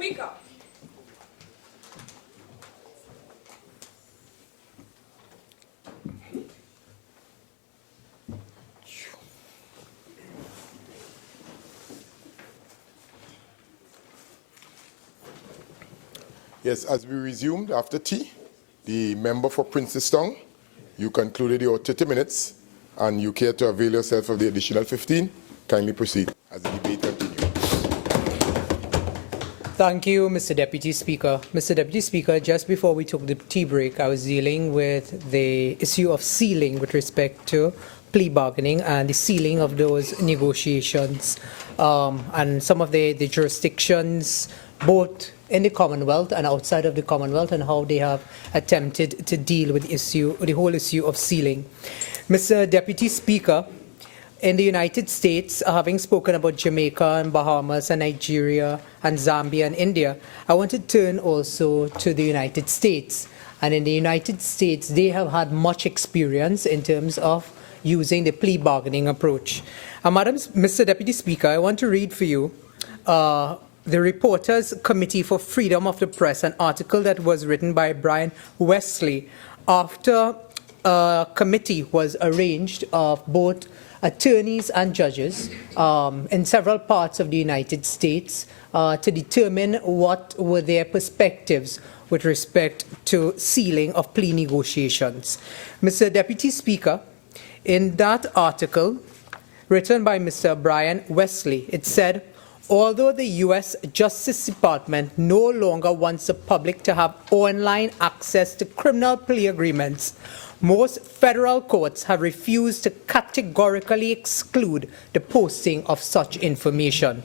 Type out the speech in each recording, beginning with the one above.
Speaker. Yes, as we resumed after tea, the member for Princestown, you concluded your 30 minutes and you care to avail yourself of the additional 15. Kindly proceed as the debate continues. Thank you, Mr. Deputy Speaker. Mr. Deputy Speaker, just before we took the tea break, I was dealing with the issue of sealing with respect to plea bargaining and the sealing of those negotiations and some of the jurisdictions, both in the Commonwealth and outside of the Commonwealth, and how they have attempted to deal with the whole issue of sealing. Mr. Deputy Speaker, in the United States, having spoken about Jamaica and Bahamas and Nigeria and Zambia and India, I want to turn also to the United States. And in the United States, they have had much experience in terms of using the plea bargaining approach. Mr. Deputy Speaker, I want to read for you the Reporters Committee for Freedom of the Press, an article that was written by Brian Wesley after a committee was arranged of both attorneys and judges in several parts of the United States to determine what were their perspectives with respect to sealing of plea negotiations. Mr. Deputy Speaker, in that article written by Mr. Brian Wesley, it said, although the U.S. Justice Department no longer wants the public to have online access to criminal plea agreements, most federal courts have refused to categorically exclude the posting of such information.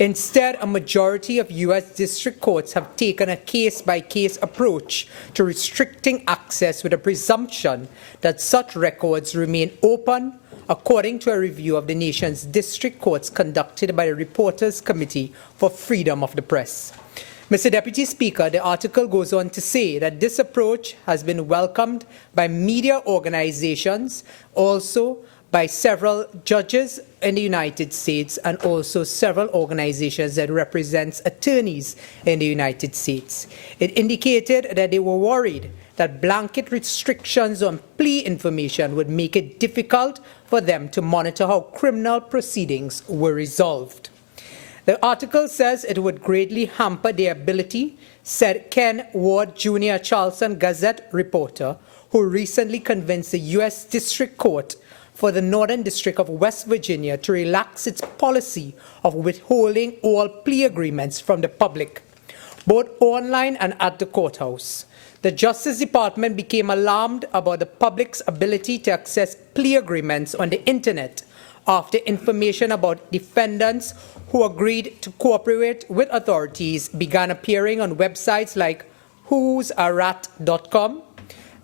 Instead, a majority of U.S. district courts have taken a case-by-case approach to restricting access with a presumption that such records remain open, according to a review of the nation's district courts conducted by the Reporters Committee for Freedom of the Press. Mr. Deputy Speaker, the article goes on to say that this approach has been welcomed by media organizations, also by several judges in the United States, and also several organizations that represent attorneys in the United States. It indicated that they were worried that blanket restrictions on plea information would make it difficult for them to monitor how criminal proceedings were resolved. The article says it would greatly hamper their ability, said Ken Ward Jr., Charleston Gazette reporter, who recently convinced the U.S. District Court for the Northern District of West Virginia to relax its policy of withholding all plea agreements from the public, both online and at the courthouse. The Justice Department became alarmed about the public's ability to access plea agreements on the internet after information about defendants who agreed to cooperate with authorities began appearing on websites like whosarat.com.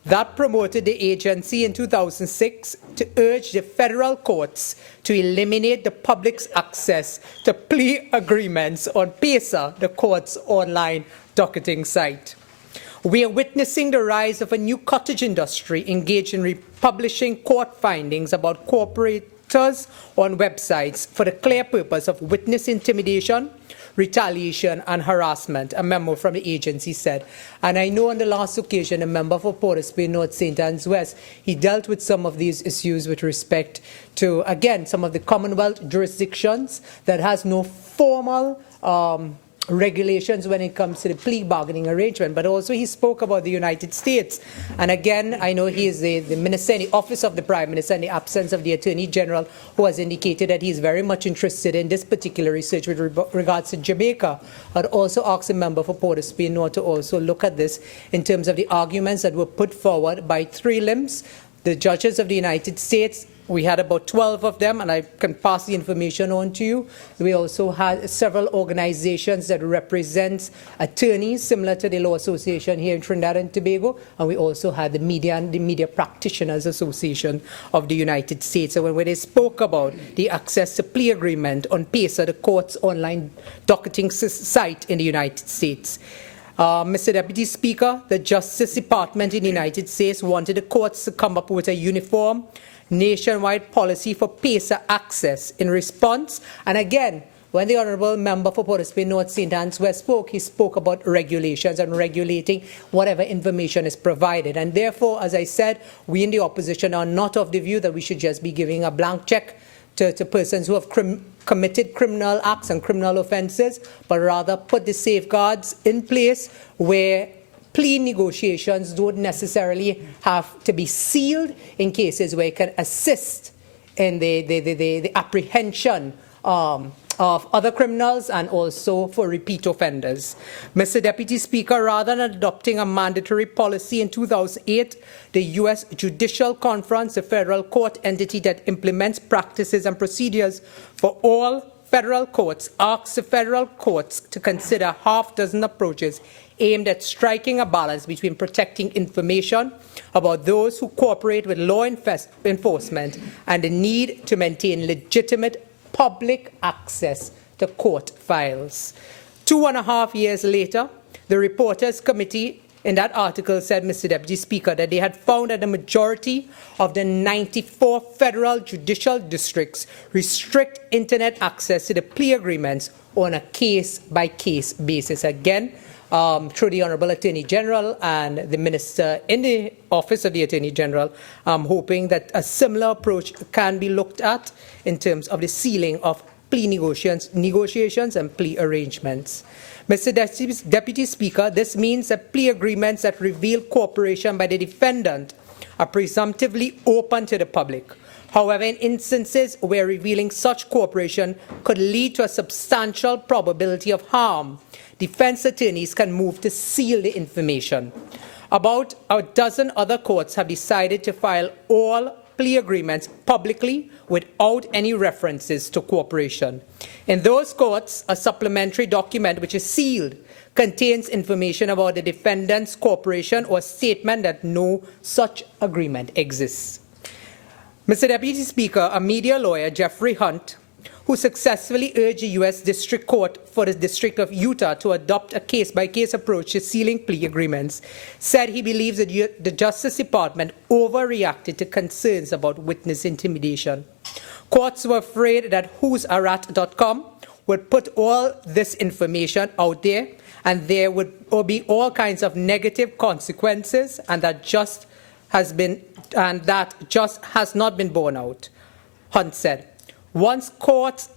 That promoted the agency in 2006 to urge the federal courts to eliminate the public's access to plea agreements on PESA, the court's online docketing site. We are witnessing the rise of a new cottage industry engaged in republishing court findings about cooperators on websites for the clear purpose of witness intimidation, retaliation, and harassment, a memo from the agency said. And I know on the last occasion, a member for Port of Spain, North St. Anne's West, he dealt with some of these issues with respect to, again, some of the Commonwealth jurisdictions that has no formal regulations when it comes to the plea bargaining arrangement, but also he spoke about the United States. And again, I know he is the minister in the office of the Prime Minister in the absence of the Attorney General, who has indicated that he is very much interested in this particular research with regards to Jamaica. I'd also asked the member for Port of Spain North to also look at this in terms of the arguments that were put forward by three limbs, the judges of the United States. We had about 12 of them, and I can pass the information on to you. We also had several organizations that represent attorneys, similar to the Law Association here in Trinidad and Tobago, and we also had the Media and the Media Practitioners Association of the United States. So when they spoke about the access to plea agreement on PESA, the court's online docketing site in the United States, Mr. Deputy Speaker, the Justice Department in the United States wanted the courts to come up with a uniform nationwide policy for PESA access in response. And again, when the Honourable Member for Port of Spain North St. Anne's West spoke, he spoke about regulations and regulating whatever information is provided. And therefore, as I said, we in the opposition are not of the view that we should just be giving a blank check to persons who have committed criminal acts and criminal offences, but rather put the safeguards in place where plea negotiations don't necessarily have to be sealed in cases where it can assist in the apprehension of other criminals and also for repeat offenders. Mr. Deputy Speaker, rather than adopting a mandatory policy in 2008, the U.S. Judicial Conference, a federal court entity that implements practices and procedures for all federal courts, asked the federal courts to consider half-dozen approaches aimed at striking a balance between protecting information about those who cooperate with law enforcement and the need to maintain legitimate public access to court files. 2.5 years later, the Reporters Committee in that article said, Mr. Deputy Speaker, that they had found that the majority of the 94 federal judicial districts restrict internet access to the plea agreements on a case-by-case basis. Again, through the Honourable Attorney General and the Minister in the Office of the Attorney General, I'm hoping that a similar approach can be looked at in terms of the sealing of plea negotiations and plea arrangements. Mr. Deputy Speaker, this means that plea agreements that reveal cooperation by the defendant are presumptively open to the public. However, in instances where revealing such cooperation could lead to a substantial probability of harm, defense attorneys can move to seal the information. About a dozen other courts have decided to file all plea agreements publicly without any references to cooperation. In those courts, a supplementary document which is sealed contains information about the defendant's cooperation or statement that no such agreement exists. Mr. Deputy Speaker, a media lawyer, Jeffrey Hunt, who successfully urged the U.S. District Court for the District of Utah to adopt a case-by-case approach to sealing plea agreements, said he believes that the Justice Department overreacted to concerns about witness intimidation. Courts were afraid that whosarat.com would put all this information out there and there would be all kinds of negative consequences, and that just has not been borne out. Hunt said, once courts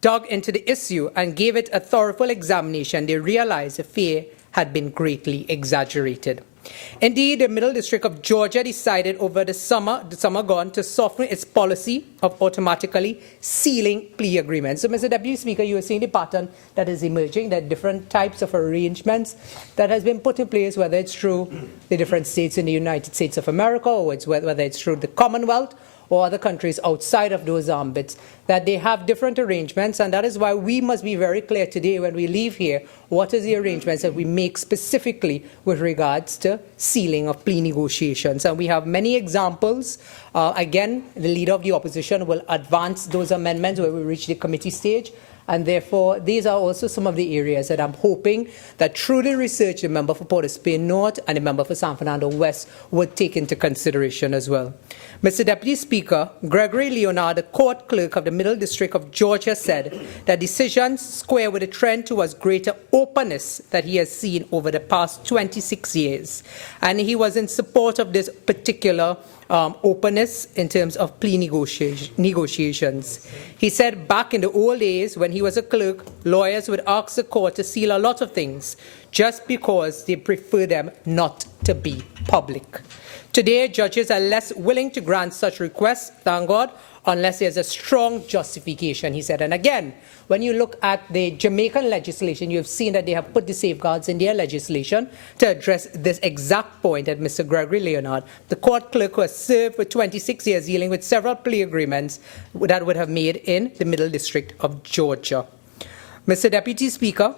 dug into the issue and gave it a thorough examination, they realized the fear had been greatly exaggerated. Indeed, the Middle District of Georgia decided over the summer gone to soften its policy of automatically sealing plea agreements. So, Mr. Deputy Speaker, you are seeing the pattern that is emerging, that different types of arrangements that has been put in place, whether it's through the different states in the United States of America, or whether it's through the Commonwealth, or other countries outside of those ambits, that they have different arrangements, and that is why we must be very clear today when we leave here what is the arrangements that we make specifically with regards to sealing of plea negotiations. And we have many examples. Again, the Leader of the Opposition will advance those amendments when we reach the committee stage. And therefore, these are also some of the areas that I'm hoping that through the research the member for Port of Spain North and the member for San Fernando West would take into consideration as well. Mr. Deputy Speaker, Gregory Leonard, the court clerk of the Middle District of Georgia, said that decisions square with a trend towards greater openness that he has seen over the past 26 years. And he was in support of this particular openness in terms of plea negotiations. He said back in the old days when he was a clerk, lawyers would ask the court to seal a lot of things just because they prefer them not to be public. Today, judges are less willing to grant such requests, thank God, unless there's a strong justification, he said. And again, when you look at the Jamaican legislation, you have seen that they have put the safeguards in their legislation to address this exact point that Mr. Gregory Leonard, the court clerk who has served for 26 years dealing with several plea agreements that would have made in the Middle District of Georgia. Mr. Deputy Speaker,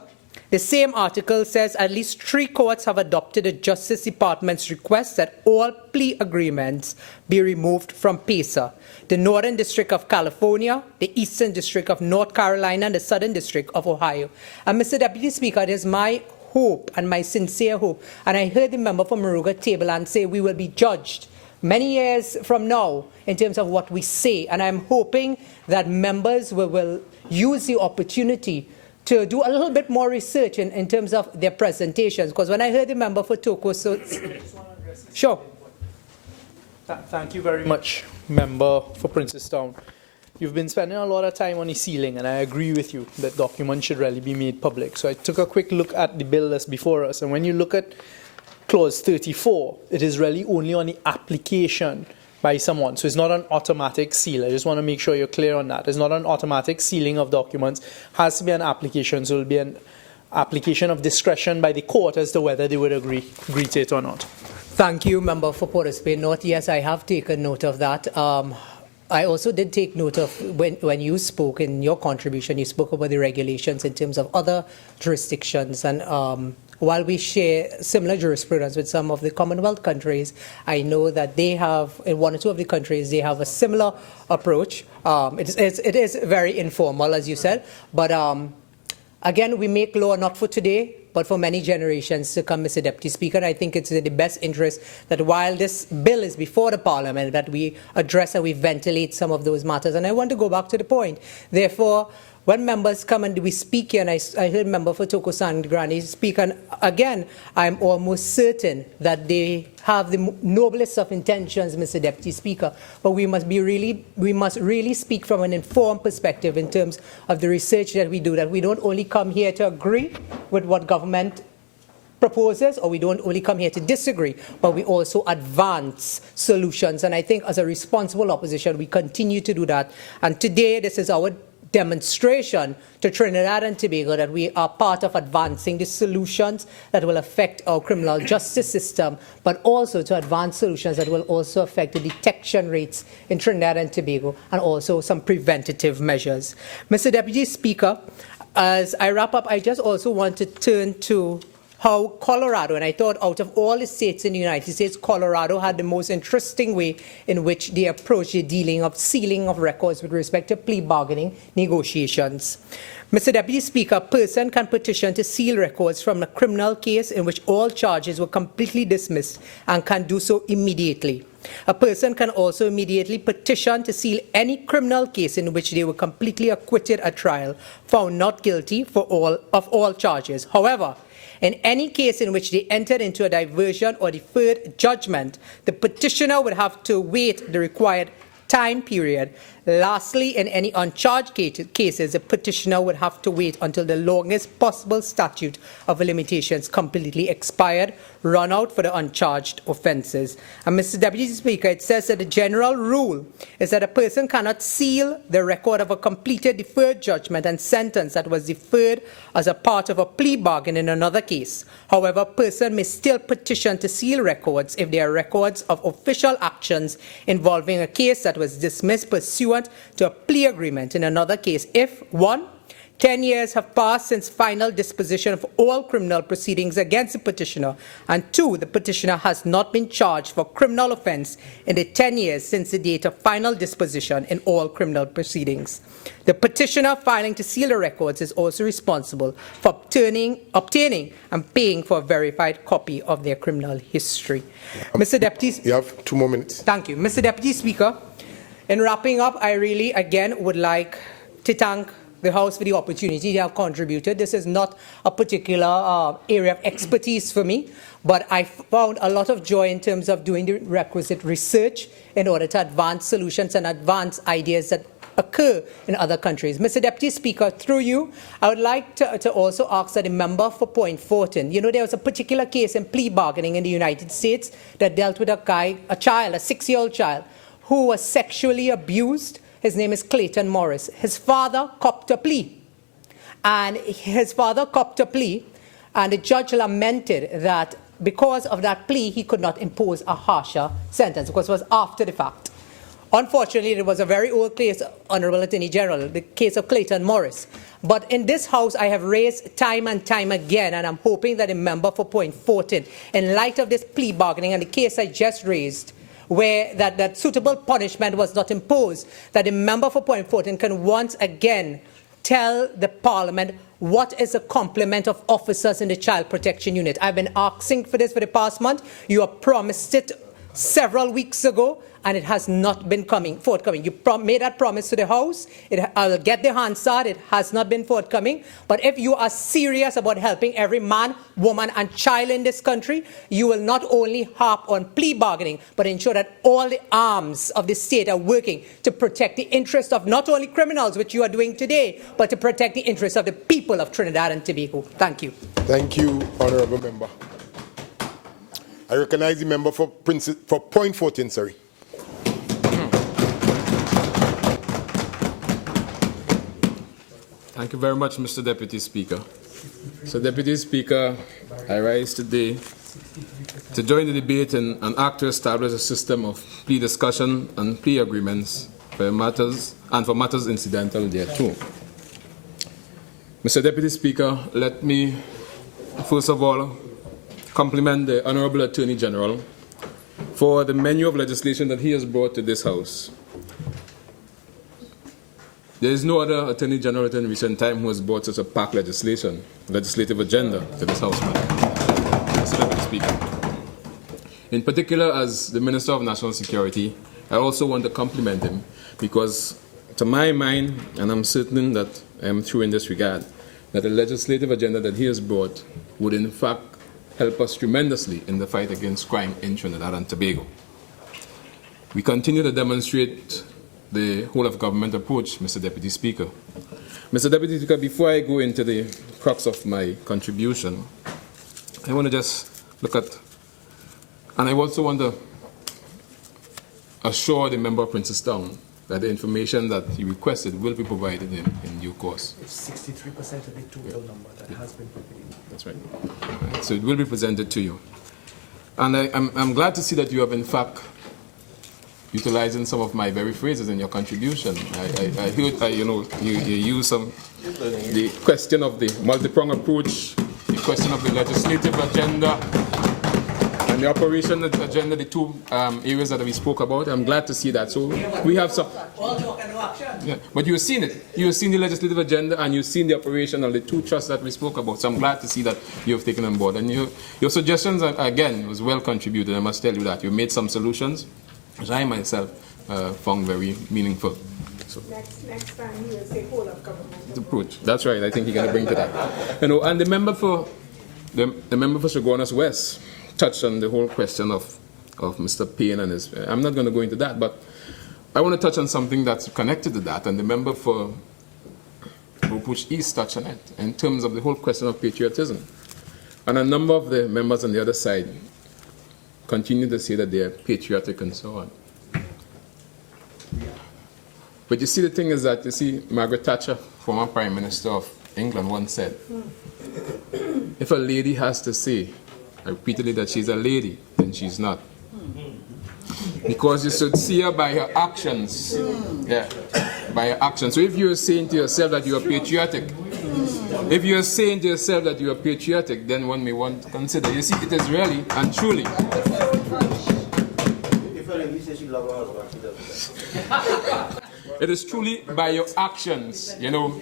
the same article says at least 3 courts have adopted the Justice Department's request that all plea agreements be removed from PACER. The Northern District of California, the Eastern District of North Carolina, and the Southern District of Ohio. And Mr. Deputy Speaker, it is my hope and my sincere hope, and I heard the member from Moruga table and say we will be judged many years from now in terms of what we say. And I'm hoping that members will use the opportunity to do a little bit more research in terms of their presentations. Because when I heard the member for Toko, so sure. Thank you very much, member for Princestown. You've been spending a lot of time on the ceiling, and I agree with you that documents should really be made public. So I took a quick look at the bill that's before us, and when you look at Clause 34, it is really only on the application by someone. So it's not an automatic seal. I just want to make sure you're clear on that. It's not an automatic sealing of documents. It has to be an application, so it will be an application of discretion by the court as to whether they would agree to it or not. Thank you, member for Port of Spain North. Yes, I have taken note of that. I also did take note of when you spoke in your contribution, you spoke about the regulations in terms of other jurisdictions. And while we share similar jurisprudence with some of the Commonwealth countries, I know that they have, in one or two of the countries, they have a similar approach. It is very informal, as you said. But again, we make law not for today, but for many generations to come, Mr. Deputy Speaker. I think it's in the best interest that while this bill is before the Parliament, that we address and we ventilate some of those matters. And I want to go back to the point. Therefore, when members come and we speak here, and I heard member for Toko Sanggrani speak, and again, I'm almost certain that they have the noblest of intentions, Mr. Deputy Speaker, but we must really speak from an informed perspective in terms of the research that we do, that we don't only come here to agree with what government proposes, or we don't only come here to disagree, but we also advance solutions. And I think as a responsible opposition, we continue to do that. And today, this is our demonstration to Trinidad and Tobago that we are part of advancing the solutions that will affect our criminal justice system, but also to advance solutions that will also affect the detection rates in Trinidad and Tobago, and also some preventative measures. Mr. Deputy Speaker, as I wrap up, I just also want to turn to how Colorado, and I thought out of all the states in the United States, Colorado had the most interesting way in which they approach the dealing of sealing of records with respect to plea bargaining negotiations. Mr. Deputy Speaker, a person can petition to seal records from a criminal case in which all charges were completely dismissed and can do so immediately. A person can also immediately petition to seal any criminal case in which they were completely acquitted at trial, found not guilty of all charges. However, in any case in which they entered into a diversion or deferred judgment, the petitioner would have to wait the required time period. Lastly, in any uncharged cases, the petitioner would have to wait until the longest possible statute of limitations completely expired, run out for the uncharged offences. And Mr. Deputy Speaker, it says that the general rule is that a person cannot seal the record of a completed deferred judgment and sentence that was deferred as a part of a plea bargain in another case. However, a person may still petition to seal records if they are records of official actions involving a case that was dismissed pursuant to a plea agreement in another case if, 1, 10 years have passed since final disposition of all criminal proceedings against the petitioner, and 2, the petitioner has not been charged for criminal offence in the 10 years since the date of final disposition in all criminal proceedings. The petitioner filing to seal the records is also responsible for obtaining and paying for a verified copy of their criminal history. Mr. Deputy, you have 2 more minutes. Thank you. Mr. Deputy Speaker, in wrapping up, I really, again, would like to thank the House for the opportunity to have contributed. This is not a particular area of expertise for me, but I found a lot of joy in terms of doing the requisite research in order to advance solutions and advance ideas that occur in other countries. Mr. Deputy Speaker, through you, I would like to also ask that the member for Point Fortin, you know, there was a particular case in plea bargaining in the United States that dealt with a child, a 6-year-old child, who was sexually abused. His name is Clayton Morris. His father copped a plea. And the judge lamented that because of that plea, he could not impose a harsher sentence because it was after the fact. Unfortunately, it was a very old case, Honorable Attorney General, the case of Clayton Morris. But in this House, I have raised time and time again, and I'm hoping that a member for Point Fortin, in light of this plea bargaining and the case I just raised, where that suitable punishment was not imposed, that the member for Point Fortin can once again tell the Parliament what is the complement of officers in the Child Protection Unit. I've been asking for this for the past month. You have promised it several weeks ago, and it has not been forthcoming. You made that promise to the House. I'll get the Hansard. It has not been forthcoming. But if you are serious about helping every man, woman, and child in this country, you will not only harp on plea bargaining, but ensure that all the arms of the state are working to protect the interests of not only criminals, which you are doing today, but to protect the interests of the people of Trinidad and Tobago. Thank you. Thank you, Honourable Member. I recognize the member for point 14, sorry. Thank you very much, Mr. Deputy Speaker. So, Deputy Speaker, I rise today to join the debate and act to establish a system of plea discussion and plea agreements for matters incidental thereto. Mr. Deputy Speaker, let me first of all compliment the Honourable Attorney General for the menu of legislation that he has brought to this House. There is no other Attorney General in recent time who has brought such a packed legislative agenda to this House, Mr. Deputy Speaker. In particular, as the Minister of National Security, I also want to compliment him because, to my mind, and I'm certain that I am true in this regard, that the legislative agenda that he has brought would in fact help us tremendously in the fight against crime in Trinidad and Tobago. We continue to demonstrate the whole of government approach, Mr. Deputy Speaker. Mr. Deputy Speaker, before I go into the crux of my contribution, I want to just look at, and I also want to assure the member of Princestown that the information that he requested will be provided in due course. It's 63% of the total number that has been provided. That's right. So it will be presented to you. And I'm glad to see that you have in fact utilizing some of my very phrases in your contribution. I heard, you use the question of the multi-pronged approach, the question of the legislative agenda, and the operation agenda, the two areas that we spoke about. I'm glad to see that. So we have some. All talk and no action. Yeah, but you've seen it. You've seen the legislative agenda and you've seen the operation of the two trusts that we spoke about. So I'm glad to see that you've taken on board. And your suggestions, again, was well contributed. I must tell you that. You made some solutions, which I myself found very meaningful. So, next time you will say whole of government approach. That's right. I think you're going to bring to that. And the member for Chaguanas West touched on the whole question of Mr. Payne and his. I'm not going to go into that, but I want to touch on something that's connected to that. And the member for Bush East touched on it in terms of the whole question of patriotism. And a number of the members on the other side continue to say that they are patriotic and so on. But you see, the thing is that, you see, Margaret Thatcher, former Prime Minister of England, once said, if a lady has to say repeatedly that she's a lady, then she's not. Because you should see her by her actions. Yeah, by her actions. So if you're saying to yourself that you are patriotic, then one may want to consider. You see, it is really and truly. It is truly by your actions, you know.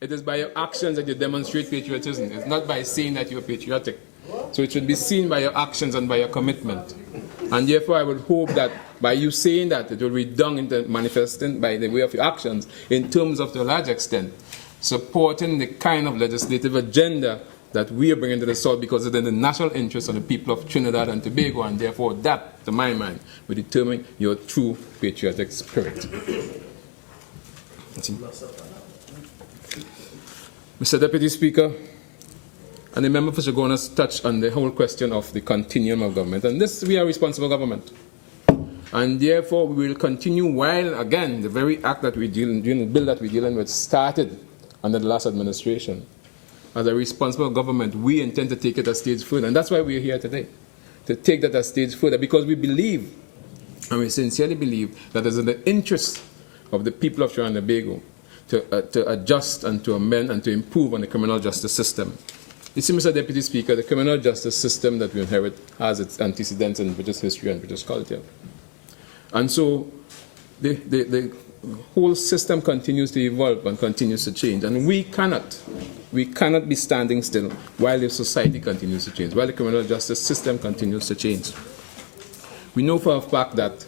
It is by your actions that you demonstrate patriotism. It's not by saying that you're patriotic. So it should be seen by your actions and by your commitment. And therefore, I would hope that by you saying that, it will be done into manifesting by the way of your actions in terms of, to a large extent, supporting the kind of legislative agenda that we are bringing to the South because it's in the national interest of the people of Trinidad and Tobago, and therefore that, to my mind, will determine your true patriotic spirit. Mr. Deputy Speaker, and the member for Chaguanas touched on the whole question of the continuum of government. And this, we are responsible government. And therefore, we will continue while, again, the very act that we the bill that we're dealing with started under the last administration. As a responsible government, we intend to take it a stage further. And that's why we're here today, to take that a stage further, because we believe, and we sincerely believe, that it's in the interest of the people of Trinidad and Tobago to adjust and to amend and to improve on the criminal justice system. You see, Mr. Deputy Speaker, the criminal justice system that we inherit has its antecedents in British history and British culture. And so the whole system continues to evolve and continues to change. And we cannot be standing still while the society continues to change, while the criminal justice system continues to change. We know for a fact that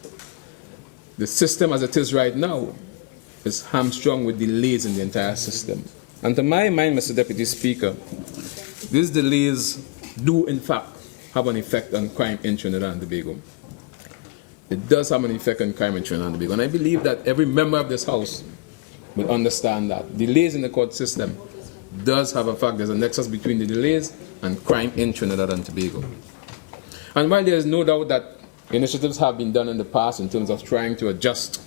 the system as it is right now is hamstrung with delays in the entire system. And to my mind, Mr. Deputy Speaker, these delays do in fact have an effect on crime in Trinidad and Tobago. It does have an effect on crime in Trinidad and Tobago. And I believe that every member of this House will understand that delays in the court system does have a fact. There's a nexus between the delays and crime in Trinidad and Tobago. And while there is no doubt that initiatives have been done in the past in terms of trying to adjust,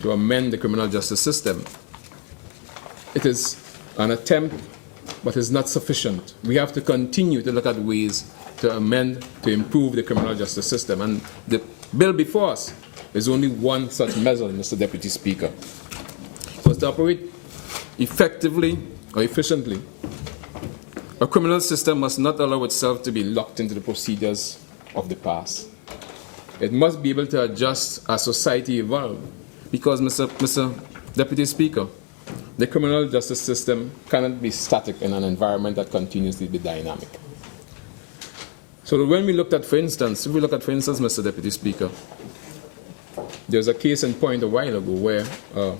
to amend the criminal justice system, it is an attempt, but it's not sufficient. We have to continue to look at ways to amend, to improve the criminal justice system. And the bill before us is only one such measure, Mr. Deputy Speaker. Because to operate effectively or efficiently, a criminal system must not allow itself to be locked into the procedures of the past. It must be able to adjust as society evolves. Because, Mr. Deputy Speaker, the criminal justice system cannot be static in an environment that continues to be dynamic. So when we looked at, for instance, Mr. Deputy Speaker, there was a case in point a while ago where a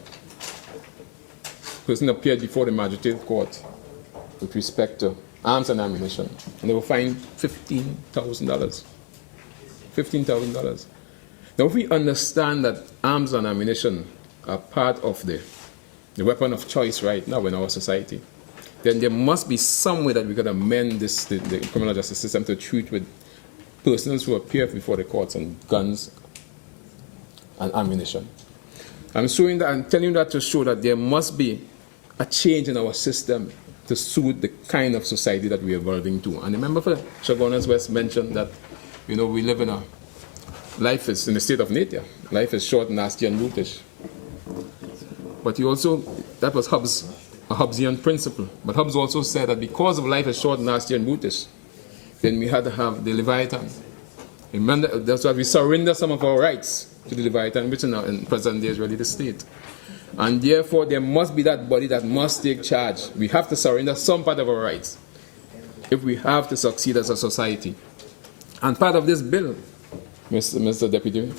person appeared before the magistrate court with respect to arms and ammunition, and they were fined $15,000. $15,000. Now, if we understand that arms and ammunition are part of the weapon of choice right now in our society, then there must be some way that we could amend the criminal justice system to treat with persons who appear before the courts and guns and ammunition. I'm showing that, I'm telling you that to show that there must be a change in our system to suit the kind of society that we're evolving to. And remember, Chagonas West mentioned that, we live in life is in a state of nature. Life is short, nasty, and brutish. But that was a Hobbesian principle. But Hobbes also said that because of life is short, nasty, and brutish, then we had to have the Leviathan. Remember, that's why we surrender some of our rights to the Leviathan, which in present day is really the state. And therefore, there must be that body that must take charge. We have to surrender some part of our rights if we have to succeed as a society. And part of this bill, Mr. Deputy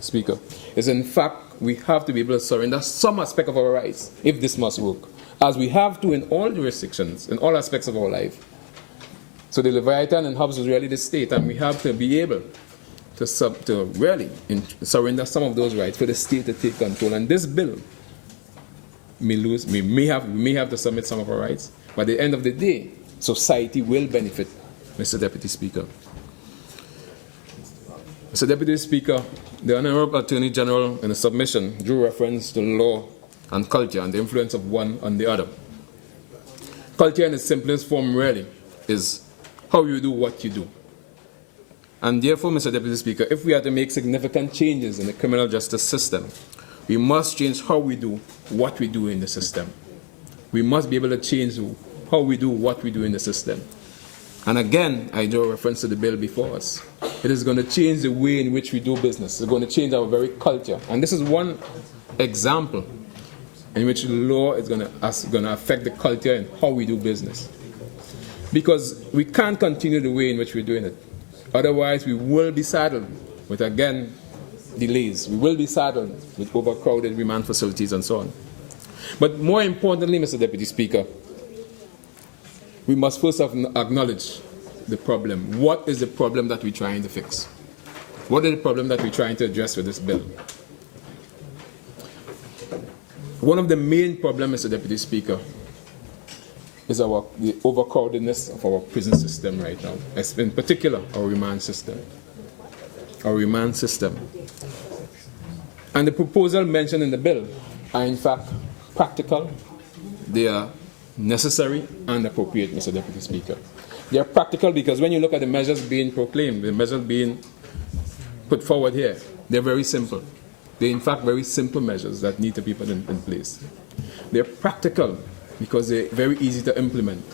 Speaker, is in fact we have to be able to surrender some aspect of our rights if this must work, as we have to in all jurisdictions, in all aspects of our life. So the Leviathan and Hobbes is really the state, and we have to be able to really surrender some of those rights for the state to take control. And this bill we may have to submit some of our rights, but at the end of the day, society will benefit, Mr. Deputy Speaker. Mr. Deputy Speaker, the Honorable Attorney General in a submission drew reference to law and culture and the influence of one on the other. Culture in its simplest form really is how you do what you do. And therefore, Mr. Deputy Speaker, if we are to make significant changes in the criminal justice system, we must change how we do what we do in the system. We must be able to change how we do what we do in the system. And again, I draw reference to the bill before us. It is going to change the way in which we do business. It's going to change our very culture. And this is one example in which the law is going to affect the culture and how we do business. Because we can't continue the way in which we're doing it. Otherwise, we will be saddled with, again, delays. We will be saddled with overcrowded remand facilities and so on. But more importantly, Mr. Deputy Speaker, we must first acknowledge the problem. What is the problem that we're trying to fix? What is the problem that we're trying to address with this bill? One of the main problems, Mr. Deputy Speaker, is the overcrowdedness of our prison system right now, in particular our remand system. Our remand system. And the proposal mentioned in the bill are in fact practical, they are necessary and appropriate, Mr. Deputy Speaker. They are practical because when you look at the measures being proclaimed, the measures being put forward here, they're very simple. They're in fact very simple measures that need to be put in place. They're practical because they're very easy to implement.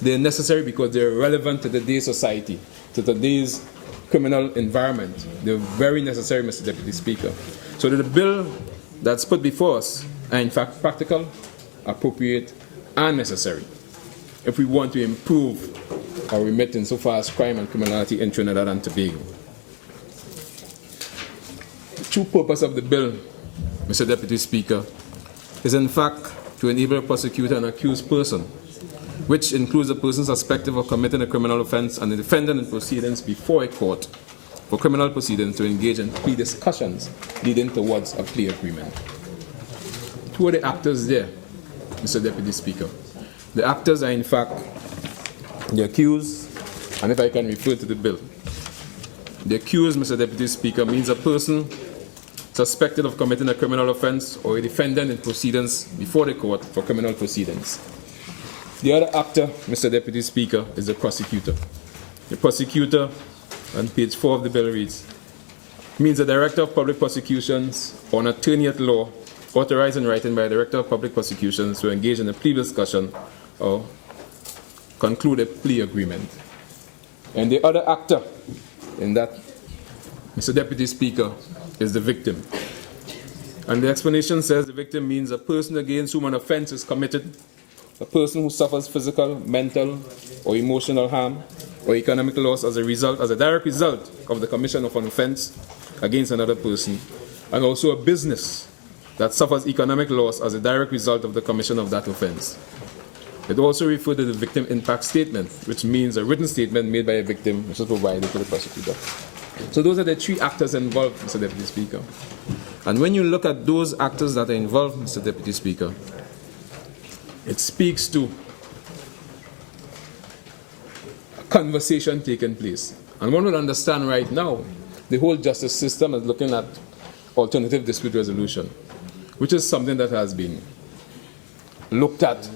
They're necessary because they're relevant to today's society, to today's criminal environment. They're very necessary, Mr. Deputy Speaker. So the bill that's put before us are in fact practical, appropriate, and necessary if we want to improve our remit insofar as crime and criminality in Trinidad and Tobago. true purpose of the bill, Mr. Deputy Speaker, is in fact to enable a prosecutor and accused person, which includes a person suspected of committing a criminal offense and the defendant in proceedings before a court for criminal proceedings, to engage in plea discussions leading towards a plea agreement. Who are the actors there, Mr. Deputy Speaker? The actors are in fact the accused, and if I can refer to the bill, the accused, Mr. Deputy Speaker, means a person suspected of committing a criminal offense or a defendant in proceedings before the court for criminal proceedings. The other actor, Mr. Deputy Speaker, is the prosecutor. The prosecutor, on page 4 of the bill reads, means a director of public prosecutions or an attorney at law authorized in writing by a director of public prosecutions to engage in a plea discussion or conclude a plea agreement. And the other actor in that, Mr. Deputy Speaker, is the victim. And the explanation says the victim means a person against whom an offense is committed, a person who suffers physical, mental, or emotional harm or economic loss as a direct result of the commission of an offense against another person, and also a business that suffers economic loss as a direct result of the commission of that offense. It also refers to the victim impact statement, which means a written statement made by a victim which is provided to the prosecutor. So those are the three actors involved, Mr. Deputy Speaker. And when you look at those actors that are involved, Mr. Deputy Speaker, it speaks to a conversation taking place. And one will understand right now, the whole justice system is looking at alternative dispute resolution, which is something that has been looked at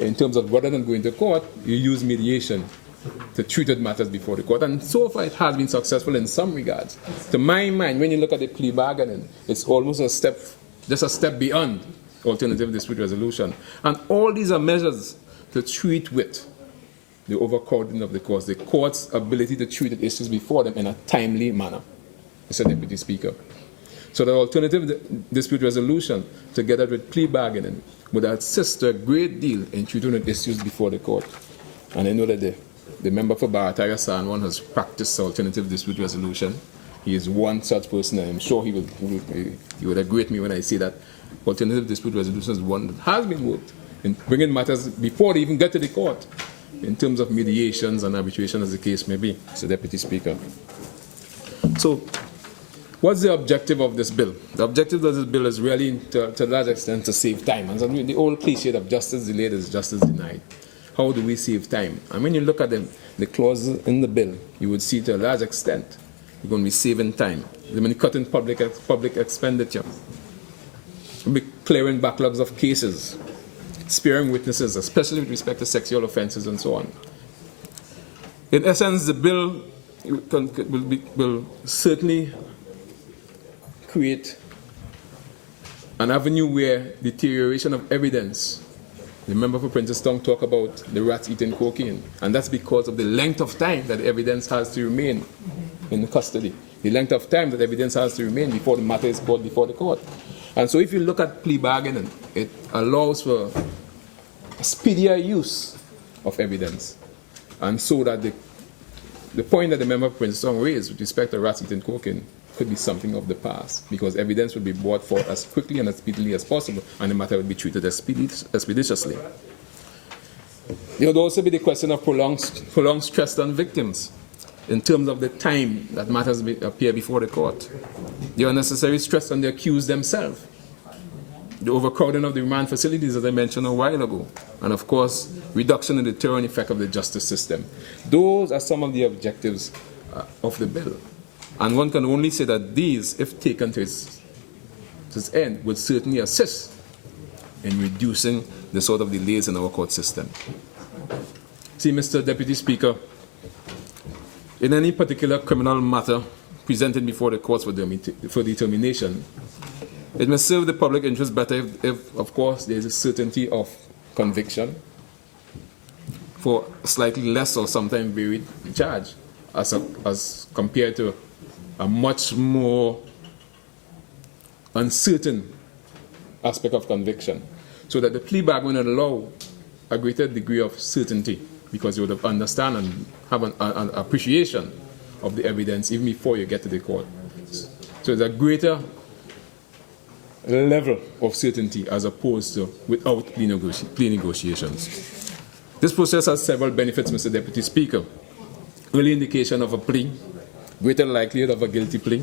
in terms of rather than going to court, you use mediation to treat matters before the court. And so far it has been successful in some regards. To my mind, when you look at the plea bargaining, it's almost just a step beyond alternative dispute resolution. And all these are measures to treat with the overcrowding of the courts, the court's ability to treat the issues before them in a timely manner, Mr. Deputy Speaker. So the alternative dispute resolution, together with plea bargaining, would assist a great deal in treating the issues before the court. And I know that the member for Barataria San Juan has practiced alternative dispute resolution. He is one such person, and I'm sure he would agree with me when I say that alternative dispute resolution is one that has been worked in bringing matters before they even get to the court, in terms of mediations and arbitration, as the case may be, Mr. Deputy Speaker. So, what's the objective of this bill? The objective of this bill is really, to a large extent, to save time. And so the old cliche of justice delayed is justice denied. How do we save time? And when you look at the clauses in the bill, you would see to a large extent you're going to be saving time. You're going to be cutting public expenditure. You'll be clearing backlogs of cases, sparing witnesses, especially with respect to sexual offenses and so on. In essence, the bill will certainly create an avenue where deterioration of evidence. The member for Princeton talk about the rats eating cocaine, and that's because of the length of time that the evidence has to remain in custody, the length of time that evidence has to remain before the matter is brought before the court. And so if you look at plea bargaining, it allows for a speedier use of evidence. And so that the point that the member for Princeton raised with respect to rats eating cocaine could be something of the past, because evidence would be brought forth as quickly and as speedily as possible, and the matter would be treated expeditiously. There would also be the question of prolonged stress on victims in terms of the time that matters appear before the court. The unnecessary stress on the accused themselves. The overcrowding of the remand facilities, as I mentioned a while ago. And of course, reduction in the deterrent effect of the justice system. Those are some of the objectives of the bill. And one can only say that these, if taken to its end, would certainly assist in reducing the sort of delays in our court system. See, Mr. Deputy Speaker, in any particular criminal matter presented before the courts for determination, it may serve the public interest better if, of course, there is a certainty of conviction for slightly less or sometimes varied charge as compared to a much more uncertain aspect of conviction, so that the plea bargain would allow a greater degree of certainty, because you would understand and have an appreciation of the evidence even before you get to the court. So there's a greater level of certainty as opposed to without plea negotiations. This process has several benefits, Mr. Deputy Speaker. Early indication of a plea, greater likelihood of a guilty plea,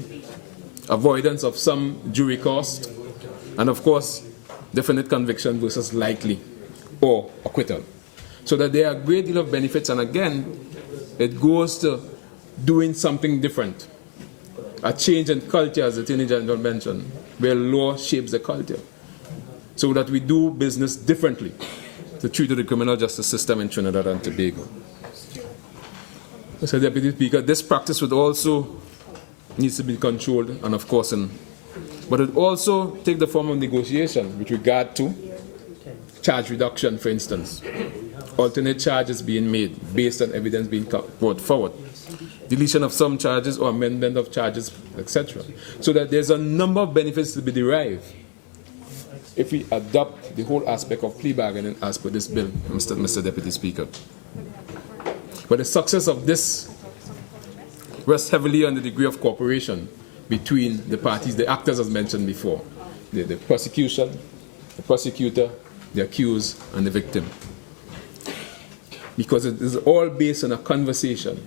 avoidance of some jury cost, and of course, definite conviction versus likely or acquittal. So that there are a great deal of benefits, and again, it goes to doing something different. A change in culture, as the Attorney General mentioned, where law shapes the culture, so that we do business differently to treat the criminal justice system in Trinidad and Tobago. Mr. Deputy Speaker, this practice would also needs to be controlled, and of course, but it also take the form of negotiation with regard to charge reduction, for instance, alternate charges being made based on evidence being brought forward, deletion of some charges or amendment of charges, etc. So that there's a number of benefits to be derived if we adopt the whole aspect of plea bargaining as per this bill, Mr. Deputy Speaker. But the success of this rests heavily on the degree of cooperation between the parties, the actors as mentioned before, the prosecution, the prosecutor, the accused, and the victim. Because it is all based on a conversation,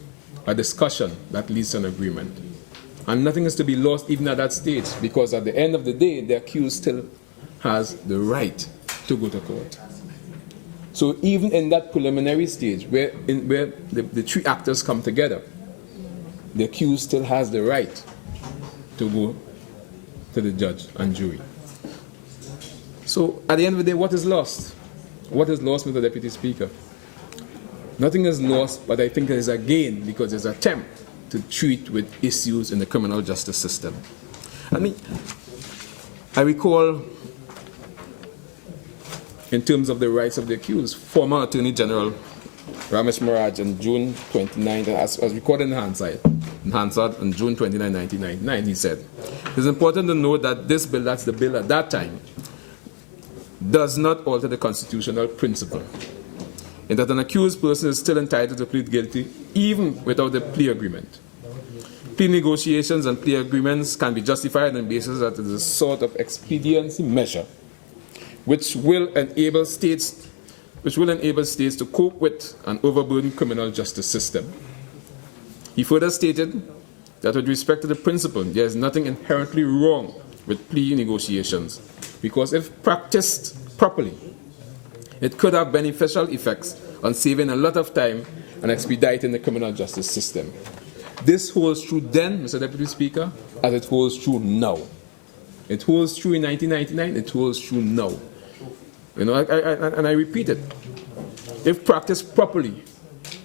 a discussion that leads to an agreement. And nothing is to be lost even at that stage, because at the end of the day, the accused still has the right to go to court. So even in that preliminary stage, where the three actors come together, the accused still has the right to go to the judge and jury. So at the end of the day, what is lost? What is lost, Mr. Deputy Speaker? Nothing is lost, but I think there is a gain, because there's an attempt to treat with issues in the criminal justice system. I recall, in terms of the rights of the accused, former Attorney General Ramesh Maraj on June 29, as recorded in Hansard on June 29, 1999, he said, "It's important to note that this bill," that's the bill at that time, "does not alter the constitutional principle, in that an accused person is still entitled to plead guilty even without a plea agreement. Plea negotiations and plea agreements can be justified on the basis that it is a sort of expediency measure which will enable states to cope with an overburdened criminal justice system." He further stated that with respect to the principle, there is nothing inherently wrong with plea negotiations, because if practiced properly, it could have beneficial effects on saving a lot of time and expediting the criminal justice system. This holds true then, Mr. Deputy Speaker, as it holds true now. It holds true in 1999, it holds true now. I repeat it. If practiced properly,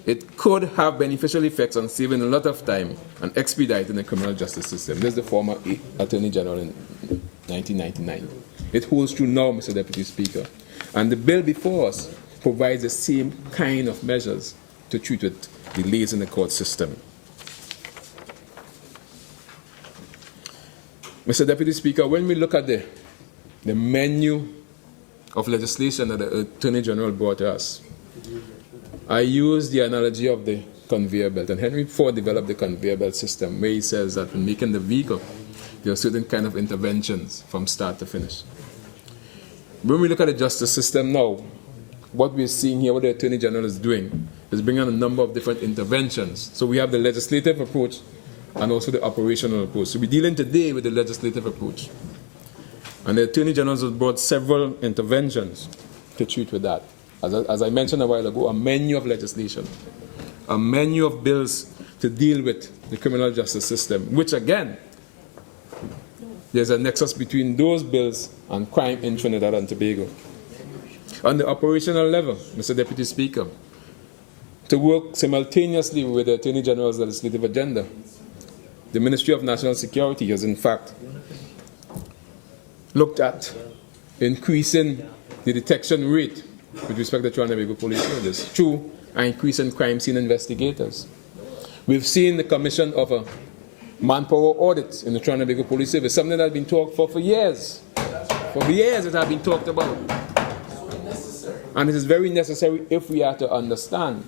it could have beneficial effects on saving a lot of time and expediting the criminal justice system. This is the former Attorney General in 1999. It holds true now, Mr. Deputy Speaker. And the bill before us provides the same kind of measures to treat with delays in the court system. Mr. Deputy Speaker, when we look at the menu of legislation that the Attorney General brought to us, I use the analogy of the conveyor belt. And Henry Ford developed the conveyor belt system, where he says that when making the vehicle, there are certain kind of interventions from start to finish. When we look at the justice system now, what we're seeing here, what the Attorney General is doing, is bringing a number of different interventions. So we have the legislative approach and also the operational approach. So we're dealing today with the legislative approach. And the Attorney General has brought several interventions to treat with that. As I mentioned a while ago, a menu of legislation, a menu of bills to deal with the criminal justice system, which again, there's a nexus between those bills and crime in Trinidad and Tobago. On the operational level, Mr. Deputy Speaker, to work simultaneously with the Attorney General's legislative agenda, the Ministry of National Security has in fact looked at increasing the detection rate with respect to Trinidad and Tobago Police Service through an increase in crime scene investigators. We've seen the commission of a manpower audit in the Trinidad and Tobago Police Service, something that has been talked for years. For years it has been talked about. And it is very necessary if we are to understand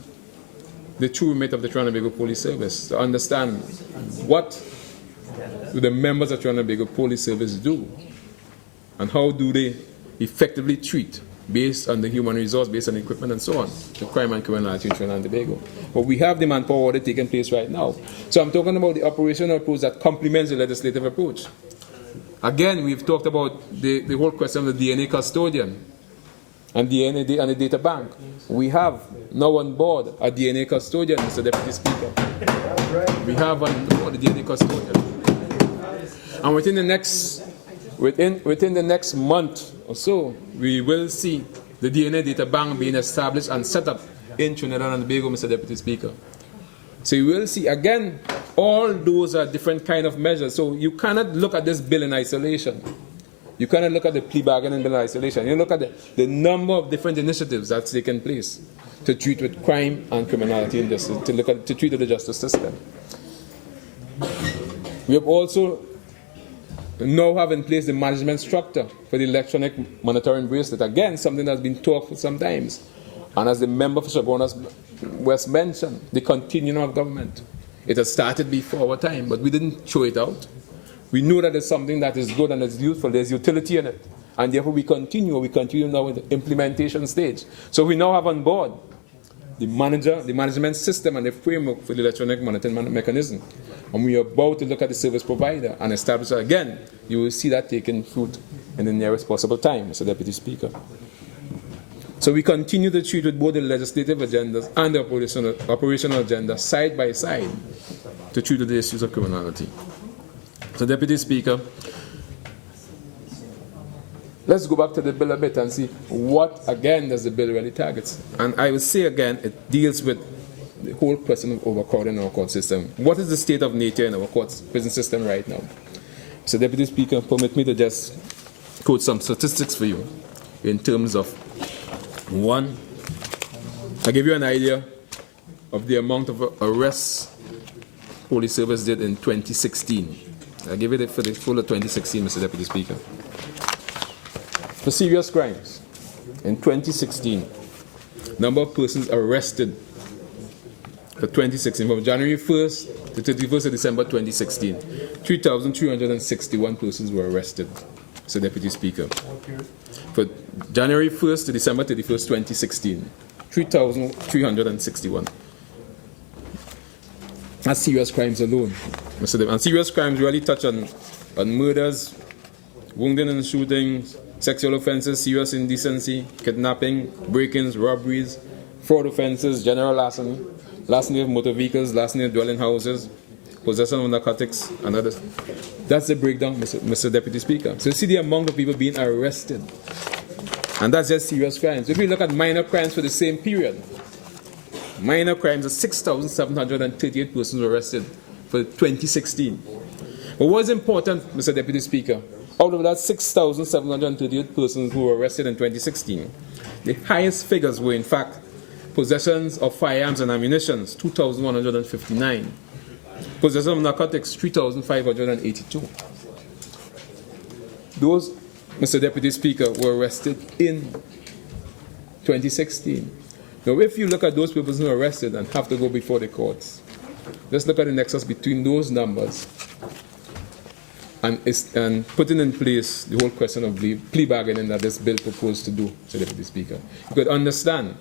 the true remit of the Trinidad and Tobago Police Service, to understand what do the members of the Trinidad and Tobago Police Service do. and how do they effectively treat based on the human resource, based on the equipment and so on, the crime and criminality in Trinidad and Tobago. But we have the manpower audit taking place right now. So I'm talking about the operational approach that complements the legislative approach. Again, we've talked about the whole question of the DNA custodian and DNA and the data bank. We have now on board a DNA custodian, Mr. Deputy Speaker. We have on board the DNA custodian. And within the next month or so, we will see the DNA data bank being established and set up in Trinidad and Tobago, Mr. Deputy Speaker. So you will see, again, all those are different kind of measures. So you cannot look at this bill in isolation. You cannot look at the plea bargaining bill in isolation. You look at the number of different initiatives that's taken place to treat with crime and criminality and justice, to treat with the justice system. We have also now have in place the management structure for the electronic monitoring bracelet. Again, something that's been talked for some times. And as the member for Chaguanas West mentioned, the continuum of government. It has started before our time, but we didn't throw it out. We know that it's something that is good and is useful. There's utility in it. And therefore we continue now with the implementation stage. So we now have on board the management system and the framework for the electronic monitoring mechanism. And we are about to look at the service provider and establish that again. You will see that taking fruit in the nearest possible time, Mr. Deputy Speaker. So we continue to treat with both the legislative agendas and the operational agenda side by side to treat with the issues of criminality. So, Deputy Speaker, let's go back to the bill a bit and see what, again, does the bill really target. And I will say again, it deals with the whole question of overcrowding in our court system. What is the state of nature in our court prison system right now? So, Deputy Speaker, permit me to just quote some statistics for you in terms of, one, I'll give you an idea of the amount of arrests Police Service did in 2016. I'll give it for the full of 2016, Mr. Deputy Speaker. For serious crimes, in 2016, number of persons arrested for 2016, from January 1st to 31st of December 2016, 3,361 persons were arrested, Mr. Deputy Speaker. For January 1st to December 31st, 2016, 3,361. That's serious crimes alone, Mr. Deputy. And serious crimes really touch on murders, wounding and shootings, sexual offences, serious indecency, kidnapping, break-ins, robberies, fraud offences, general larceny, larceny of motor vehicles, larceny of dwelling houses, possession of narcotics, and others. That's the breakdown, Mr. Deputy Speaker. So you see the amount of people being arrested. And that's just serious crimes. If we look at minor crimes for the same period, minor crimes are 6,738 persons were arrested for 2016. But what's important, Mr. Deputy Speaker, out of that 6,738 persons who were arrested in 2016, the highest figures were in fact possessions of firearms and ammunition, 2,159. Possession of narcotics, 3,582. Those, Mr. Deputy Speaker, were arrested in 2016. Now, if you look at those people who are arrested and have to go before the courts, let's look at the nexus between those numbers and putting in place the whole question of plea bargaining that this bill proposed to do, Mr. Deputy Speaker. You could understand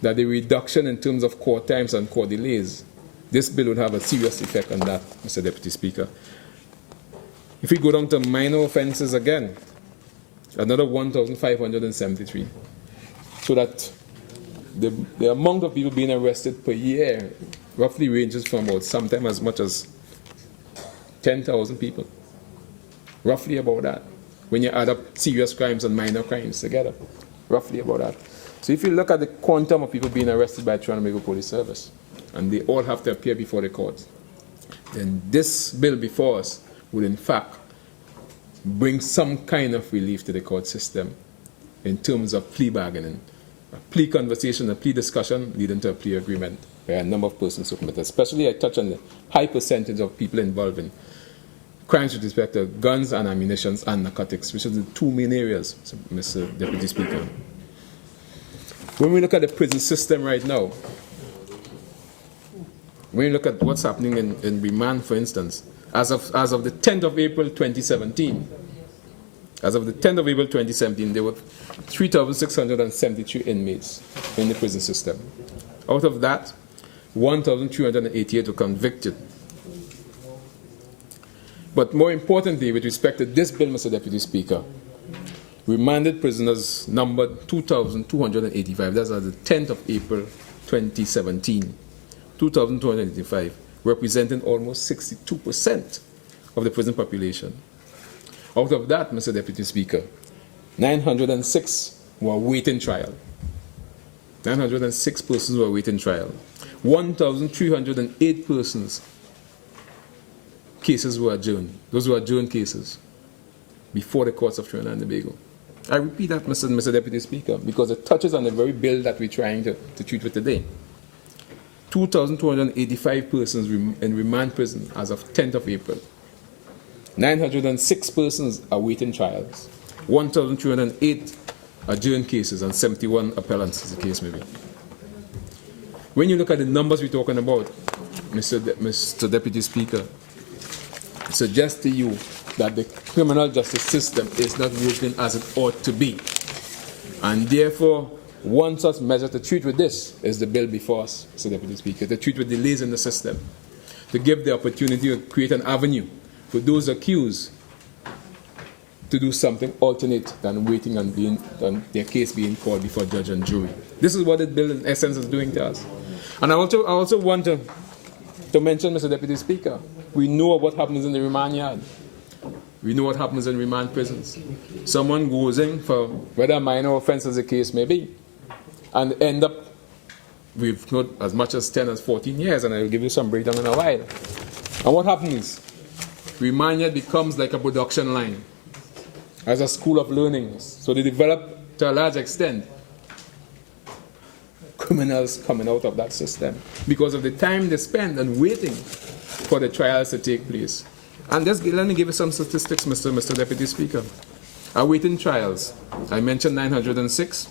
that the reduction in terms of court times and court delays, this bill would have a serious effect on that, Mr. Deputy Speaker. If we go down to minor offences again, another 1,573. So that the amount of people being arrested per year roughly ranges from about sometimes as much as 10,000 people. Roughly about that. When you add up serious crimes and minor crimes together. Roughly about that. So if you look at the quantum of people being arrested by Trinidad and Tobago Police Service, and they all have to appear before the court, then this bill before us would in fact bring some kind of relief to the court system in terms of plea bargaining, a plea conversation, a plea discussion leading to a plea agreement where a number of persons who committed. Especially I touch on the high percentage of people involved in crimes with respect to guns and ammunition and narcotics, which are the two main areas, Mr. Deputy Speaker. When we look at the prison system right now, when you look at what's happening in remand, for instance, As of the 10th of April 2017, as of the 10th of April 2017, there were 3,673 inmates in the prison system. Out of that, 1,388 were convicted. But more importantly, with respect to this bill, Mr. Deputy Speaker, remanded prisoners numbered 2,285. That's at the 10th of April 2017. 2,285, representing almost 62% of the prison population. Out of that, Mr. Deputy Speaker, 906 were awaiting trial. 906 persons were awaiting trial. 1,308 persons, cases were adjourned. Those were adjourned cases before the courts of Trinidad and Tobago. I repeat that, Mr. Deputy Speaker, because it touches on the very bill that we're trying to treat with today. 2,285 persons in remand prison as of 10th of April. 906 persons awaiting trials. 1,308 adjourned cases and 71 appellants, as the case may be. When you look at the numbers we're talking about, Mr. Deputy Speaker, it suggests to you that the criminal justice system is not working as it ought to be. And therefore, one such measure to treat with this is the bill before us, Mr. Deputy Speaker, to treat with delays in the system, to give the opportunity to create an avenue for those accused to do something alternate than waiting on their case being called before judge and jury. This is what the bill in essence is doing to us. And I also want to mention, Mr. Deputy Speaker, we know what happens in the remand yard. We know what happens in remand prisons. Someone goes in for whether minor offense as the case may be, and end up with not as much as 10 as 14 years, and I will give you some breakdown in a while. And what happens? Remand yard becomes like a production line, as a school of learning. So they develop, to a large extent, criminals coming out of that system because of the time they spend and waiting for the trials to take place. And just let me give you some statistics, Mr. Deputy Speaker. Awaiting trials, I mentioned 906.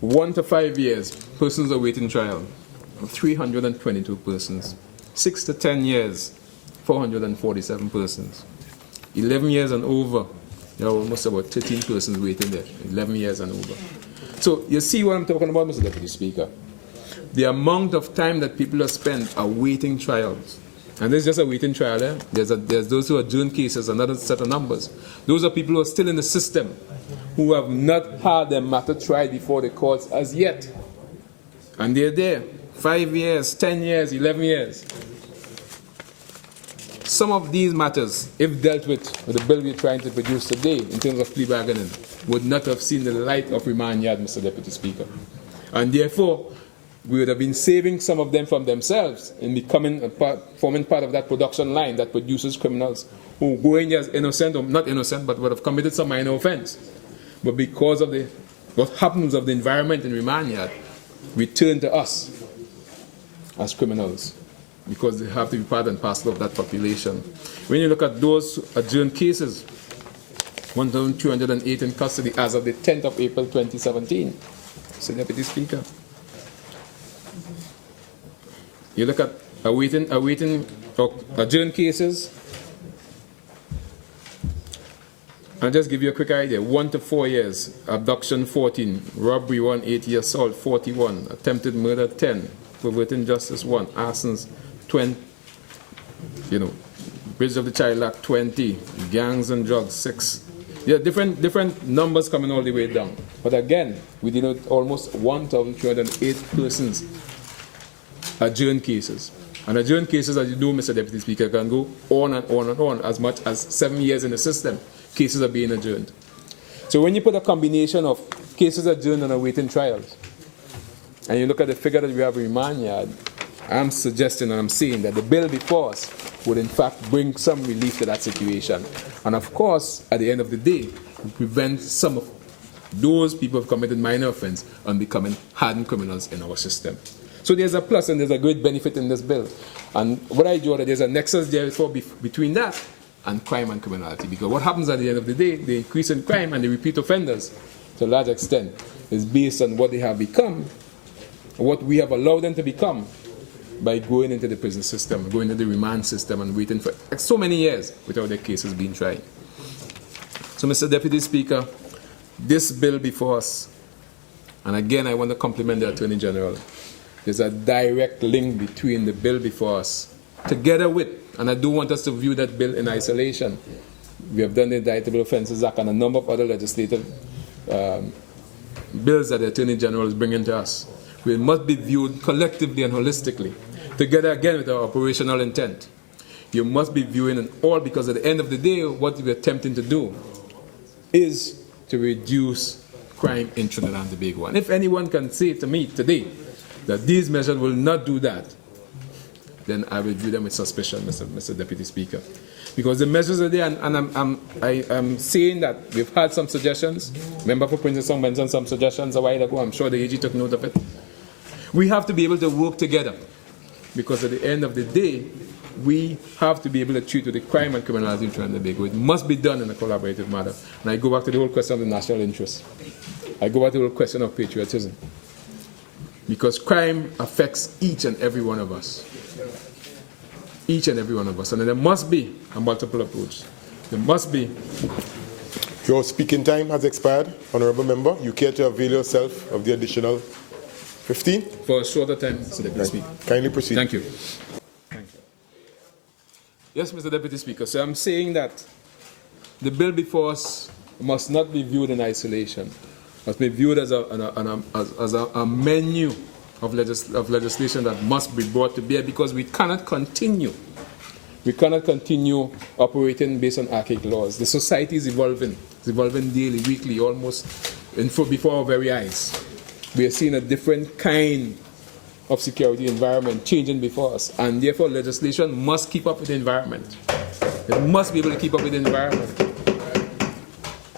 1 to 5 years, persons awaiting trial, 322 persons. 6 to 10 years, 447 persons. 11 years and over, there are almost about 13 persons waiting there, 11 years and over. So you see what I'm talking about, Mr. Deputy Speaker. The amount of time that people have spent awaiting trials. And this is just a waiting trial. Eh? There's those who are adjourned cases, another set of numbers. Those are people who are still in the system, who have not had their matter tried before the courts as yet. And they're there. 5 years, 10 years, 11 years. Some of these matters, if dealt with the bill we're trying to produce today in terms of plea bargaining, would not have seen the light of remand yard, Mr. Deputy Speaker. And therefore, we would have been saving some of them from themselves and forming part of that production line that produces criminals who go in as innocent, or not innocent, but would have committed some minor offense. But because of what happens of the environment in remand yard, return to us as criminals, because they have to be part and parcel of that population. When you look at those adjourned cases, 1,208 in custody as of the 10th of April 2017, Mr. Deputy Speaker. You look at awaiting adjourned cases, I'll just give you a quick idea. 1 to 4 years, abduction 14, robbery 180, assault 41, attempted murder 10, perverting justice 1, arsons 20, Bridge of the Child Act 20, gangs and drugs 6. There are different numbers coming all the way down. But again, we deal with almost 1,308 persons adjourned cases. And adjourned cases, as you know, Mr. Deputy Speaker, can go on and on and on. As much as 7 years in the system, cases are being adjourned. So when you put a combination of cases adjourned and awaiting trials, and you look at the figure that we have in remand yard, I'm suggesting and I'm saying that the bill before us would in fact bring some relief to that situation. And of course, at the end of the day, prevent some of those people who have committed minor offense and becoming hardened criminals in our system. So there's a plus and there's a great benefit in this bill. And what I draw that there's a nexus therefore between that and crime and criminality. Because what happens at the end of the day, the increase in crime and the repeat offenders, to a large extent, is based on what they have become, what we have allowed them to become, by going into the prison system, going into the remand system and waiting for so many years without their cases being tried. So, Mr. Deputy Speaker, this bill before us, and again I want to compliment the Attorney General, there's a direct link between the bill before us, together with, and I do want us to view that bill in isolation. We have done the Indictable Offences Act and a number of other legislative bills that the Attorney General is bringing to us. We must be viewed collectively and holistically, together again with our operational intent. You must be viewing it all, because at the end of the day, what we're attempting to do is to reduce crime in Trinidad and Tobago. And if anyone can say to me today that these measures will not do that, then I will view them with suspicion, Mr. Deputy Speaker. Because the measures are there, and I'm saying that we've had some suggestions. Member for Princetown mentioned some suggestions a while ago. I'm sure the AG took note of it. We have to be able to work together, because at the end of the day, we have to be able to treat with the crime and criminality in Trinidad and Tobago. It must be done in a collaborative manner. And I go back to the whole question of the national interest. I go back to the whole question of patriotism. Because crime affects each and every one of us. Each and every one of us. And there must be a multiple approach. There must be. Your speaking time has expired, Honourable Member. You care to avail yourself of the additional 15? For a shorter time, Mr. Deputy Speaker. Kindly proceed. Thank you. Yes, Mr. Deputy Speaker. So I'm saying that the bill before us must not be viewed in isolation. Must be viewed as a menu of legislation that must be brought to bear, because we cannot continue. We cannot continue operating based on archaic laws. The society is evolving. It's evolving daily, weekly, almost before our very eyes. We are seeing a different kind of security environment changing before us, and therefore legislation must keep up with the environment. It must be able to keep up with the environment.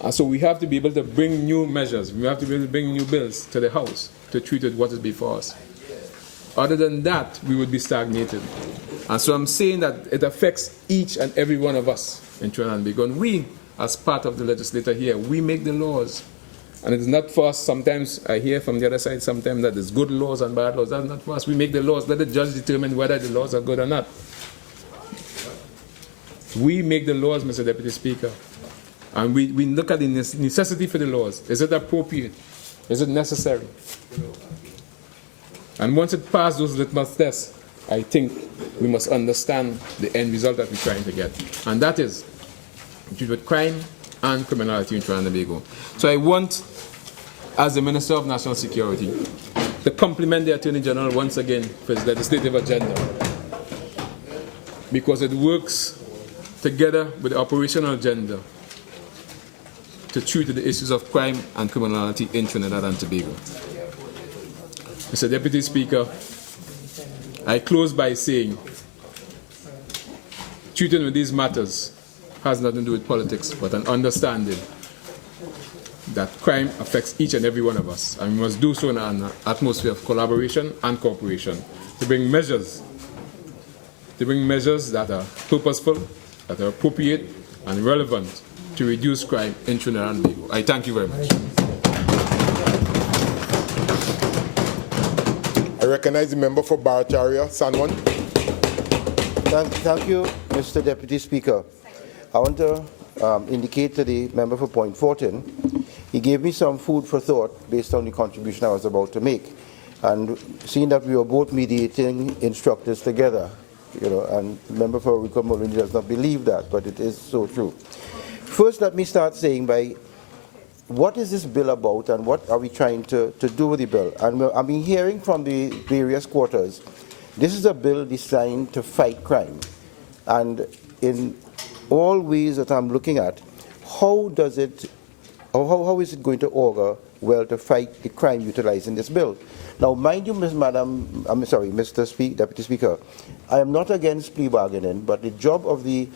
And so we have to be able to bring new measures, we have to be able to bring new bills to the House to treat with what is before us. Other than that, we would be stagnated. And so I'm saying that it affects each and every one of us in Trinidad and Tobago. And we, as part of the legislature here, we make the laws. And it's not for us. Sometimes I hear from the other side sometimes that there's good laws and bad laws. That's not for us. We make the laws. Let the judge determine whether the laws are good or not. We make the laws, Mr. Deputy Speaker. And we look at the necessity for the laws. Is it appropriate? Is it necessary? And once it passes those litmus tests, I think we must understand the end result that we're trying to get. And that is to treat with crime and criminality in Trinidad and Tobago. So I want, as the Minister of National Security, to compliment the Attorney General once again for his legislative agenda, because it works together with the operational agenda to treat the issues of crime and criminality in Trinidad and Tobago. Mr. Deputy Speaker, I close by saying treating with these matters has nothing to do with politics, but an understanding that crime affects each and every one of us, and we must do so in an atmosphere of collaboration and cooperation to bring measures that are purposeful, that are appropriate and relevant to reduce crime in Trinidad and Tobago. I thank you very much. I recognize the member for Barataria, San Juan. Thank you, Mr. Deputy Speaker. I want to indicate to the member for Point Fortin, he gave me some food for thought based on the contribution I was about to make. And seeing that we were both mediating instructors together, and the member for Rico Molini does not believe that, but it is so true. First, let me start saying what is this bill about and what are we trying to do with the bill? And I've been hearing from the various quarters, this is a bill designed to fight crime. And in all ways that I'm looking at, how is it going to augur well to fight the crime utilizing this bill? Now, mind you, Mr. Deputy Speaker, I am not against plea bargaining, but the job of the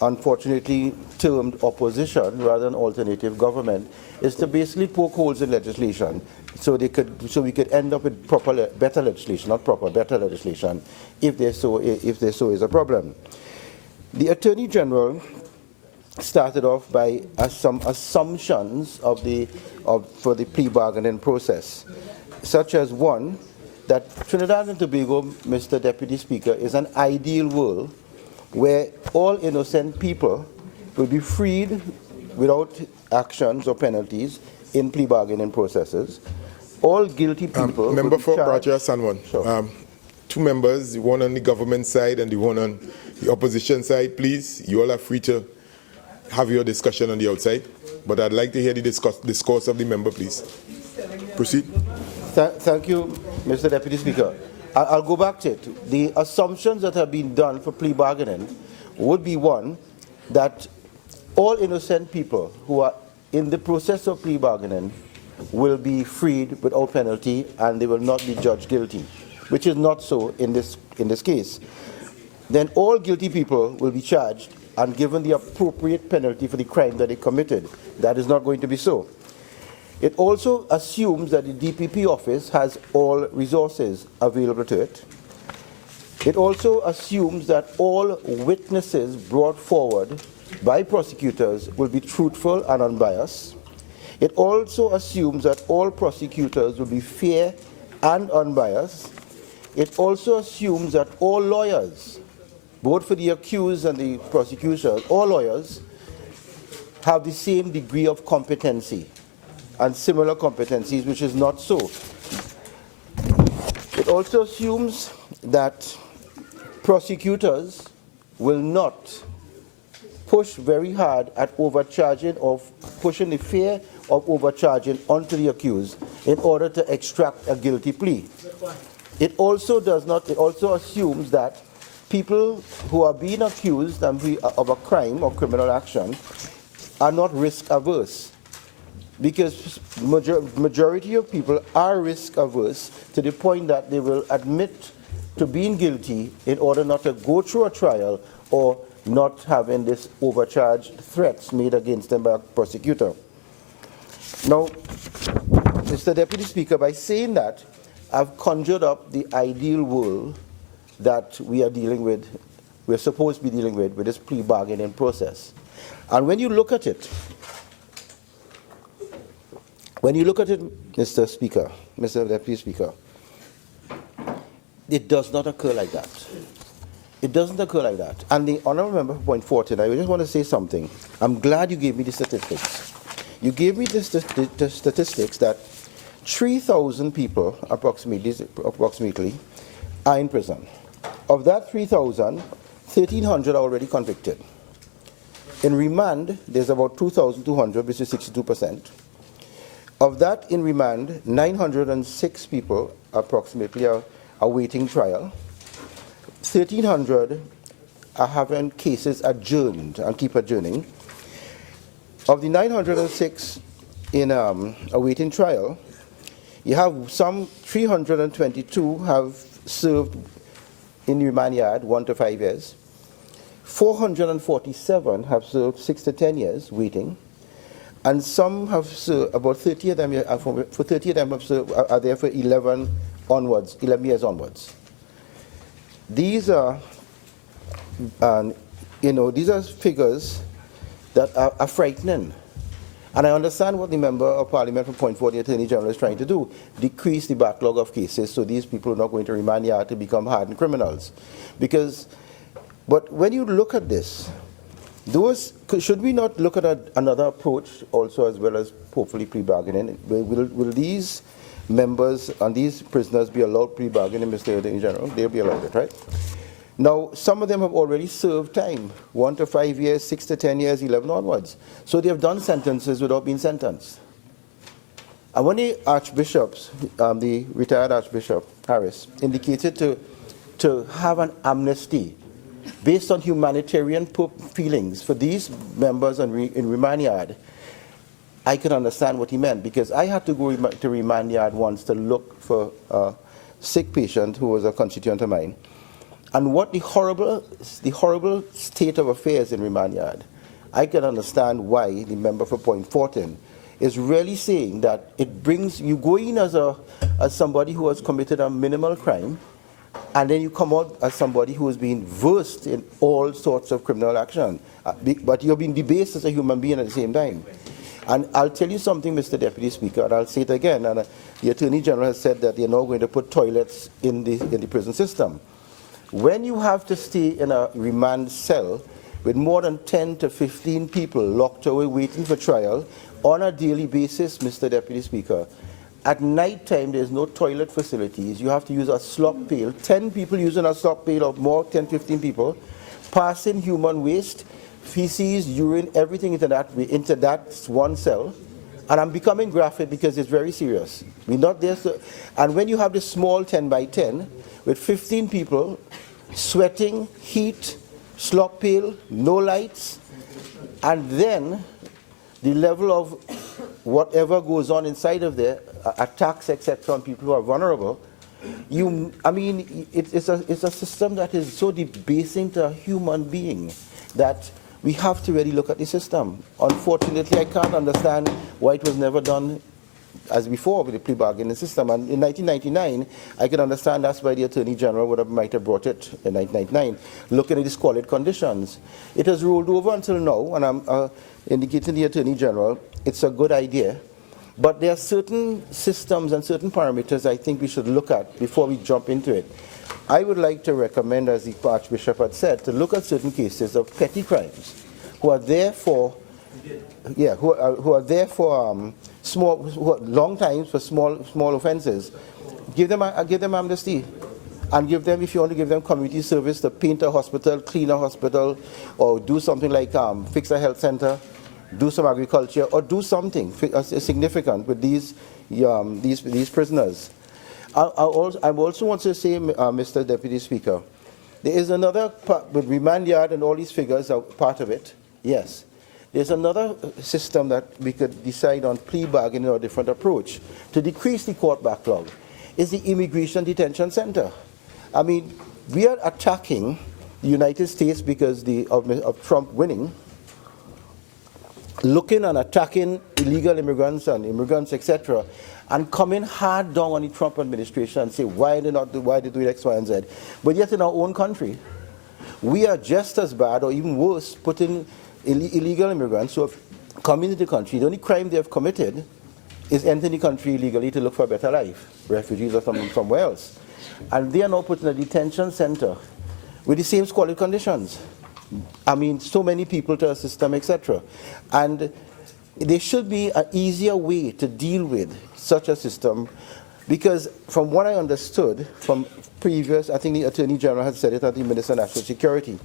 unfortunately termed opposition rather than alternative government is to basically poke holes in legislation so we could end up with better legislation, better legislation, if there so is a problem. The Attorney General started off by some assumptions for the plea bargaining process, such as one, that Trinidad and Tobago, Mr. Deputy Speaker, is an ideal world where all innocent people will be freed without actions or penalties in plea bargaining processes. All guilty people Member will be for charged. Barataria San Sure. two members, the one on the government side and the one on the opposition side, please. You all are free to have your discussion on the outside, but I'd like to hear the discourse of the member, please. Proceed. Thank you, Mr. Deputy Speaker. I'll go back to it. The assumptions that have been done for plea bargaining would be, one, that all innocent people who are in the process of plea bargaining will be freed without penalty and they will not be judged guilty, which is not so in this case. Then all guilty people will be charged and given the appropriate penalty for the crime that they committed. That is not going to be so. It also assumes that the DPP office has all resources available to it. It also assumes that all witnesses brought forward by prosecutors will be truthful and unbiased. It also assumes that all prosecutors will be fair and unbiased. It also assumes that all lawyers, both for the accused and the prosecution, all lawyers have the same degree of competency and similar competencies, which is not so. It also assumes that prosecutors will not push very hard at overcharging or pushing the fear of overcharging onto the accused in order to extract a guilty plea. It also assumes that people who are being accused of a crime or criminal action are not risk averse, because majority of people are risk averse to the point that they will admit to being guilty in order not to go through a trial or not having this overcharged threats made against them by a prosecutor. Now, Mr. Deputy Speaker, by saying that, I've conjured up the ideal world that we are dealing with, we're supposed to be dealing with this plea bargaining process. And when you look at it, Mr. Speaker, Mr. Deputy Speaker, it does not occur like that. It doesn't occur like that. And the honourable member for Point Fortin, I just want to say something. I'm glad you gave me the statistics. You gave me the statistics that 3,000 people, approximately, are in prison. Of that 3,000, 1,300 are already convicted. In remand, there's about 2,200, which is 62%. Of that in remand, 906 people approximately are awaiting trial. 1,300 are having cases adjourned and keep adjourning. Of the 906 in awaiting trial, you have some 322 have served in the remand yard 1 to 5 years. 447 have served 6 to 10 years waiting. And some have served, about 30 of them, for 30 of them have served, are there for 11 years onwards. These are, these are figures that are frightening. And I understand what the Member of Parliament from Point Fortin, the Attorney General, is trying to do, decrease the backlog of cases so these people are not going to remand yard to become hardened criminals. But when you look at this, should we not look at another approach also, as well as hopefully plea bargaining? Will these members and these prisoners be allowed plea bargaining, Mr. Attorney General? They'll be allowed it, right? Now, some of them have already served time, 1 to 5 years, 6 to 10 years, 11 onwards. So they have done sentences without being sentenced. And when the archbishops, the retired Archbishop Faris, indicated to have an amnesty based on humanitarian feelings for these members in remand yard, I can understand what he meant, because I had to go to remand yard once to look for a sick patient who was a constituent of mine. And what the horrible state of affairs in remand yard, I can understand why the member for Point Fortin is really saying that it brings, you go in as somebody who has committed a minimal crime, and then you come out as somebody who has been versed in all sorts of criminal action, but you're being debased as a human being at the same time. And I'll tell you something, Mr. Deputy Speaker, and I'll say it again, and the Attorney General has said that they're now going to put toilets in the prison system. When you have to stay in a remand cell with more than 10 to 15 people locked away waiting for trial on a daily basis, Mr. Deputy Speaker, at night time there's no toilet facilities. You have to use a slop pail, 10 people using a slop pail or more, 10, 15 people, passing human waste, feces, urine, everything into that one cell. And I'm becoming graphic because it's very serious. We're not there. And when you have this small 10 by 10 with 15 people, sweating, heat, slop pail, no lights, and then the level of whatever goes on inside of there, attacks, etc., on people who are vulnerable, it's a system that is so debasing to a human being that we have to really look at the system. Unfortunately, I can't understand why it was never done as before with the plea bargaining system. And in 1999, I can understand that's why the Attorney General might have brought it in 1999, looking at the squalid conditions. It has rolled over until now, and I'm indicating the Attorney General, it's a good idea. But there are certain systems and certain parameters I think we should look at before we jump into it. I would like to recommend, as the Archbishop had said, to look at certain cases of petty crimes who are there for, who are there for long times for small offences. Give them amnesty, and give them, if you want to give them community service, to paint a hospital, clean a hospital, or do something like fix a health centre, do some agriculture, or do something significant with these prisoners. I also want to say, Mr. Deputy Speaker, there is another part with remand yard, and all these figures are part of it. Yes. There's another system that we could decide on, plea bargaining or a different approach to decrease the court backlog, is the Immigration Detention Center. I mean, we are attacking the United States because of Trump winning, looking and attacking illegal immigrants and immigrants, etc., and coming hard down on the Trump administration and say, why they do X, Y, and Z. But yet in our own country, we are just as bad or even worse putting illegal immigrants who have come into the country. The only crime they have committed is entering the country illegally to look for a better life, refugees or somewhere else. And they are now put in a detention center with the same squalid conditions. I mean, so many people to a system, etc. And there should be an easier way to deal with such a system, because from what I understood from previous, I think the Attorney General had said it at the Minister of National Security,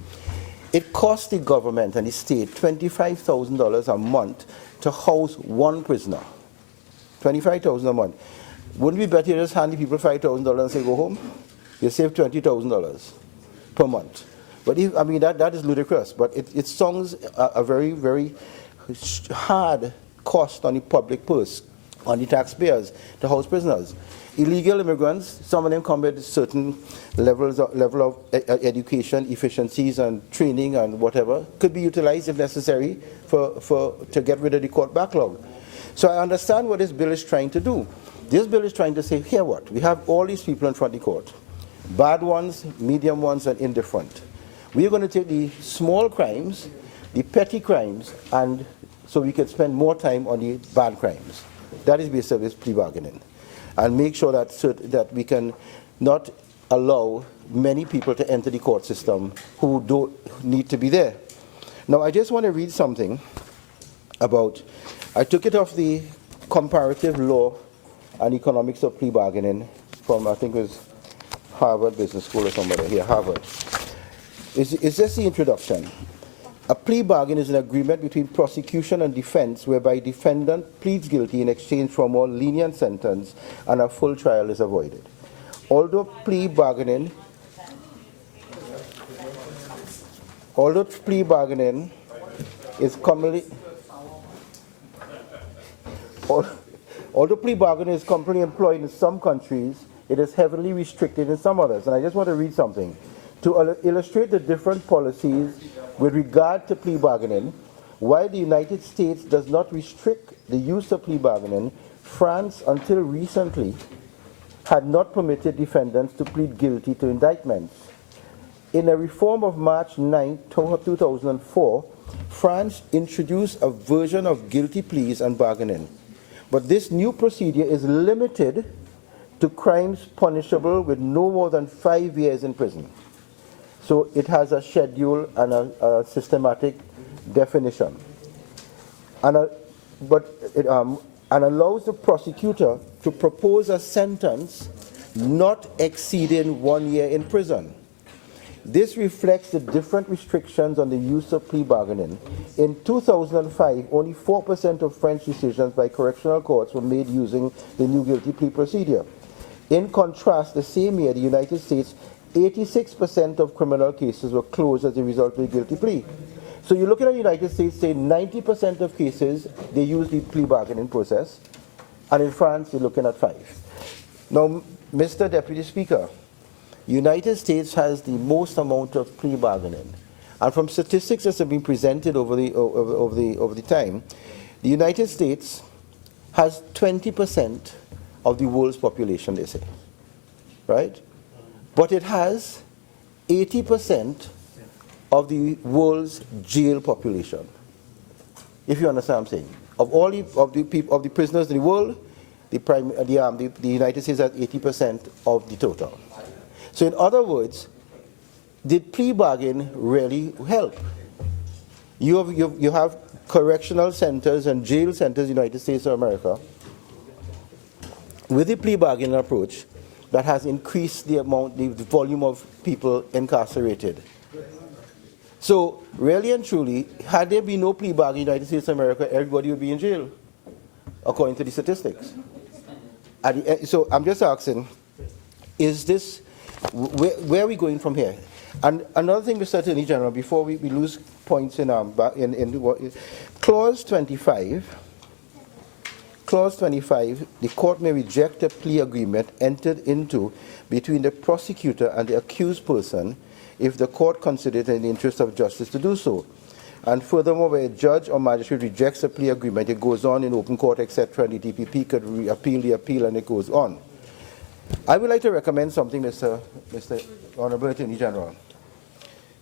it costs the government and the state $25,000 a month to house one prisoner. $25,000 a month. Wouldn't it be better to just hand the people $5,000 and say, go home? You save $20,000 per month. But that is ludicrous. But it sounds a very, very hard cost on the public purse, on the taxpayers, to house prisoners. Illegal immigrants, some of them come with certain level of education, efficiencies, and training, and whatever, could be utilized if necessary to get rid of the court backlog. So I understand what this bill is trying to do. This bill is trying to say, here what? We have all these people in front of the court. Bad ones, medium ones, and indifferent. We are going to take the small crimes, the petty crimes, and so we can spend more time on the bad crimes. That is basically this plea bargaining. And make sure that we can not allow many people to enter the court system who don't need to be there. Now, I just want to read something about, I took it off the comparative law and economics of plea bargaining from, I think it was Harvard Business School or somebody here, Harvard. It's just the introduction. A plea bargain is an agreement between prosecution and defense whereby defendant pleads guilty in exchange for a more lenient sentence and a full trial is avoided. Although plea bargaining is commonly employed in some countries, it is heavily restricted in some others. And I just want to read something. To illustrate the different policies with regard to plea bargaining, while the United States does not restrict the use of plea bargaining, France, until recently, had not permitted defendants to plead guilty to indictments. In a reform of March 9, 2004, France introduced a version of guilty pleas and bargaining. But this new procedure is limited to crimes punishable with no more than 5 years in prison. So it has a schedule and a systematic definition. And allows the prosecutor to propose a sentence not exceeding 1 year in prison. This reflects the different restrictions on the use of plea bargaining. In 2005, only 4% of French decisions by correctional courts were made using the new guilty plea procedure. In contrast, the same year, the United States, 86% of criminal cases were closed as a result of the guilty plea. So you look at the United States, say 90% of cases, they use the plea bargaining process, and in France, you're looking at 5. Now, Mr. Deputy Speaker, United States has the most amount of plea bargaining. And from statistics that have been presented over the time, the United States has 20% of the world's population, they say, right? But it has 80% of the world's jail population. If you understand what I'm saying. Of all the prisoners in the world, the United States has 80% of the total. So in other words, did plea bargain really help? You have correctional centers and jail centers in the United States of America with the plea bargaining approach that has increased the volume of people incarcerated. So really and truly, had there been no plea bargain in the United States of America, everybody would be in jail, according to the statistics. So I'm just asking, is this, where are we going from here? And another thing, Mr. Attorney General, before we lose points in Clause 25, the court may reject a plea agreement entered into between the prosecutor and the accused person if the court considers it in the interest of justice to do so. And furthermore, where a judge or magistrate rejects a plea agreement, it goes on in open court, etc., and the DPP could appeal the appeal, and it goes on. I would like to recommend something, Mr. Honorable Attorney General.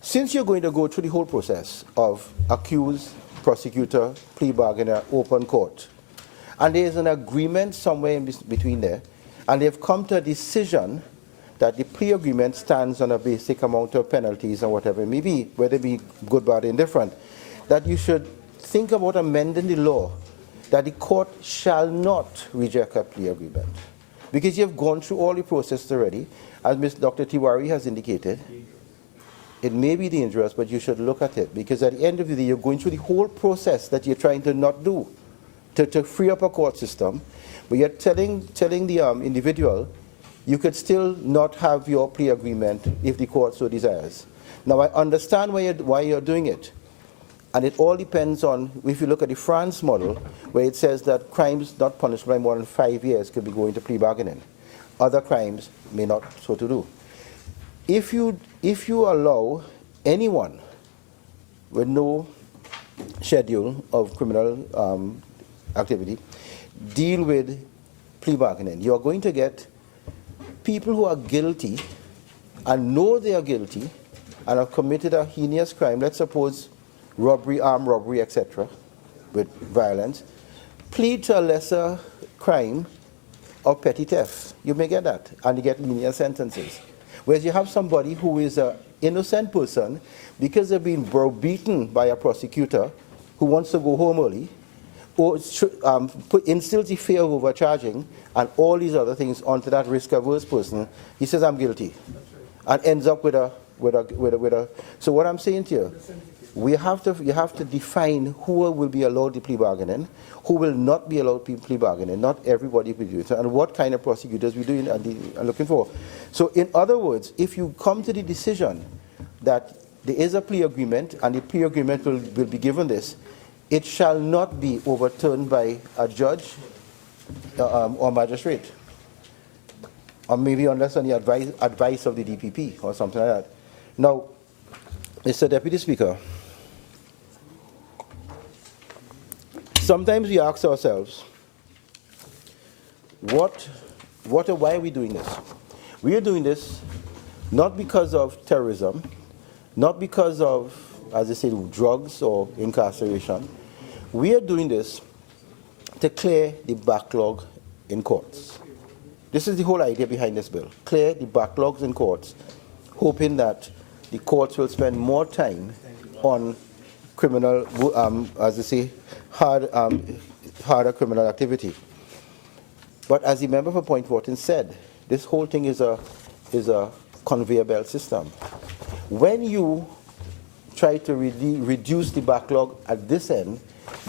Since you're going to go through the whole process of accused, prosecutor, plea bargainer, open court, and there's an agreement somewhere in between there, and they've come to a decision that the plea agreement stands on a basic amount of penalties or whatever it may be, whether it be good, bad, indifferent, that you should think about amending the law that the court shall not reject a plea agreement. Because you've gone through all the processes already, as Dr. Tiwari has indicated, it may be dangerous, but you should look at it, because at the end of the day, you're going through the whole process that you're trying to not do, to free up a court system, but you're telling the individual, you could still not have your plea agreement if the court so desires. Now, I understand why you're doing it. And it all depends on, if you look at the France model, where it says that crimes not punished by more than 5 years could be going to plea bargaining. Other crimes may not so to do. If you allow anyone with no schedule of criminal activity deal with plea bargaining, you are going to get people who are guilty and know they are guilty and have committed a heinous crime, let's suppose robbery, armed robbery, etc., with violence, plead to a lesser crime of petty theft. You may get that, and you get lenient sentences. Whereas you have somebody who is an innocent person, because they've been browbeaten by a prosecutor who wants to go home early, or instills the fear of overcharging and all these other things onto that risk-averse person. He says, I'm guilty, and ends up with a. So what I'm saying to you, you have to define who will be allowed to plea bargaining, who will not be allowed to plea bargaining. Not everybody will do it, and what kind of prosecutors we do are looking for. So in other words, if you come to the decision that there is a plea agreement and the plea agreement will be given this, it shall not be overturned by a judge or magistrate, or maybe unless on the advice of the DPP or something like that. Now, Mr. Deputy Speaker, sometimes we ask ourselves, why are we doing this? We are doing this not because of terrorism, not because of as they say, drugs or incarceration. We are doing this to clear the backlog in courts. This is the whole idea behind this bill. Clear the backlogs in courts, hoping that the courts will spend more time on criminal, as they say, harder criminal activity. But as the member for Point Fortin said, this whole thing is a conveyor belt system. When you try to reduce the backlog at this end,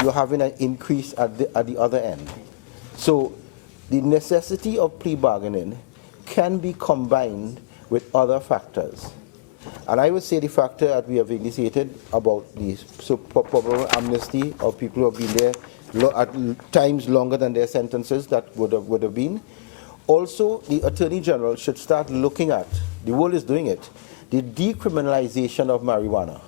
you're having an increase at the other end. So the necessity of plea bargaining can be combined with other factors. And I would say the factor that we have initiated about the probable amnesty of people who have been there at times longer than their sentences that would have been. Also, the Attorney General should start looking at, the world is doing it, the decriminalization of marijuana.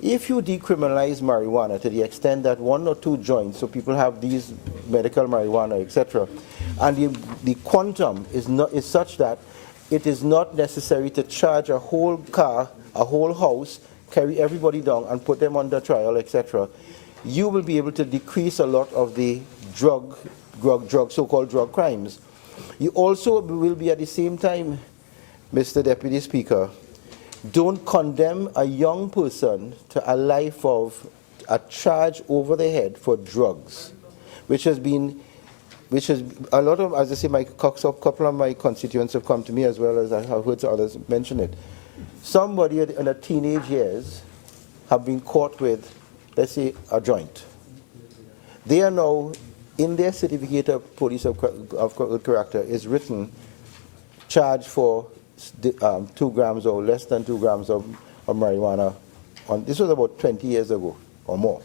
If you decriminalize marijuana to the extent that 1 or 2 joints, so people have these medical marijuana, etc., and the quantum is such that it is not necessary to charge a whole car, a whole house, carry everybody down and put them under trial, etc., you will be able to decrease a lot of the so-called drug crimes. You also will be at the same time, Mr. Deputy Speaker, don't condemn a young person to a life of a charge over the head for drugs, which is a lot of, as I say, a couple of my constituents have come to me, as well as I have heard others mention it. Somebody in their teenage years have been caught with, let's say, a joint. They are now, in their certificate of police of character, is written charged for 2 grams or less than 2 grams of marijuana. This was about 20 years ago or more.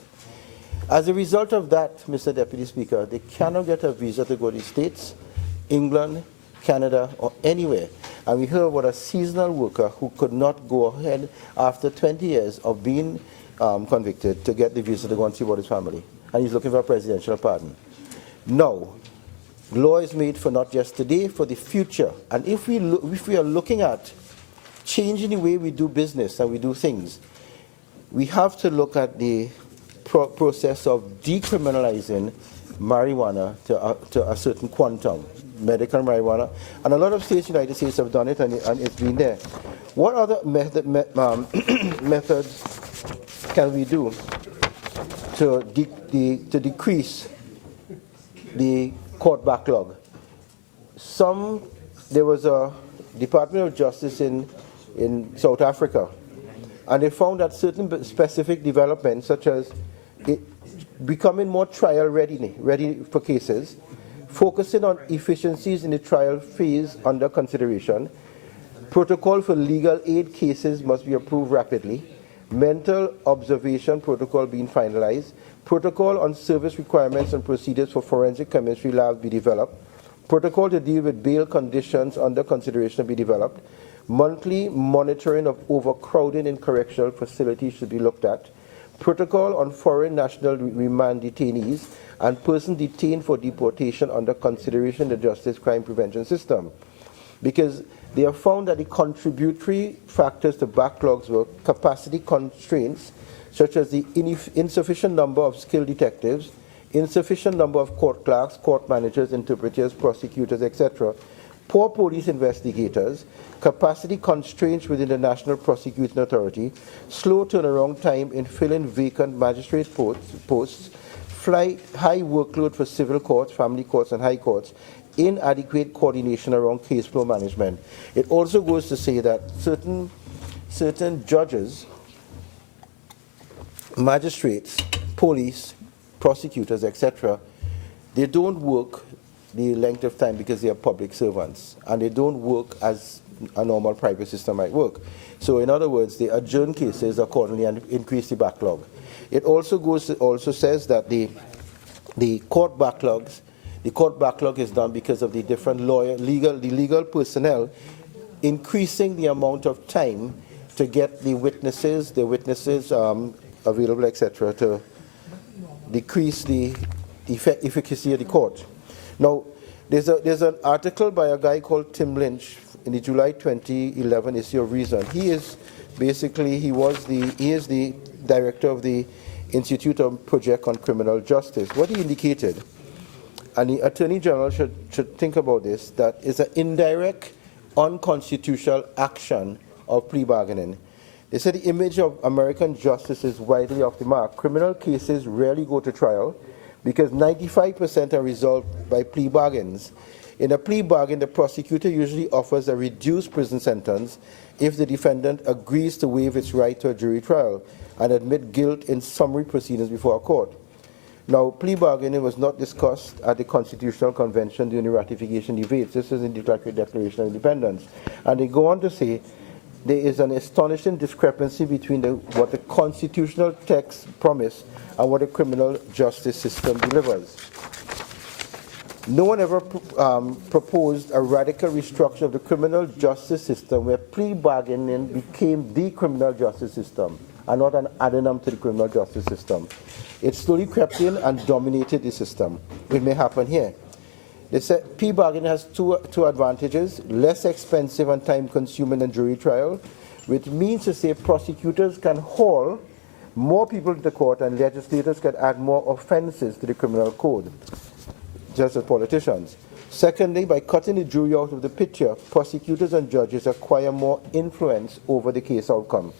As a result of that, Mr. Deputy Speaker, they cannot get a visa to go to the States, England, Canada, or anywhere. And we heard about a seasonal worker who could not go ahead after 20 years of being convicted to get the visa to go and see about his family. And he's looking for a presidential pardon. No. Law is made for not just today, for the future. And if we are looking at changing the way we do business and we do things, we have to look at the process of decriminalizing marijuana to a certain quantum, medical marijuana. And a lot of states, United States, have done it, and it's been there. What other methods can we do to decrease the court backlog? There was a Department of Justice in South Africa, and they found that certain specific developments, such as it becoming more trial ready for cases, focusing on efficiencies in the trial phase under consideration, protocol for legal aid cases must be approved rapidly, mental observation protocol being finalized, protocol on service requirements and procedures for forensic chemistry labs be developed, protocol to deal with bail conditions under consideration be developed, monthly monitoring of overcrowding in correctional facilities should be looked at, protocol on foreign national remand detainees and persons detained for deportation under consideration in the justice crime prevention system. Because they have found that the contributory factors to backlogs were capacity constraints, such as the insufficient number of skilled detectives, insufficient number of court clerks, court managers, interpreters, prosecutors, etc., poor police investigators, capacity constraints within the National Prosecuting Authority, slow turnaround time in filling vacant magistrate posts, high workload for civil courts, family courts, and high courts, inadequate coordination around case flow management. It also goes to say that certain judges, magistrates, police, prosecutors, etc., they don't work the length of time because they are public servants, and they don't work as a normal private system might work. So in other words, they adjourn cases accordingly and increase the backlog. It also says that the court backlog is done because of the different legal personnel increasing the amount of time to get the witnesses available, etc., to decrease the efficacy of the court. Now, there's an article by a guy called Tim Lynch in the July 2011 issue of Reason. He is Basically, he is the director of the Institute of Project on Criminal Justice. What he indicated, and the Attorney General should think about this, that is an indirect, unconstitutional action of plea bargaining. They said the image of American justice is widely off the mark. Criminal cases rarely go to trial because 95% are resolved by plea bargains. In a plea bargain, the prosecutor usually offers a reduced prison sentence if the defendant agrees to waive its right to a jury trial and admit guilt in summary proceedings before a court. Now, plea bargaining was not discussed at the Constitutional Convention during the ratification debates. This is in the Declaration of Independence. And they go on to say there is an astonishing discrepancy between what the constitutional text promised and what the criminal justice system delivers. No one ever proposed a radical restructure of the criminal justice system where plea bargaining became the criminal justice system and not an addendum to the criminal justice system. It slowly crept in and dominated the system. It may happen here. They said plea bargaining has two advantages: less expensive and time-consuming than jury trial, which means to say prosecutors can haul more people to the court and legislators can add more offenses to the criminal code, just as politicians. Secondly, by cutting the jury out of the picture, prosecutors and judges acquire more influence over the case outcome.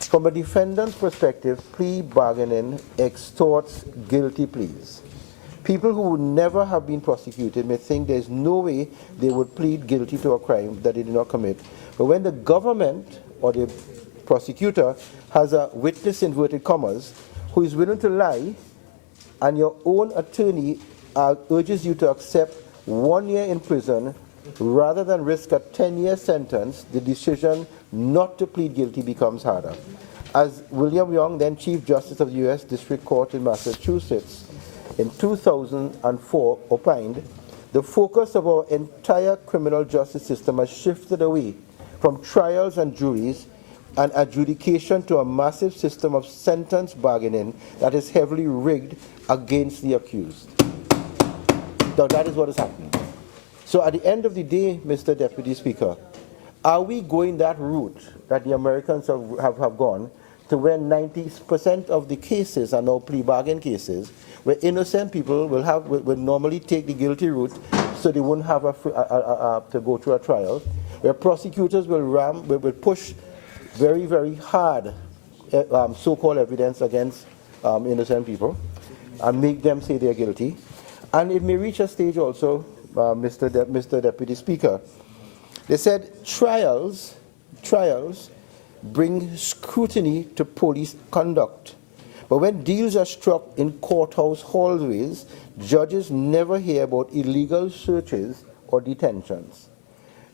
From a defendant's perspective, plea bargaining extorts guilty pleas. People who would never have been prosecuted may think there's no way they would plead guilty to a crime that they did not commit. But when the government or the prosecutor has a witness, inverted commas, who is willing to lie, and your own attorney urges you to accept 1 year in prison rather than risk a 10-year sentence, the decision not to plead guilty becomes harder. As William Young, then Chief Justice of the U.S. District Court in Massachusetts, in 2004 opined, the focus of our entire criminal justice system has shifted away from trials and juries and adjudication to a massive system of sentence bargaining that is heavily rigged against the accused. Now that is what is happening. So at the end of the day, Mr. Deputy Speaker, are we going that route that the Americans have gone to where 90% of the cases are now plea bargain cases, where innocent people will normally take the guilty route so they won't have to go through a trial, where prosecutors will push very, very hard so-called evidence against innocent people and make them say they're guilty. And it may reach a stage also, Mr. Deputy Speaker. They said trials bring scrutiny to police conduct. But when deals are struck in courthouse hallways, judges never hear about illegal searches or detentions.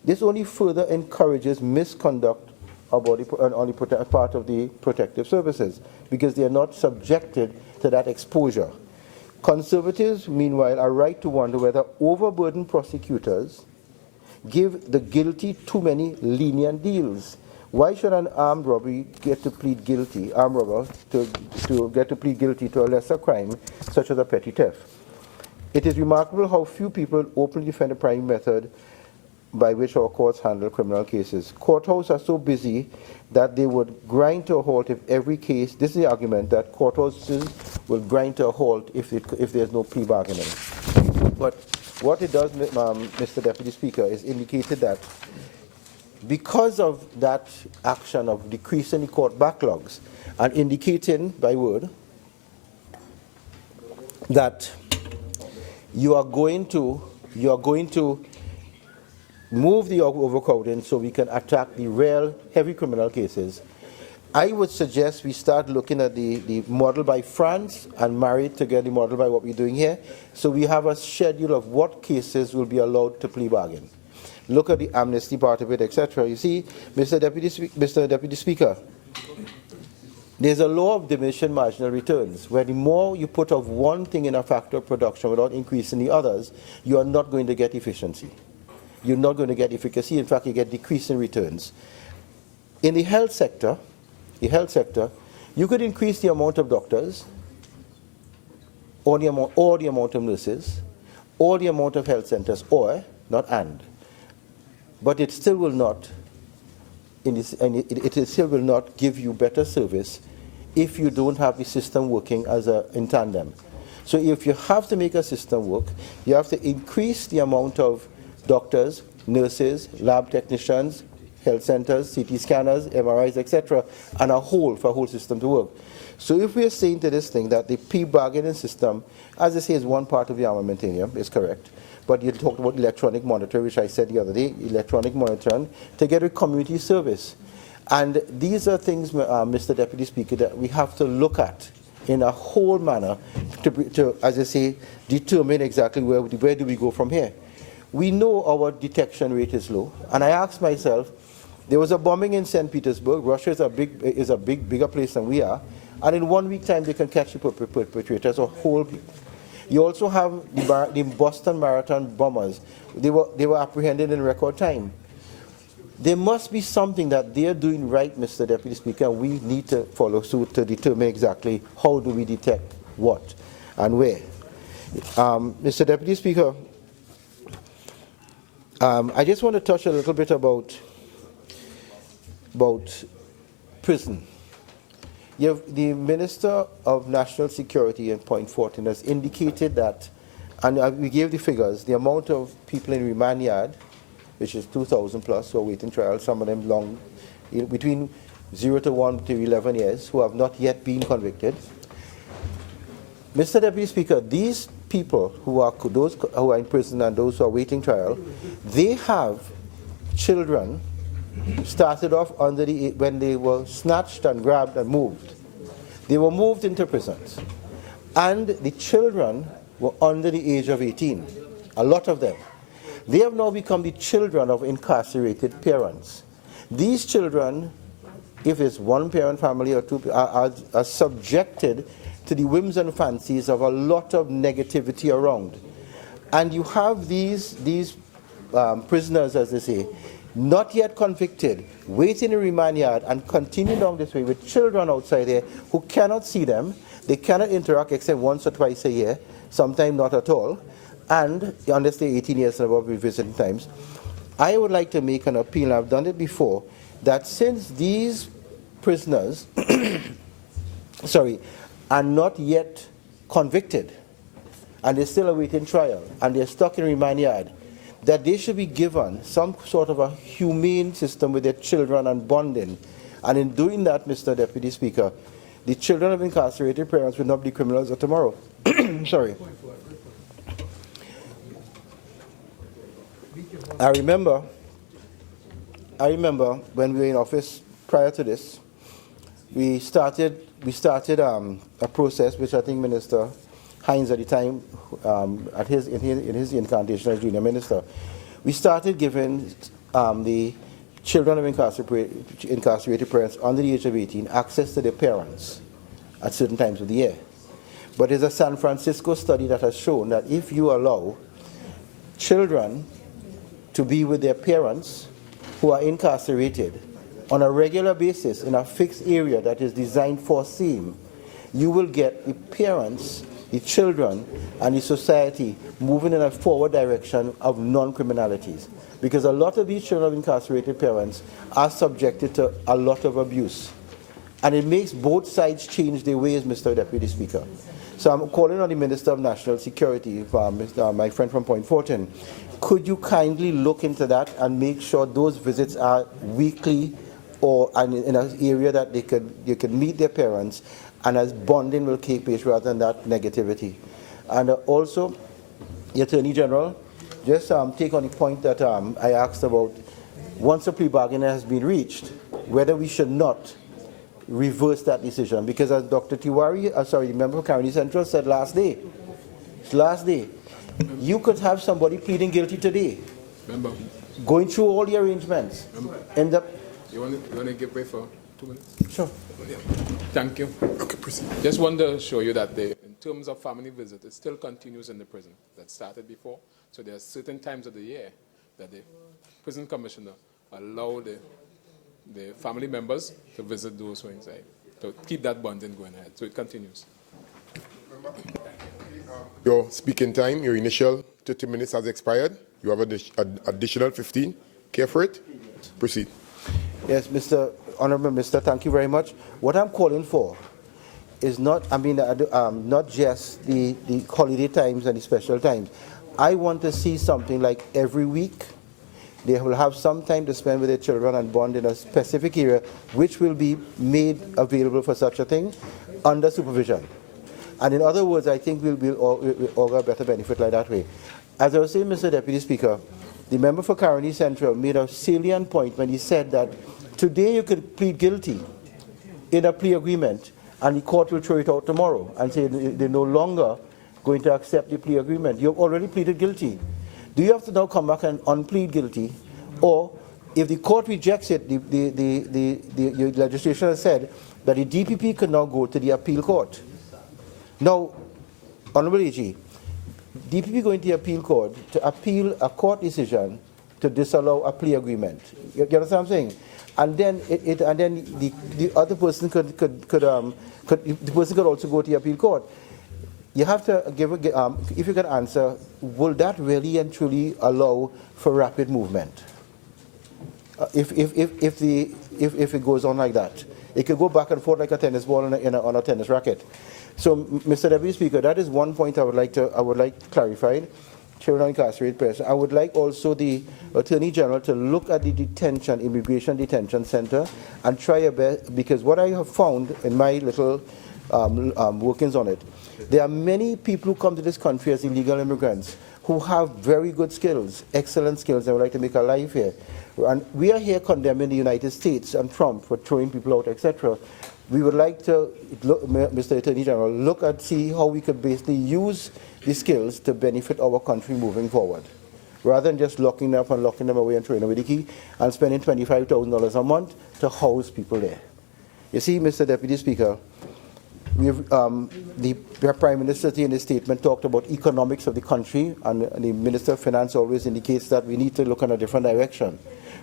This only further encourages misconduct on the part of the protective services because they are not subjected to that exposure. Conservatives, meanwhile, are right to wonder whether overburdened prosecutors give the guilty too many lenient deals. Why should an armed robber get to plead guilty, to get to plead guilty to a lesser crime, such as a petty theft? It is remarkable how few people openly defend the primary method by which our courts handle criminal cases. Courthouses are so busy that they would grind to a halt if every case, this is the argument, that courthouses will grind to a halt if there's no plea bargaining. But what it does, Mr. Deputy Speaker, is indicated that because of that action of decreasing the court backlogs and indicating by word that you are going to move the overcrowding so we can attack the real heavy criminal cases, I would suggest we start looking at the model by France and marry it together the model by what we're doing here. So we have a schedule of what cases will be allowed to plea bargain. Look at the amnesty part of it, etc. You see, Mr. Deputy Speaker, there's a law of diminishing marginal returns, where the more you put of one thing in a factor of production without increasing the others, you are not going to get efficiency. You're not going to get efficacy. In fact, you get decreasing returns. In the health sector, you could increase the amount of doctors, or the amount of nurses, or the amount of health centers, or, not and. But it still will not it still will not give you better service if you don't have the system working in tandem. So if you have to make a system work, you have to increase the amount of doctors, nurses, lab technicians, health centers, CT scanners, MRIs, etc., and for a whole system to work. So if we are saying to this thing that the P-bargaining system, as I say, is one part of the armamentarium, is correct. But you talked about electronic monitoring, which I said the other day, electronic monitoring, to get a community service. And these are things, Mr. Deputy Speaker, that we have to look at in a whole manner to, as I say, determine exactly where do we go from here. We know our detection rate is low, and I asked myself, there was a bombing in St. Petersburg. Russia is a bigger place than we are, and in 1 week time they can catch the perpetrators or whole people. You also have the Boston Marathon bombers. They were apprehended in record time. There must be something that they are doing right, Mr. Deputy Speaker, and we need to follow suit to determine exactly how do we detect what and where. Mr. Deputy Speaker, I just want to touch a little bit about prison. The Minister of National Security in point Fortin has indicated that, and we gave the figures, the amount of people in remand yard, which is 2,000 plus who are waiting trial, some of them long, between 0 to 1 to 11 years, who have not yet been convicted. Mr. Deputy Speaker, these people those who are in prison and those who are waiting trial, they have children started off when they were snatched and grabbed and moved. They were moved into prisons. And the children were under the age of 18, a lot of them. They have now become the children of incarcerated parents. These children, if it's one parent family or two, are subjected to the whims and fancies of a lot of negativity around. And you have these prisoners, as they say, not yet convicted, waiting in remand yard and continue down this way with children outside there who cannot see them. They cannot interact except once or twice a year, sometimes not at all. And unless they're 18 years and above, we visiting times. I would like to make an appeal, I've done it before, that since these prisoners are not yet convicted, and they're still awaiting trial, and they're stuck in remand yard, that they should be given some sort of a humane system with their children and bonding. And in doing that, Mr. Deputy Speaker, the children of incarcerated parents will not be criminals of tomorrow. Sorry. I remember when we were in office prior to this, we started a process which I think Minister Hines at the time, in his incantation as junior minister, we started giving the children of incarcerated parents under the age of 18 access to their parents at certain times of the year. But there's a San Francisco study that has shown that if you allow children to be with their parents who are incarcerated on a regular basis in a fixed area that is designed for same, you will get the parents, the children, and the society moving in a forward direction of non-criminalities. Because a lot of these children of incarcerated parents are subjected to a lot of abuse. And it makes both sides change their ways, Mr. Deputy Speaker. So I'm calling on the Minister of National Security, my friend from Point Fortin. Could you kindly look into that and make sure those visits are weekly or in an area that they could meet their parents, and as bonding will take place rather than that negativity. And also, the Attorney General, just take on the point that I asked about, once a plea bargain has been reached, whether we should not reverse that decision. Because as Dr. Tiwari, the member of County Central said last day, you could have somebody pleading guilty today, going through all the arrangements, end up... You want to give way for 2 minutes? Sure. Yeah. Thank you. Okay, proceed. Just want to show you that in terms of family visit, it still continues in the prison. That started before. So there are certain times of the year that the prison commissioner allow the family members to visit those who are inside, to keep that bonding going ahead. So it continues. Your speaking time, your initial 30 minutes has expired. You have an additional 15. Care for it? Proceed. Yes, Mr. Honorable Minister, thank you very much. What I'm calling for is not, not just the holiday times and the special times. I want to see something like every week. They will have some time to spend with their children and bond in a specific area, which will be made available for such a thing under supervision. And in other words, I think we'll augur a better benefit like that way. As I was saying, Mr. Deputy Speaker, the member for Caroni Central made a salient point when he said that today you could plead guilty in a plea agreement and the court will throw it out tomorrow and say they're no longer going to accept the plea agreement. You've already pleaded guilty. Do you have to now come back and unplead guilty? Or if the court rejects it, the legislation has said that the DPP can now go to the appeal court. Now, Honorable AG, DPP going to the appeal court to appeal a court decision to disallow a plea agreement. You understand what I'm saying? And then the other person could also go to the appeal court. You have to give if you can answer, will that really and truly allow for rapid movement? If it goes on like that, it could go back and forth like a tennis ball on a tennis racket. So, Mr. Deputy Speaker, that is one point I would like clarified. Children of incarcerated persons. I would like also the Attorney General to look at the immigration detention center, and try a bit, because what I have found in my little workings on it, there are many people who come to this country as illegal immigrants who have very good skills, excellent skills, and would like to make a life here. And we are here condemning the United States and Trump for throwing people out, etc. We would like to, Mr. Attorney General, look at see how we could basically use the skills to benefit our country moving forward, rather than just locking them up and locking them away and throwing away the key and spending $25,000 a month to house people there. You see, Mr. Deputy Speaker, we have, the Prime Minister in his statement talked about economics of the country, and the Minister of Finance always indicates that we need to look in a different direction.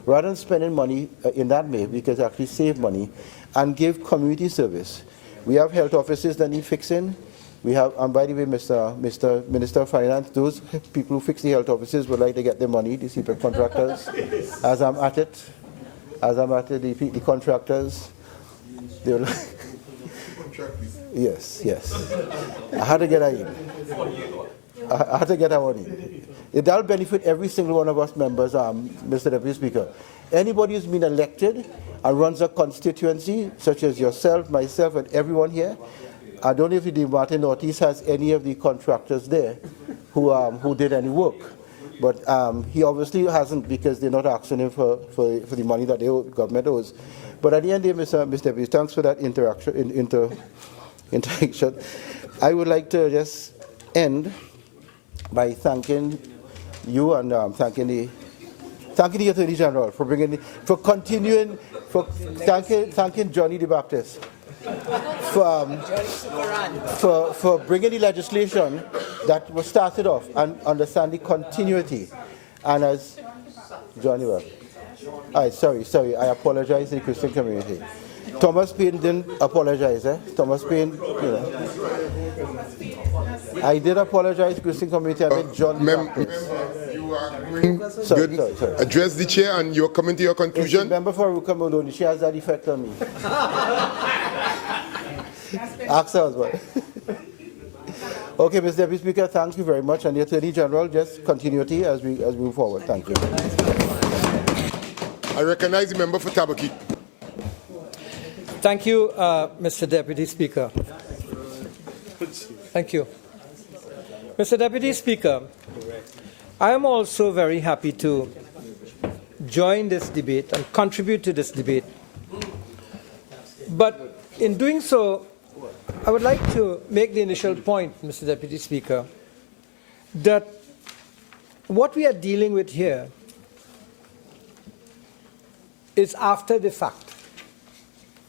Rather than spending money in that way, we could actually save money and give community service. We have health offices that need fixing. We have, and by the way, Mr. Minister of Finance, those people who fix the health offices would like to get their money, the CPEC contractors. As I'm at it, the contractors, they will yes. I had to get that in. I had to get that one in. That'll benefit every single one of us members, Mr. Deputy Speaker. Anybody who's been elected and runs a constituency, such as yourself, myself, and everyone here, I don't know if the Martin Ortiz has any of the contractors there who did any work. But he obviously hasn't, because they're not asking him for the money that the government owes. But at the end of the day, Mr. Deputy, thanks for that interaction. I would like to just end by thanking you and thanking the Attorney General for thanking Johnny the Baptist for bringing the legislation that was started off and understand the continuity. And as Johnny, sorry, I apologize to the Christian community. Thomas Paine didn't apologize, Thomas Paine, I did apologize to the Christian community. I meant John Baptist. You are going sorry. Address the chair and you're coming to your conclusion. Member for Ruka Maloney, she has that effect on me. Ask her as well. Okay, Mr. Deputy Speaker, thank you very much. And the Attorney General, just continuity as we move forward. Thank you. I recognize the member for Tabaquite. Thank you, Mr. Deputy Speaker. Thank you. Mr. Deputy Speaker, I am also very happy to join this debate and contribute to this debate. But in doing so, I would like to make the initial point, Mr. Deputy Speaker, that what we are dealing with here is after the fact,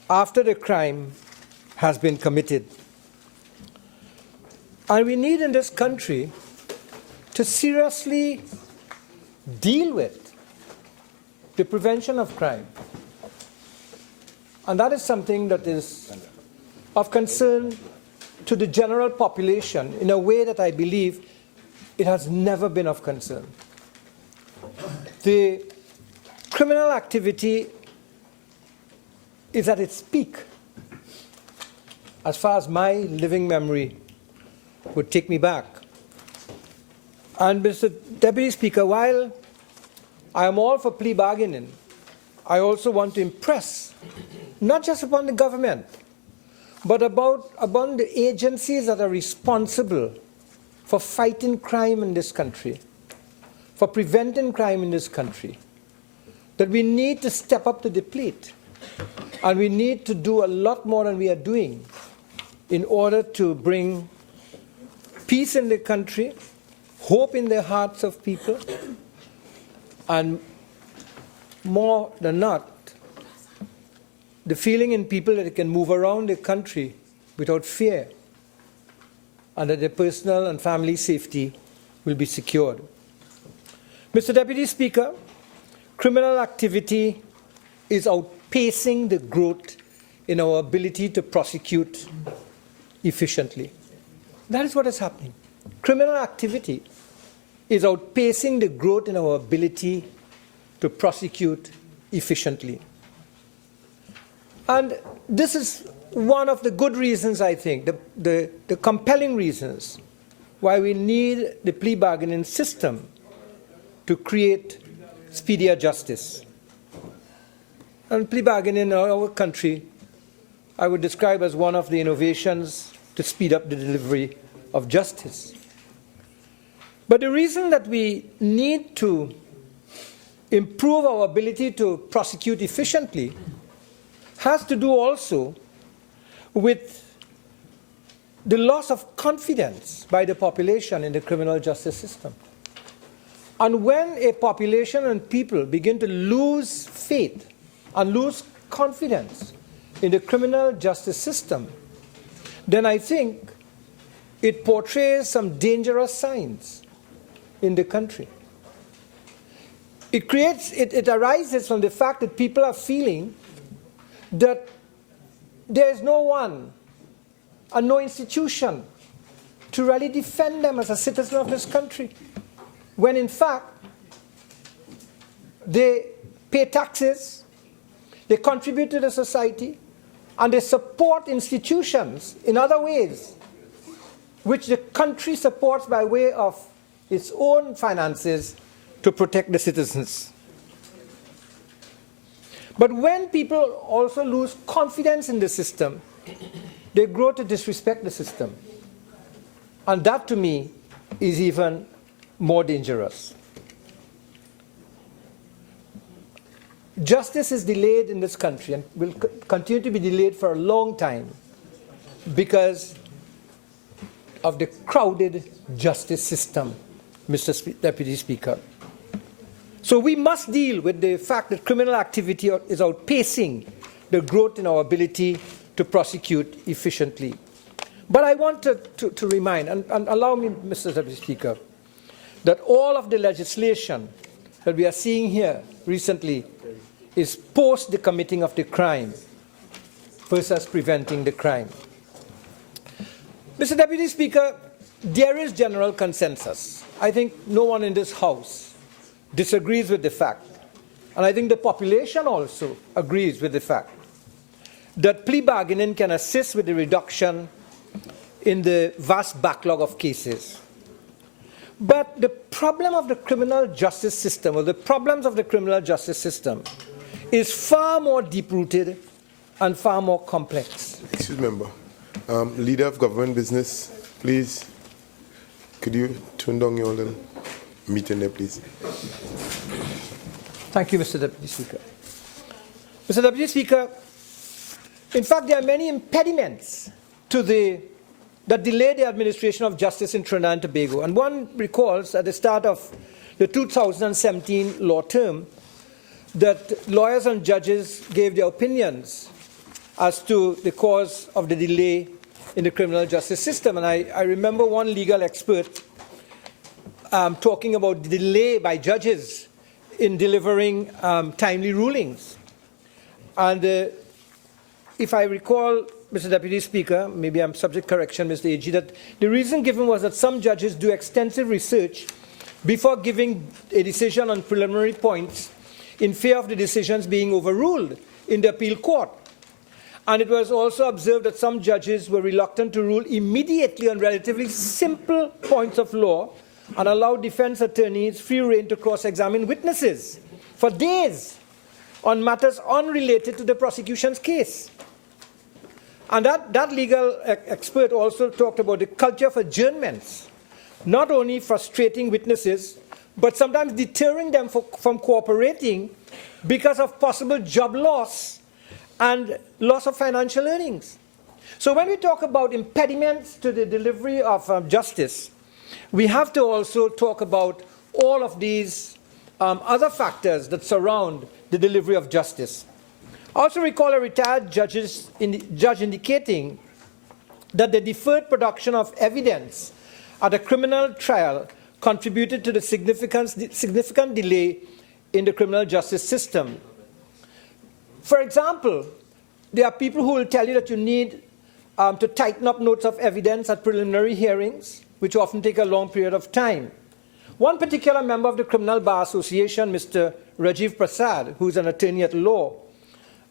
after the crime has been committed. And we need in this country to seriously deal with the prevention of crime. And that is something that is of concern to the general population in a way that I believe it has never been of concern. The criminal activity is at its peak, as far as my living memory would take me back. And Mr. Deputy Speaker, while I am all for plea bargaining, I also want to impress, not just upon the government, but upon the agencies that are responsible for fighting crime in this country, for preventing crime in this country, that we need to step up to the plate. And we need to do a lot more than we are doing in order to bring peace in the country, hope in the hearts of people, and more than not, the feeling in people that they can move around the country without fear, and that their personal and family safety will be secured. Mr. Deputy Speaker, criminal activity is outpacing the growth in our ability to prosecute efficiently. That is what is happening. Criminal activity is outpacing the growth in our ability to prosecute efficiently. And this is one of the good reasons, I think, the compelling reasons why we need the plea bargaining system to create speedier justice. And plea bargaining in our country, I would describe as one of the innovations to speed up the delivery of justice. But the reason that we need to improve our ability to prosecute efficiently has to do also with the loss of confidence by the population in the criminal justice system. And when a population and people begin to lose faith and lose confidence in the criminal justice system, then I think it portrays some dangerous signs in the country. It arises from the fact that people are feeling that there is no one and no institution to really defend them as a citizen of this country, when in fact they pay taxes, they contribute to the society, and they support institutions in other ways, which the country supports by way of its own finances to protect the citizens. But when people also lose confidence in the system, they grow to disrespect the system. And that, to me, is even more dangerous. Justice is delayed in this country and will continue to be delayed for a long time because of the crowded justice system, Mr. Deputy Speaker. So we must deal with the fact that criminal activity is outpacing the growth in our ability to prosecute efficiently. But I want to remind, and allow me, Mr. Deputy Speaker, that all of the legislation that we are seeing here recently is post the committing of the crime versus preventing the crime. Mr. Deputy Speaker, there is general consensus. I think no one in this House disagrees with the fact, and I think the population also agrees with the fact, that plea bargaining can assist with the reduction in the vast backlog of cases. But the problem of the criminal justice system, or the problems of the criminal justice system, is far more deep-rooted and far more complex. Excuse me, member. Leader of government business, please, could you turn down your little meeting there, please? Thank you, Mr. Deputy Speaker. Mr. Deputy Speaker, in fact, there are many impediments to that delay the administration of justice in Trinidad and Tobago. And one recalls at the start of the 2017 law term that lawyers and judges gave their opinions as to the cause of the delay in the criminal justice system. And I remember one legal expert talking about the delay by judges in delivering timely rulings. And if I recall, Mr. Deputy Speaker, maybe I'm subject to correction, Mr. AG, that the reason given was that some judges do extensive research before giving a decision on preliminary points in fear of the decisions being overruled in the appeal court. And it was also observed that some judges were reluctant to rule immediately on relatively simple points of law and allowed defense attorneys free rein to cross-examine witnesses for days on matters unrelated to the prosecution's case. And that legal expert also talked about the culture of adjournments, not only frustrating witnesses, but sometimes deterring them from cooperating because of possible job loss and loss of financial earnings. So when we talk about impediments to the delivery of justice, we have to also talk about all of these other factors that surround the delivery of justice. I also recall a retired judge indicating that the deferred production of evidence at a criminal trial contributed to the significant delay in the criminal justice system. For example, there are people who will tell you that you need to tighten up notes of evidence at preliminary hearings, which often take a long period of time. One particular member of the Criminal Bar Association, Mr. Rajiv Prasad, who is an attorney at law,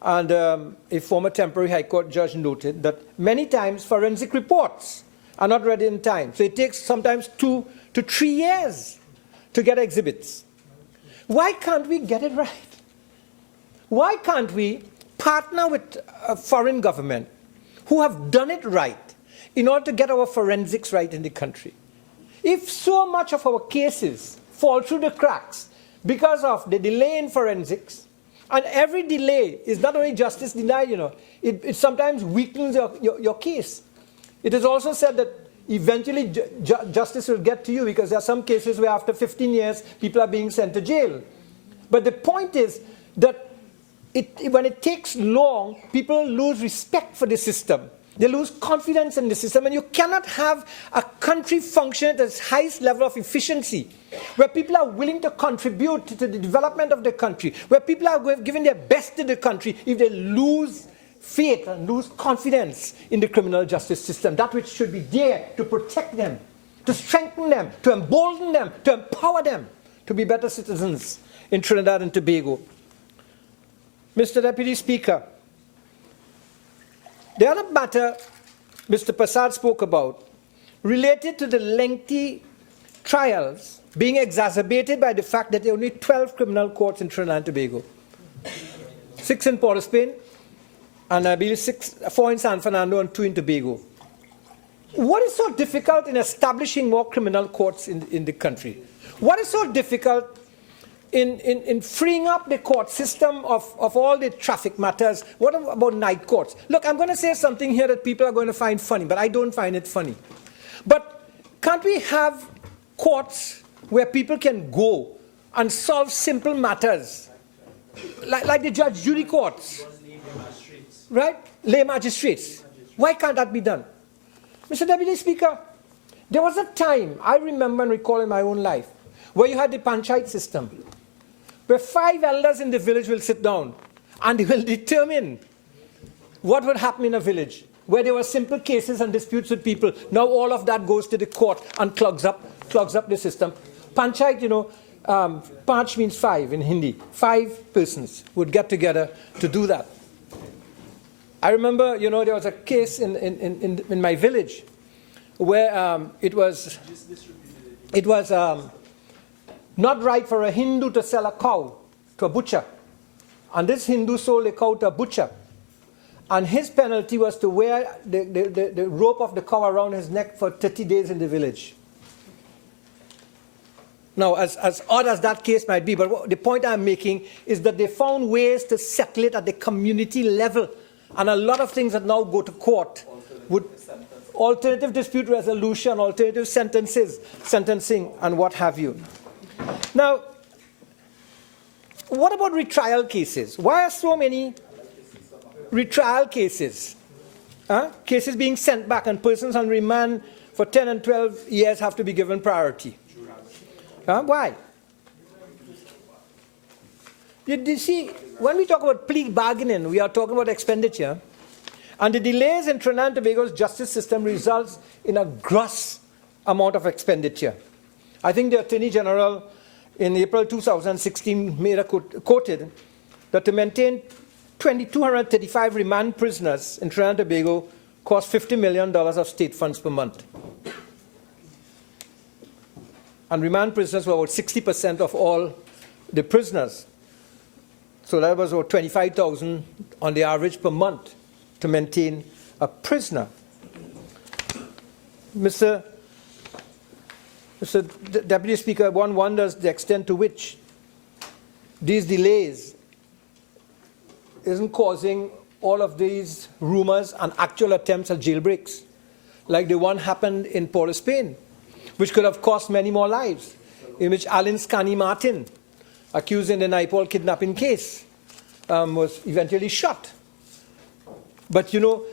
and a former temporary High Court judge, noted that many times forensic reports are not ready in time. So it takes sometimes 2 to 3 years to get exhibits. Why can't we get it right? Why can't we partner with a foreign government who have done it right in order to get our forensics right in the country? If so much of our cases fall through the cracks because of the delay in forensics, and every delay is not only justice denied, it sometimes weakens your case. It is also said that eventually justice will get to you, because there are some cases where after 15 years people are being sent to jail. But the point is that when it takes long, people lose respect for the system. They lose confidence in the system, and you cannot have a country function at its highest level of efficiency, where people are willing to contribute to the development of the country, where people are giving their best to the country, if they lose faith and lose confidence in the criminal justice system, that which should be there to protect them, to strengthen them, to embolden them, to empower them to be better citizens in Trinidad and Tobago. Mr. Deputy Speaker, the other matter Mr. Prasad spoke about related to the lengthy trials being exacerbated by the fact that there are only 12 criminal courts in Trinidad and Tobago. 6 in Port of Spain, and I believe 4 in San Fernando and 2 in Tobago. What is so difficult in establishing more criminal courts in the country? What is so difficult in freeing up the court system of all the traffic matters? What about night courts? Look, I'm going to say something here that people are going to find funny, but I don't find it funny. But can't we have courts where people can go and solve simple matters, like the judge jury courts, right? Lay magistrates. Why can't that be done? Mr. Deputy Speaker, there was a time, I remember and recall in my own life, where you had the panchayat system, where 5 elders in the village will sit down and they will determine what would happen in a village, where there were simple cases and disputes with people. Now all of that goes to the court and clogs up the system. Panchayat, panch means 5 in Hindi. 5 persons would get together to do that. I remember, there was a case in my village where it was not right for a Hindu to sell a cow to a butcher. And this Hindu sold a cow to a butcher. And his penalty was to wear the rope of the cow around his neck for 30 days in the village. Now, as odd as that case might be, but the point I'm making is that they found ways to settle it at the community level. And a lot of things that now go to court would alternative dispute resolution, alternative sentencing, and what have you. Now, what about retrial cases? Why are so many retrial cases? Cases being sent back and persons on remand for 10 and 12 years have to be given priority. Why? You see, when we talk about plea bargaining, we are talking about expenditure. And the delays in Trinidad and Tobago's justice system results in a gross amount of expenditure. I think the Attorney General in April 2016 quoted that to maintain 235 remand prisoners in Trinidad and Tobago cost $50 million of state funds per month. And remand prisoners were about 60% of all the prisoners. So that was about $25,000 on the average per month to maintain a prisoner. Mr. Deputy Speaker, one wonders the extent to which these delays isn't causing all of these rumors and actual attempts at jailbreaks, like the one happened in Port of Spain, which could have cost many more lives, in which Alan Scani Martin, accused in the Naipaul kidnapping case, was eventually shot. But you know,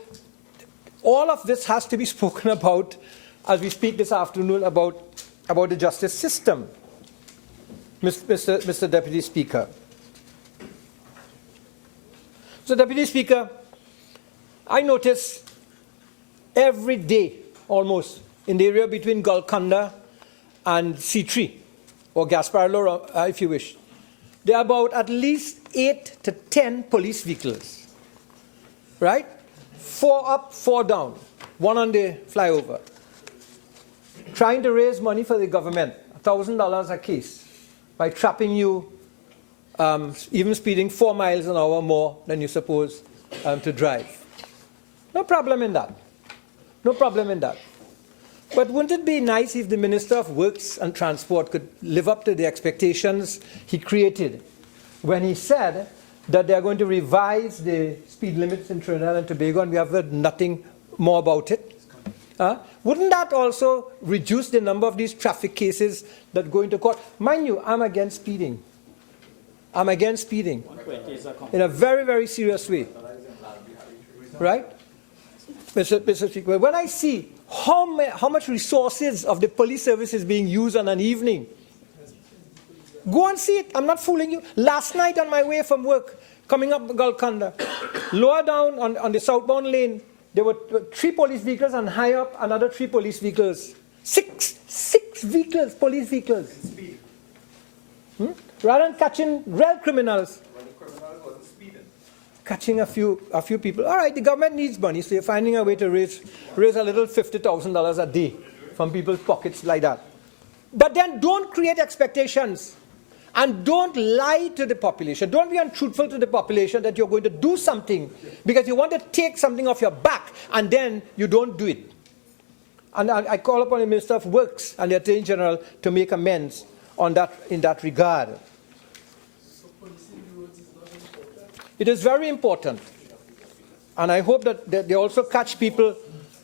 all of this has to be spoken about as we speak this afternoon about the justice system, Mr. Deputy Speaker. So, Deputy Speaker, I notice every day, almost, in the area between Golconda and C3, or Gasparilla, if you wish, there are about at least 8 to 10 police vehicles, right? 4 up, 4 down, 1 on the flyover, trying to raise money for the government, $1,000 a case, by trapping you even speeding 4 miles an hour more than you're supposed to drive. No problem in that. No problem in that. But wouldn't it be nice if the Minister of Works and Transport could live up to the expectations he created when he said that they're going to revise the speed limits in Trinidad and Tobago, and we have heard nothing more about it? Wouldn't that also reduce the number of these traffic cases that go into court? Mind you, I'm against speeding. I'm against speeding in a very, very serious way. Right? Mr. Speaker, when I see how much resources of the police service is being used on an evening, go and see it. I'm not fooling you. Last night on my way from work, coming up Golconda, lower down on the southbound lane, there were 3 police vehicles, and high up another 3 police vehicles. Six vehicles, police vehicles. Rather than catching real criminals, catching a few people. All right, the government needs money, so you're finding a way to raise a little $50,000 a day from people's pockets like that. But then don't create expectations, and don't lie to the population. Don't be untruthful to the population that you're going to do something because you want to take something off your back, and then you don't do it. And I call upon the Minister of Works and the Attorney General to make amends on that, in that regard. It is very important, and I hope that they also catch people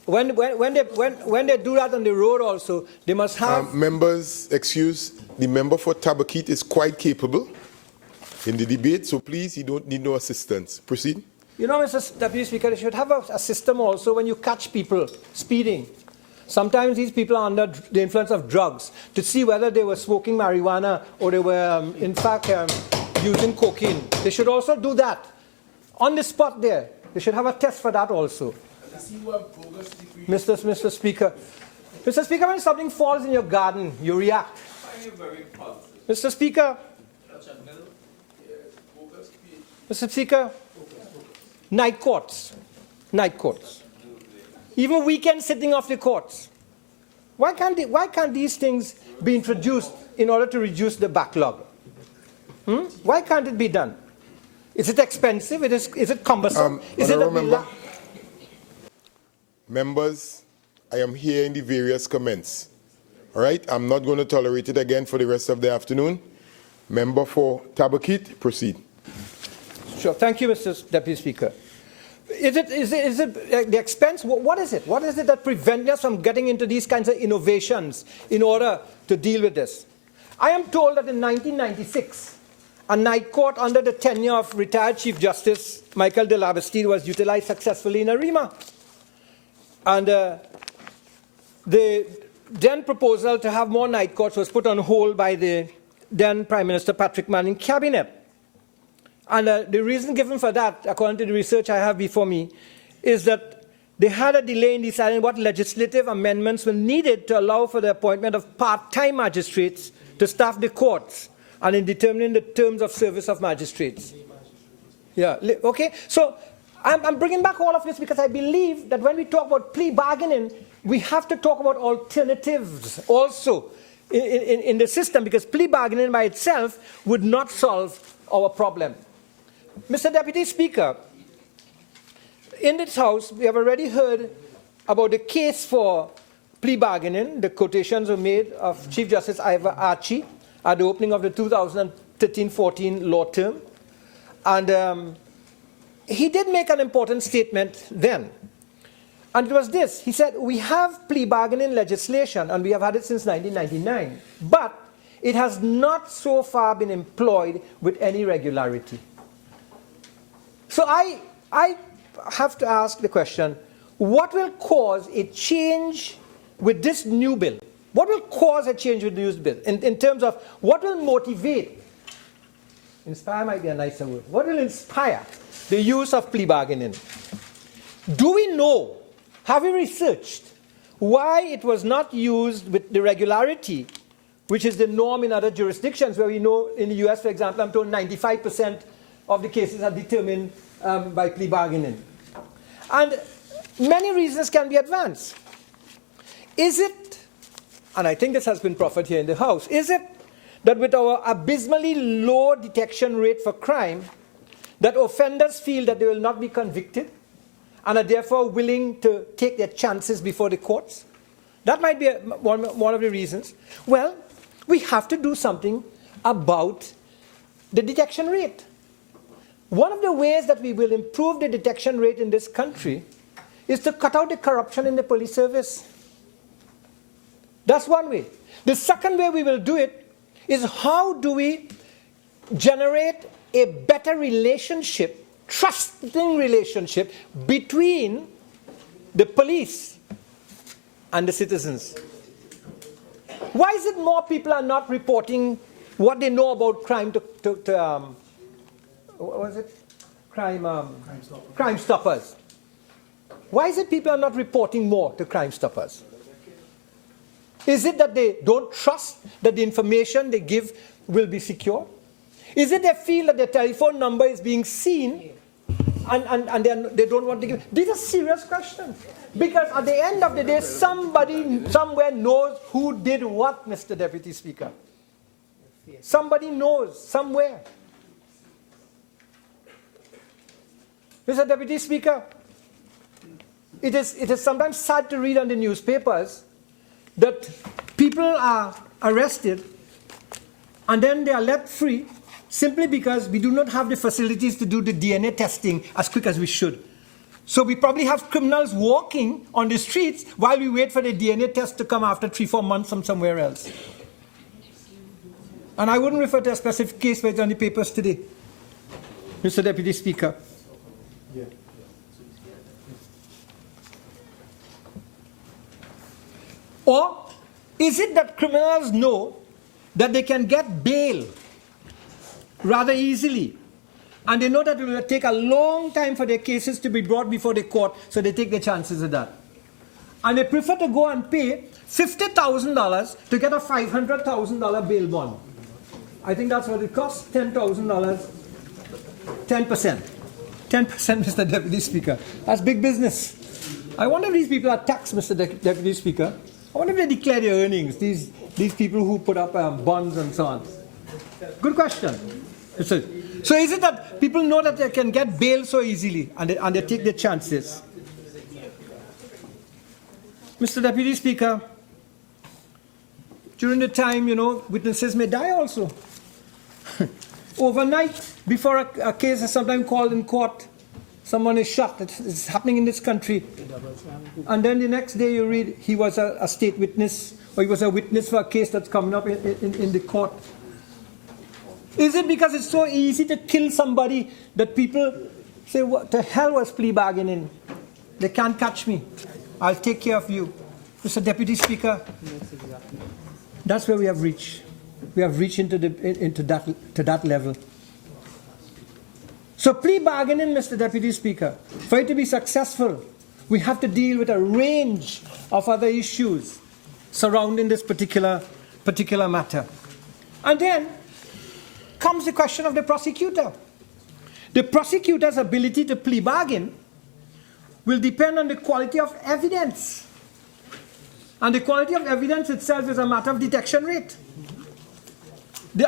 when they do that on the road. Also, they must have members. Excuse, the member for Tabaquite is quite capable in the debate, so please, you don't need no assistance. Proceed. You know, Mr. Deputy Speaker, you should have a system also when you catch people speeding. Sometimes these people are under the influence of drugs, to see whether they were smoking marijuana or they were, in fact, using cocaine. They should also do that on the spot there. They should have a test for that also. Mr. Speaker. Mr. Speaker, when something falls in your garden, you react. Mr. Speaker. Mr. Speaker, night courts. Night courts. Even weekend sitting of the courts. Why can't these things be introduced in order to reduce the backlog? Why can't it be done? Is it expensive? Is it cumbersome? Is it a Members, I am hearing the various comments. All right, I'm not going to tolerate it again for the rest of the afternoon. Member for Tabaquite, proceed. Sure. Thank you, Mr. Deputy Speaker. Is it the expense? What is it? What is it that prevents us from getting into these kinds of innovations in order to deal with this? I am told that in 1996, a night court under the tenure of retired Chief Justice Michael de la Bastille was utilized successfully in Arima. And the then proposal to have more night courts was put on hold by the then Prime Minister Patrick Manning cabinet. And the reason given for that, according to the research I have before me, is that they had a delay in deciding what legislative amendments were needed to allow for the appointment of part-time magistrates to staff the courts and in determining the terms of service of magistrates. Yeah, okay. So I'm bringing back all of this because I believe that when we talk about plea bargaining, we have to talk about alternatives also in the system, because plea bargaining by itself would not solve our problem. Mr. Deputy Speaker, in this House, we have already heard about the case for plea bargaining. The quotations were made of Chief Justice Ivor Archie at the opening of the 2013-14 law term. And he did make an important statement then. And it was this. He said, we have plea bargaining legislation, and we have had it since 1999, but it has not so far been employed with any regularity. So I have to ask the question, what will cause a change with this new bill? What will cause a change with the new bill in terms of what will motivate? Inspire might be a nicer word. What will inspire the use of plea bargaining? Do we know, have we researched why it was not used with the regularity, which is the norm in other jurisdictions, where we know in the US, for example, I'm told 95% of the cases are determined by plea bargaining. And many reasons can be advanced. Is it, and I think this has been proffered here in the House, is it that with our abysmally low detection rate for crime, that offenders feel that they will not be convicted and are therefore willing to take their chances before the courts? That might be one of the reasons. Well, we have to do something about the detection rate. One of the ways that we will improve the detection rate in this country is to cut out the corruption in the police service. That's one way. The second way we will do it is, how do we generate a better relationship, trusting relationship between the police and the citizens? Why is it more people are not reporting what they know about crime what was it? Crime Stoppers. Why is it people are not reporting more to Crime Stoppers? Is it that they don't trust that the information they give will be secure? Is it they feel that their telephone number is being seen and they don't want to give? These are serious questions. Because at the end of the day, somebody somewhere knows who did what, Mr. Deputy Speaker. Somebody knows somewhere. Mr. Deputy Speaker, it is sometimes sad to read on the newspapers that people are arrested and then they are let free simply because we do not have the facilities to do the DNA testing as quick as we should. So we probably have criminals walking on the streets while we wait for the DNA test to come after 3-4 months from somewhere else. And I wouldn't refer to a specific case, but it's on the papers today, Mr. Deputy Speaker. Yeah. Or is it that criminals know that they can get bail rather easily, and they know that it will take a long time for their cases to be brought before the court, so they take their chances of that? And they prefer to go and pay $50,000 to get a $500,000 bail bond. I think that's what it costs, $10,000, 10%. 10%, Mr. Deputy Speaker. That's big business. I wonder if these people are taxed, Mr. Deputy Speaker. I wonder if they declare their earnings, these people who put up bonds and so on. Good question. So is it that people know that they can get bail so easily and they take their chances? Mr. Deputy Speaker, during the time, witnesses may die also. Overnight, before a case is sometimes called in court, someone is shot. It's happening in this country. And then the next day you read he was a state witness, or he was a witness for a case that's coming up in the court. Is it because it's so easy to kill somebody that people say, what the hell was plea bargaining? They can't catch me. I'll take care of you. Mr. Deputy Speaker, that's where we have reached. We have reached into that level. So plea bargaining, Mr. Deputy Speaker, for it to be successful, we have to deal with a range of other issues surrounding this particular matter. And then comes the question of the prosecutor. The prosecutor's ability to plea bargain will depend on the quality of evidence. And the quality of evidence itself is a matter of detection rate.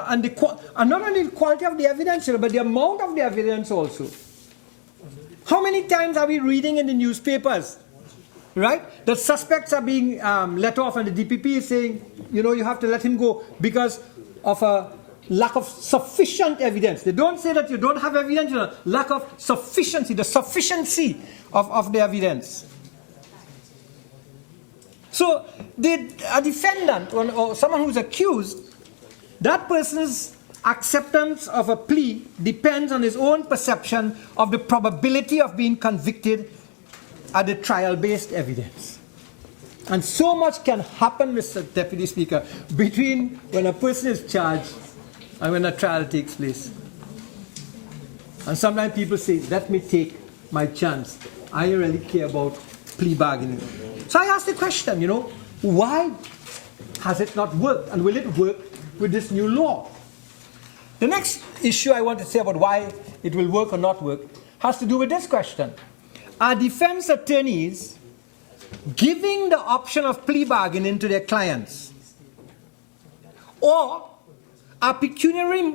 And not only the quality of the evidence, but the amount of the evidence also. How many times are we reading in the newspapers, right, that suspects are being let off and the DPP is saying, you have to let him go because of a lack of sufficient evidence. They don't say that you don't have evidence, lack of sufficiency, the sufficiency of the evidence. So a defendant or someone who's accused, that person's acceptance of a plea depends on his own perception of the probability of being convicted at the trial-based evidence. And so much can happen, Mr. Deputy Speaker, between when a person is charged and when a trial takes place. And sometimes people say, let me take my chance. I don't really care about plea bargaining. So I asked the question, why has it not worked? And will it work with this new law? The next issue I want to say about why it will work or not work has to do with this question. Are defense attorneys giving the option of plea bargaining to their clients? Or are pecuniary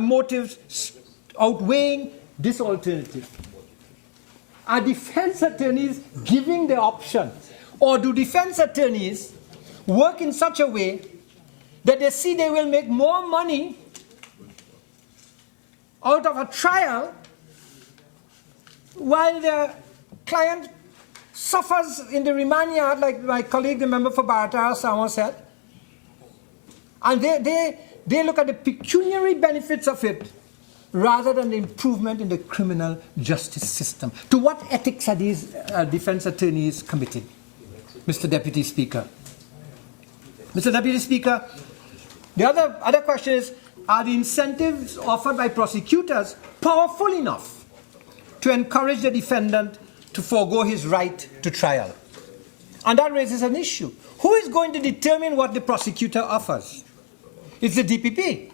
motives outweighing this alternative? Are defense attorneys giving the option? Or do defense attorneys work in such a way that they see they will make more money out of a trial while the client suffers in the remand yard, like my colleague, the member for Barataria, someone said, and they look at the pecuniary benefits of it rather than the improvement in the criminal justice system. To what ethics are these defense attorneys committed, Mr. Deputy Speaker? Mr. Deputy Speaker, the other question is, are the incentives offered by prosecutors powerful enough to encourage the defendant to forego his right to trial? And that raises an issue. Who is going to determine what the prosecutor offers? It's the DPP.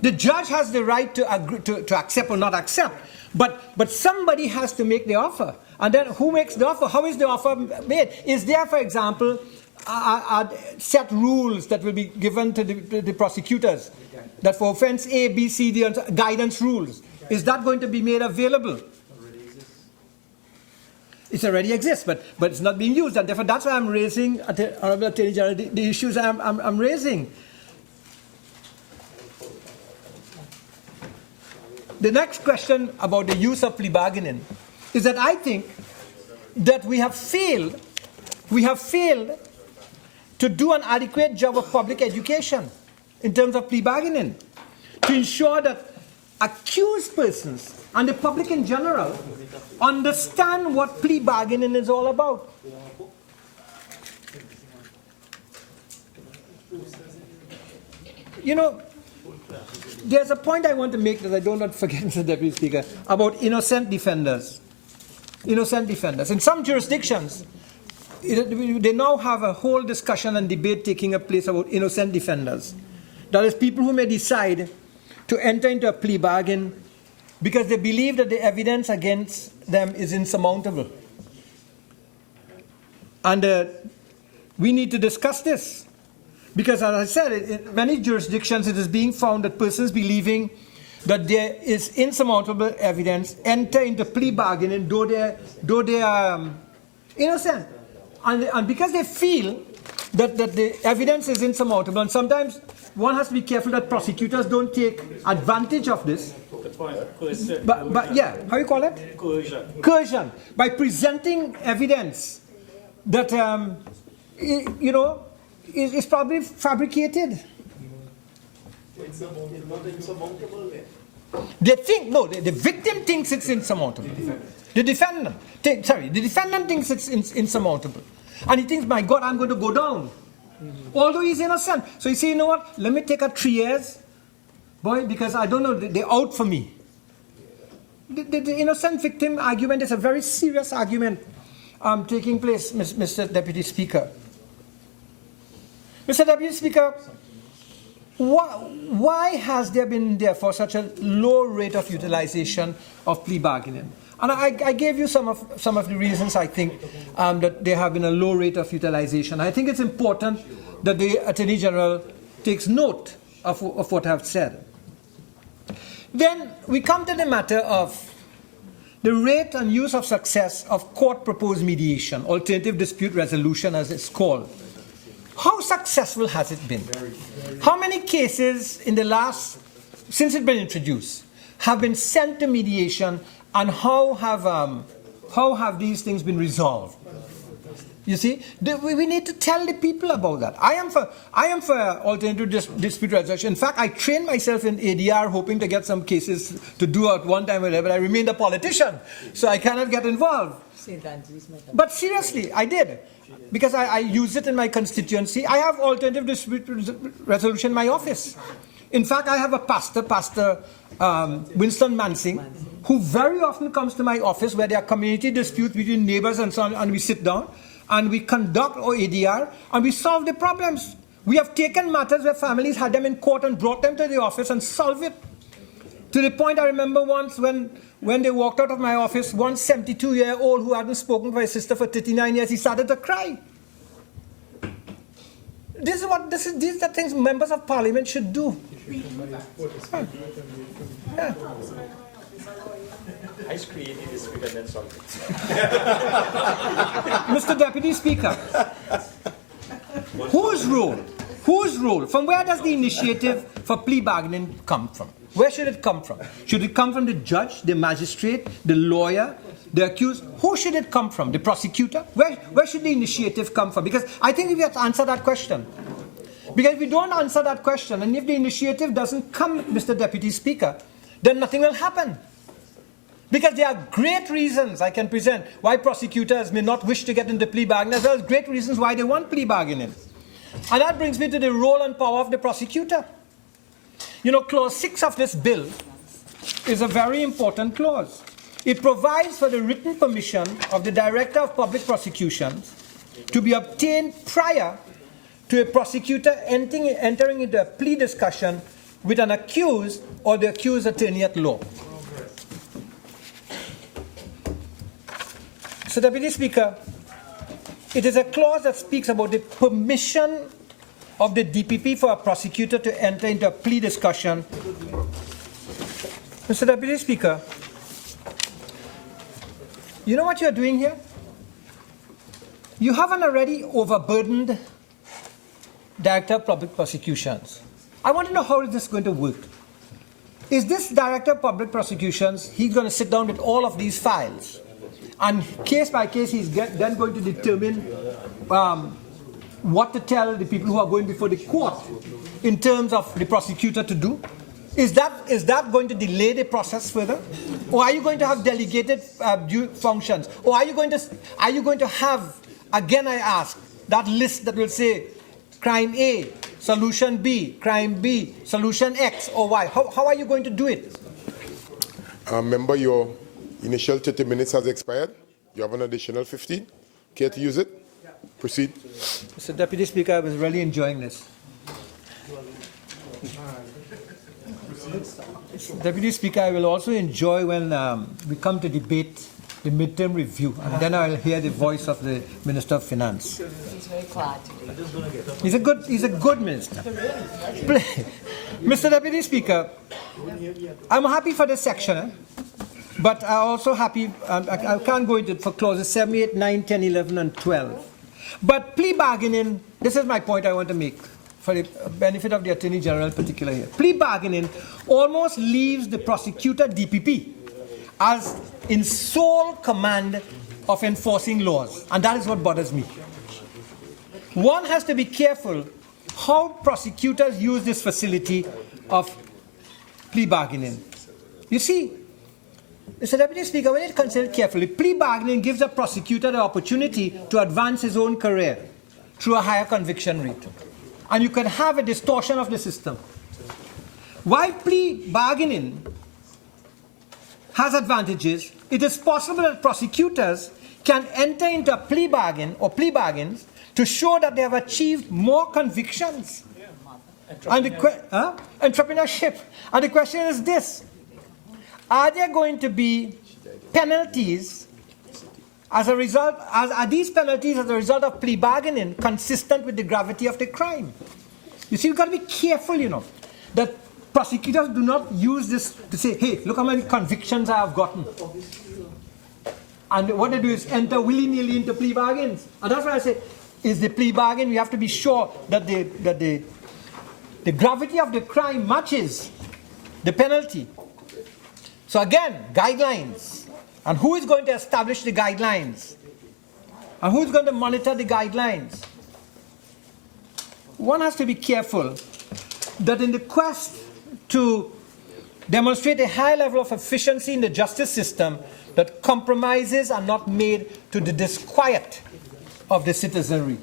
The judge has the right to agree, to accept or not accept, but somebody has to make the offer. And then who makes the offer? How is the offer made? Is there, for example, set rules that will be given to the prosecutors that for offense A, B, C, D, guidance rules? Is that going to be made available? It already exists, but it's not being used, and therefore that's why I'm raising, Honourable Attorney General, the issues I'm raising. The next question about the use of plea bargaining is that I think that we have failed to do an adequate job of public education in terms of plea bargaining, to ensure that accused persons and the public in general understand what plea bargaining is all about. There's a point I want to make that I do not forget, Mr. Deputy Speaker, about innocent defenders. Innocent defenders. In some jurisdictions, they now have a whole discussion and debate taking place about innocent defenders. That is, people who may decide to enter into a plea bargain because they believe that the evidence against them is insurmountable. And we need to discuss this. Because, as I said, in many jurisdictions it is being found that persons believing that there is insurmountable evidence enter into plea bargaining though they are innocent. And because they feel that the evidence is insurmountable, and sometimes one has to be careful that prosecutors don't take advantage of this. But yeah, how you call it? Coercion. Coercion. By presenting evidence that, is probably fabricated. It's not insurmountable. They think, no, the victim thinks it's insurmountable. The defendant thinks it's insurmountable. And he thinks, my God, I'm going to go down. Although he's innocent. So you say, you know what, let me take 3 years, boy, because I don't know, they're out for me. The innocent victim argument is a very serious argument taking place, Mr. Deputy Speaker. Mr. Deputy Speaker, why has there been, therefore, such a low rate of utilization of plea bargaining? And I gave you some of the reasons I think that there have been a low rate of utilization. I think it's important that the Attorney General takes note of what I've said. Then we come to the matter of the rate and use of success of court-proposed mediation, alternative dispute resolution as it's called. How successful has it been? How many cases in the since it's been introduced, have been sent to mediation, and how have these things been resolved? You see, we need to tell the people about that. I am for alternative dispute resolution. In fact, I trained myself in ADR hoping to get some cases to do at one time or other, but I remained a politician, so I cannot get involved. But seriously, I did. Because I use it in my constituency. I have alternative dispute resolution in my office. In fact, I have a pastor, Winston Mansing, who very often comes to my office where there are community disputes between neighbors and so on, and we sit down and we conduct our ADR and we solve the problems. We have taken matters where families had them in court and brought them to the office and solved it. To the point I remember once when they walked out of my office, one 72-year-old who hadn't spoken to his sister for 39 years, he started to cry. These are the things members of parliament should do. Yeah. I created this week and then solved it. Mr. Deputy Speaker, whose role? From where does the initiative for plea bargaining come from? Where should it come from? Should it come from the judge, the magistrate, the lawyer, the accused? Who should it come from? The prosecutor? Where should the initiative come from? Because I think we have to answer that question. Because if we don't answer that question, and if the initiative doesn't come, Mr. Deputy Speaker, then nothing will happen. Because there are great reasons I can present why prosecutors may not wish to get into plea bargaining, as well as great reasons why they want plea bargaining. And that brings me to the role and power of the prosecutor. You know, Clause 6 of this bill is a very important clause. It provides for the written permission of the Director of Public Prosecutions to be obtained prior to a prosecutor entering into a plea discussion with an accused or the accused attorney at law. So, Deputy Speaker, it is a clause that speaks about the permission of the DPP for a prosecutor to enter into a plea discussion. Mr. Deputy Speaker, you know what you're doing here? You have an already overburdened Director of Public Prosecutions. I want to know how is this going to work. Is this Director of Public Prosecutions, he's going to sit down with all of these files, and case by case he's then going to determine what to tell the people who are going before the court in terms of the prosecutor to do? Is that going to delay the process further? Or are you going to have delegated functions? Or are you going to have, again I ask, that list that will say crime A, solution B, crime B, solution X or Y? How are you going to do it? Member, your initial 30 minutes has expired. You have an additional 15. Care to use it? Yeah. Proceed. Mr. Deputy Speaker, I was really enjoying this. Deputy Speaker, I will also enjoy when we come to debate the midterm review, and then I'll hear the voice of the Minister of Finance. He's very quiet today. He's a good minister. Mr. Deputy Speaker, I'm happy for this section, but I'm also happy, I can't go into it for clauses 7, 8, 9, 10, 11, and 12. But plea bargaining, this is my point I want to make for the benefit of the Attorney General in particular here. Plea bargaining almost leaves the prosecutor, DPP, as in sole command of enforcing laws, and that is what bothers me. One has to be careful how prosecutors use this facility of plea bargaining. You see, Mr. Deputy Speaker, when it's considered carefully, plea bargaining gives a prosecutor the opportunity to advance his own career through a higher conviction rate. And you can have a distortion of the system. While plea bargaining has advantages, it is possible that prosecutors can enter into a plea bargain or plea bargains to show that they have achieved more convictions And the entrepreneurship. And the question is this: are there going to be penalties as a result? Are these penalties as a result of plea bargaining consistent with the gravity of the crime? You see, you've got to be careful, that prosecutors do not use this to say, hey, look how many convictions I have gotten. And what they do is enter willy-nilly into plea bargains. And that's why I say, is the plea bargain, we have to be sure that the gravity of the crime matches the penalty. So again, guidelines. And who is going to establish the guidelines? And who is going to monitor the guidelines? One has to be careful that in the quest to demonstrate a high level of efficiency in the justice system, that compromises are not made to the disquiet of the citizenry.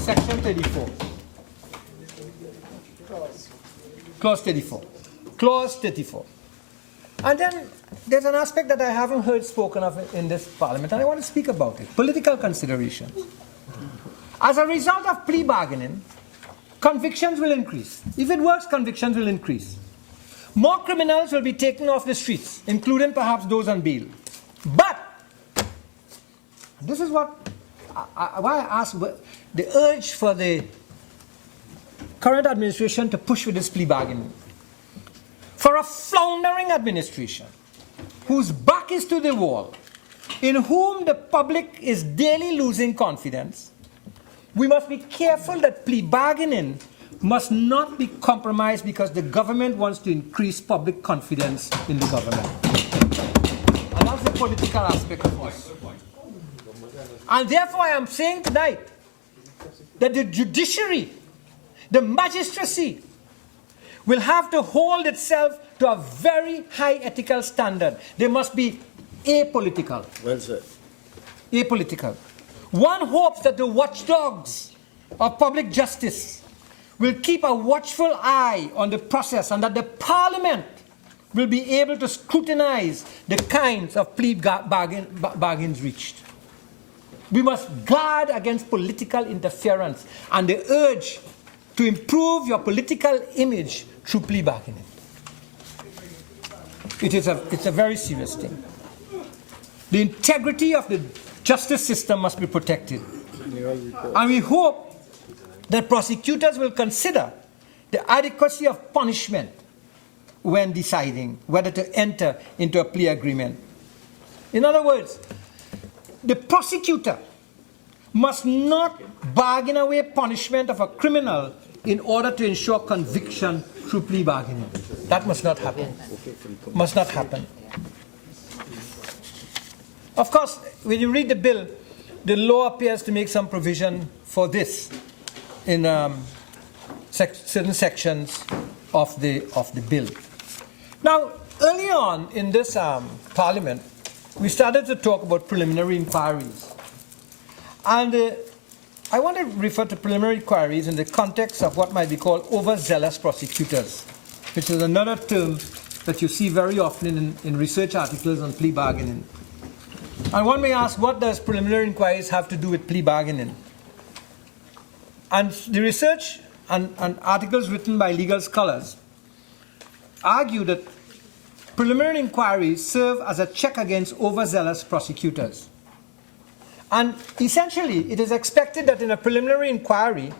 Section 34. Clause 34. Clause 34. And then there's an aspect that I haven't heard spoken of in this parliament, and I want to speak about it. Political considerations. As a result of plea bargaining, convictions will increase. If it works, convictions will increase. More criminals will be taken off the streets, including perhaps those on bail. But, this is why I ask the urge for the current administration to push with this plea bargaining. For a floundering administration, whose back is to the wall, in whom the public is daily losing confidence, we must be careful that plea bargaining must not be compromised because the government wants to increase public confidence in the government. And that's the political aspect of this. And therefore I am saying tonight that the judiciary, the magistracy, will have to hold itself to a very high ethical standard. They must be apolitical. Well said. Apolitical. One hopes that the watchdogs of public justice will keep a watchful eye on the process and that the parliament will be able to scrutinize the kinds of plea bargains reached. We must guard against political interference and the urge to improve your political image through plea bargaining. It's a very serious thing. The integrity of the justice system must be protected. And we hope that prosecutors will consider the adequacy of punishment when deciding whether to enter into a plea agreement. In other words, the prosecutor must not bargain away punishment of a criminal in order to ensure conviction through plea bargaining. That must not happen. Must not happen. Of course, when you read the bill, the law appears to make some provision for this in certain sections of the bill. Now, early on in this parliament, we started to talk about preliminary inquiries. And I want to refer to preliminary inquiries in the context of what might be called overzealous prosecutors, which is another term that you see very often in research articles on plea bargaining. And one may ask, what does preliminary inquiries have to do with plea bargaining? And the research and articles written by legal scholars argue that preliminary inquiries serve as a check against overzealous prosecutors. And essentially, it is expected that in a preliminary inquiry,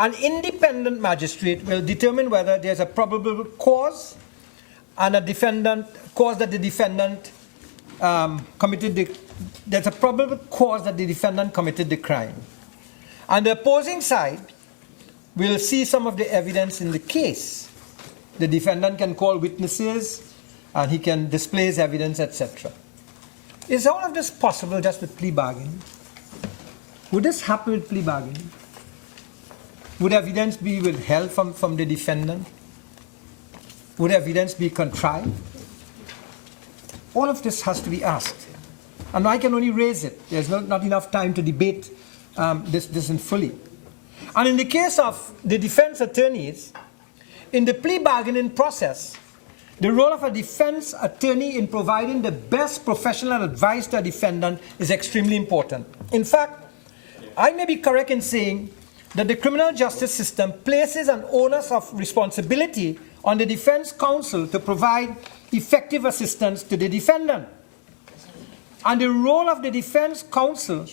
an independent magistrate will determine whether there's a probable cause and cause that the defendant there's a probable cause that the defendant committed the crime. And the opposing side will see some of the evidence in the case. The defendant can call witnesses and he can display his evidence, etc. Is all of this possible just with plea bargaining? Would this happen with plea bargaining? Would evidence be withheld from the defendant? Would evidence be contrived? All of this has to be asked. And I can only raise it. There's not enough time to debate this in fully. And in the case of the defense attorneys, in the plea bargaining process, the role of a defense attorney in providing the best professional advice to a defendant is extremely important. In fact, I may be correct in saying that the criminal justice system places an onus of responsibility on the defense counsel to provide effective assistance to the defendant. And the role of the defense counsel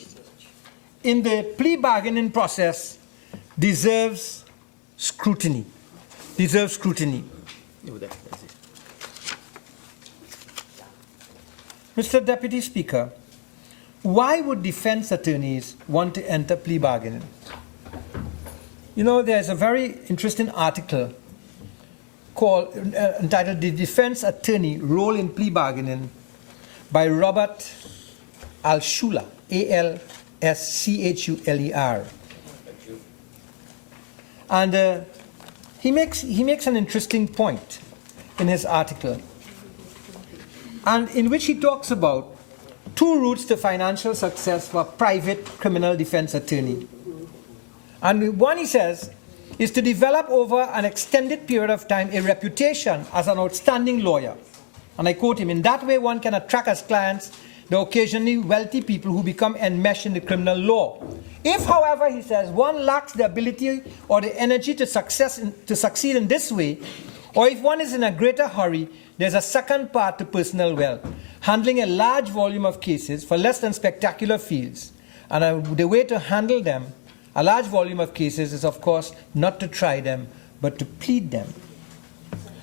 in the plea bargaining process deserves scrutiny. Deserves scrutiny. Mr. Deputy Speaker, why would defense attorneys want to enter plea bargaining? You know, there's a very interesting article called entitled "The Defense Attorney Role in Plea Bargaining" by Robert Alschuler, A-L-S-C-H-U-L-E-R. And he makes an interesting point in his article, and in which he talks about two routes to financial success for a private criminal defense attorney. And one, he says, is to develop over an extended period of time a reputation as an outstanding lawyer. And I quote him, "In that way, one can attract as clients the occasionally wealthy people who become enmeshed in the criminal law. If, however," he says, "one lacks the ability or the energy to succeed in this way, or if one is in a greater hurry, there's a second part to personal wealth, handling a large volume of cases for less than spectacular fees. And the way to handle them, a large volume of cases, is, of course, not to try them, but to plead them."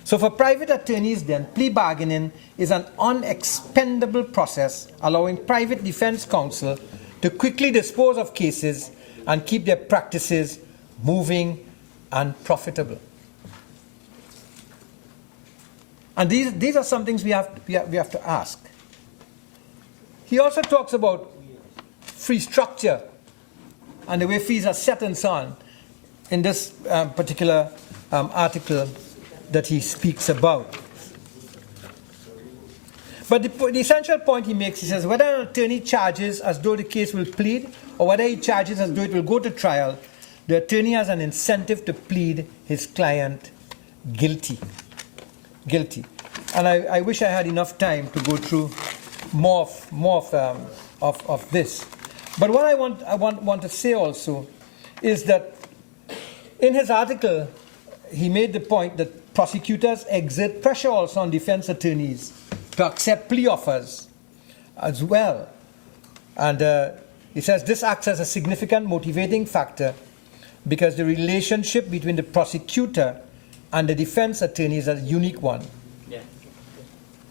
So for private attorneys, then, plea bargaining is an unexpendable process, allowing private defense counsel to quickly dispose of cases and keep their practices moving and profitable. And these are some things we have to ask. He also talks about fee structure and the way fees are set and so on in this particular article that he speaks about. But the essential point he makes, he says, whether an attorney charges as though the case will plead or whether he charges as though it will go to trial, the attorney has an incentive to plead his client guilty. Guilty. And I wish I had enough time to go through more of this. But what I want to say also is that in his article, he made the point that prosecutors exert pressure also on defense attorneys to accept plea offers as well. And he says this acts as a significant motivating factor because the relationship between the prosecutor and the defense attorney is a unique one. Yeah.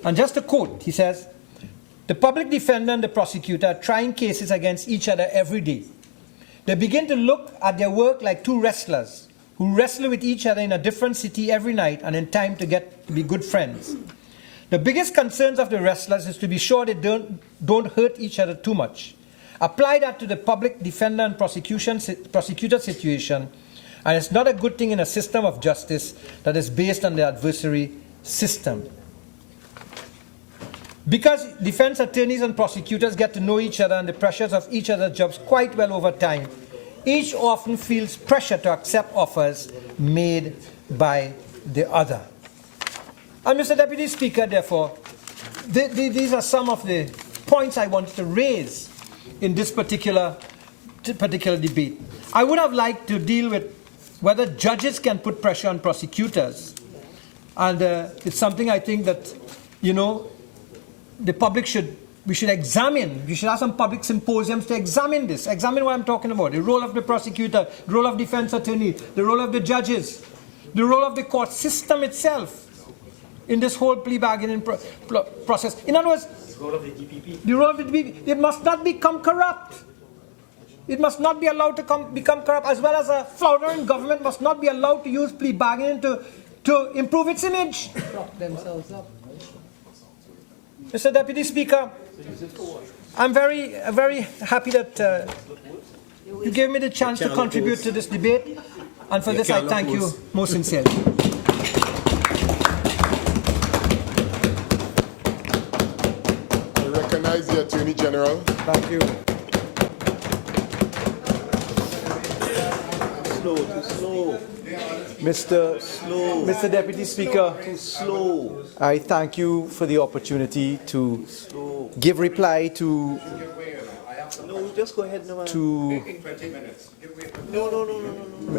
And just a quote, he says, "The public defender and the prosecutor are trying cases against each other every day. They begin to look at their work like two wrestlers who wrestle with each other in a different city every night and in time to get to be good friends. The biggest concerns of the wrestlers is to be sure they don't hurt each other too much. Apply that to the public defender and prosecutor situation, and it's not a good thing in a system of justice that is based on the adversary system. Because defense attorneys and prosecutors get to know each other and the pressures of each other's jobs quite well over time, each often feels pressure to accept offers made by the other." And Mr. Deputy Speaker, therefore, these are some of the points I wanted to raise in this particular debate. I would have liked to deal with whether judges can put pressure on prosecutors. And it's something I think that, you know, the public we should examine. We should have some public symposiums to examine this. Examine what I'm talking about. The role of the prosecutor, the role of defense attorney, the role of the judges, the role of the court system itself in this whole plea bargaining process. In other words, the role of the DPP. The role of the DPP. It must not become corrupt. It must not be allowed to become corrupt, as well as a floundering government must not be allowed to use plea bargaining to improve its image. Prop themselves up. Mr. Deputy Speaker, I'm very happy that you gave me the chance to contribute to this debate, and for this I thank you most sincerely. I recognize the Attorney General. Thank you. Too slow. Mr. Deputy Speaker, Too slow. I thank you for the opportunity to give reply to No, just go ahead, no, to... 20 minutes. No.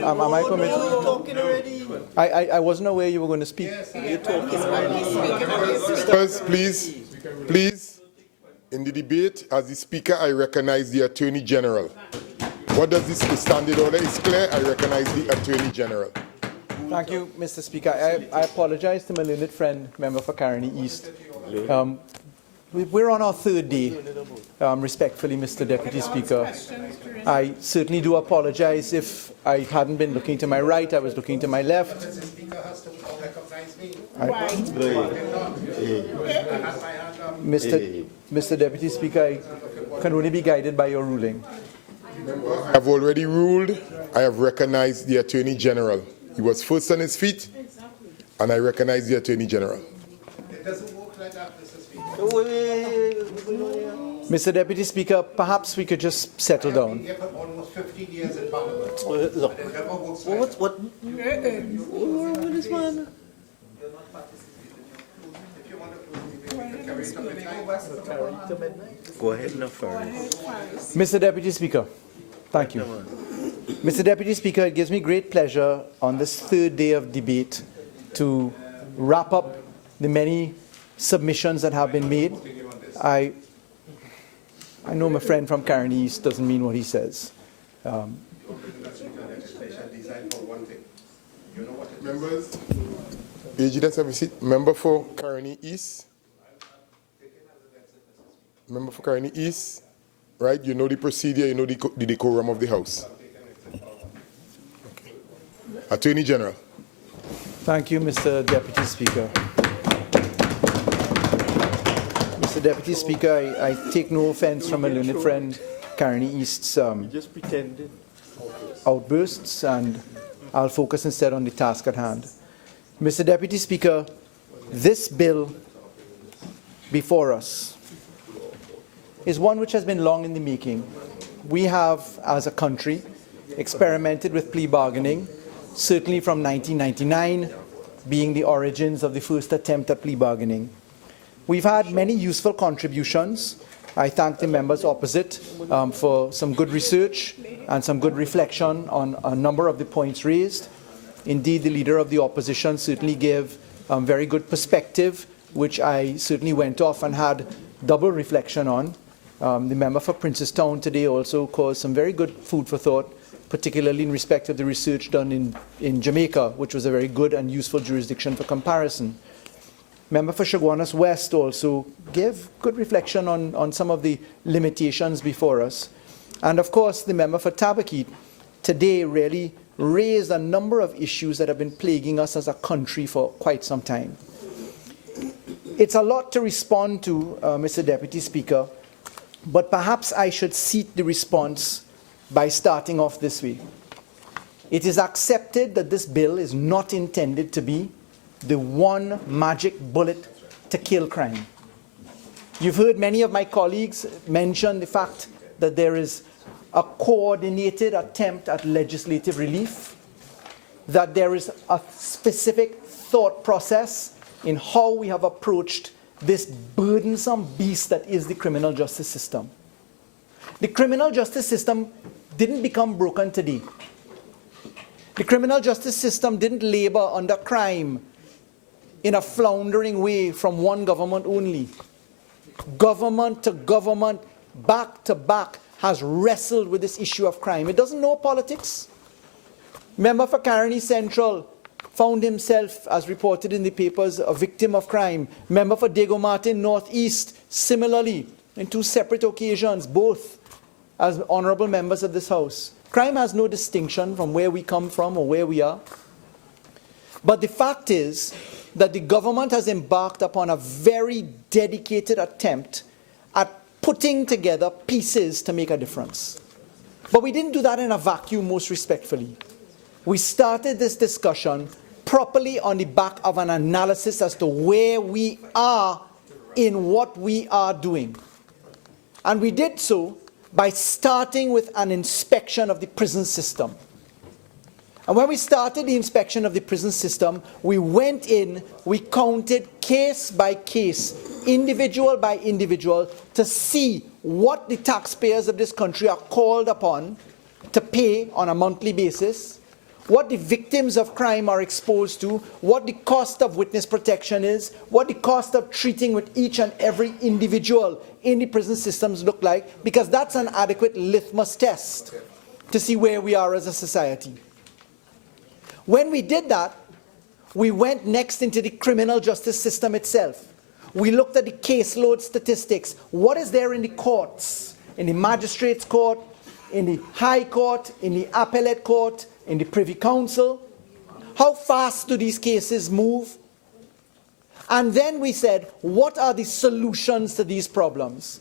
Am I permitted? You're talking already. I wasn't aware you were going to speak. You're talking already. Speakers, please, in the debate, as the speaker, I recognize the Attorney General. What does this standing order is clear? I recognize the Attorney General. Thank you, Mr. Speaker. I apologize to my learned friend, member for Caroni East. We're on our third day, respectfully, Mr. Deputy Speaker. I certainly do apologize if I hadn't been looking to my right, I was looking to my left. Mr. Deputy Speaker, I can only be guided by your ruling. I have already ruled. I have recognized the Attorney General. He was first on his feet, and I recognize the Attorney General. It doesn't work like that, Mr. Speaker. Mr. Deputy Speaker, perhaps we could just settle down. I've been here for almost 15 years in Parliament. Look, It never works like that. what is man? Go ahead now, Faris. Mr. Deputy Speaker, thank you. Mr. Deputy Speaker, it gives me great pleasure on this third day of debate to wrap up the many submissions that have been made. I know my friend from Caroni East doesn't mean what he says. Members, AG, let's have a seat. Member for Caroni East. Member for Caroni East, right? You know the procedure, you know the decorum of the House. Okay. Attorney General. Thank you, Mr. Deputy Speaker. Mr. Deputy Speaker, I take no offense from my learned friend Caroni East's outbursts, and I'll focus instead on the task at hand. Mr. Deputy Speaker, this bill before us is one which has been long in the making. We have, as a country, experimented with plea bargaining, certainly from 1999 being the origins of the first attempt at plea bargaining. We've had many useful contributions. I thank the members opposite for some good research and some good reflection on a number of the points raised. Indeed, the Leader of the Opposition certainly gave very good perspective, which I certainly went off and had double reflection on. The member for Princestown today also caused some very good food for thought, particularly in respect of the research done in Jamaica, which was a very good and useful jurisdiction for comparison. Member for Chaguanas West also gave good reflection on some of the limitations before us. And of course, the member for Tabaquite today really raised a number of issues that have been plaguing us as a country for quite some time. It's a lot to respond to, Mr. Deputy Speaker, but perhaps I should seat the response by starting off this way. It is accepted that this bill is not intended to be the one magic bullet to kill crime. You've heard many of my colleagues mention the fact that there is a coordinated attempt at legislative relief, that there is a specific thought process in how we have approached this burdensome beast that is the criminal justice system. The criminal justice system didn't become broken today. The criminal justice system didn't labor under crime in a floundering way from one government only. Government to government, back to back, has wrestled with this issue of crime. It doesn't know politics. Member for Caroni Central found himself, as reported in the papers, a victim of crime. Member for Diego Martin Northeast, similarly, in two separate occasions, both as honorable members of this House. Crime has no distinction from where we come from or where we are. But the fact is that the government has embarked upon a very dedicated attempt at putting together pieces to make a difference. But we didn't do that in a vacuum, most respectfully. We started this discussion properly on the back of an analysis as to where we are in what we are doing. And we did so by starting with an inspection of the prison system. And when we started the inspection of the prison system, we went in, we counted case by case, individual by individual, to see what the taxpayers of this country are called upon to pay on a monthly basis, what the victims of crime are exposed to, what the cost of witness protection is, what the cost of treating with each and every individual in the prison systems look like, because that's an adequate litmus test to see where we are as a society. When we did that, we went next into the criminal justice system itself. We looked at the caseload statistics. What is there in the courts, in the magistrates' court, in the high court, in the appellate court, in the privy council? How fast do these cases move? And then we said, what are the solutions to these problems?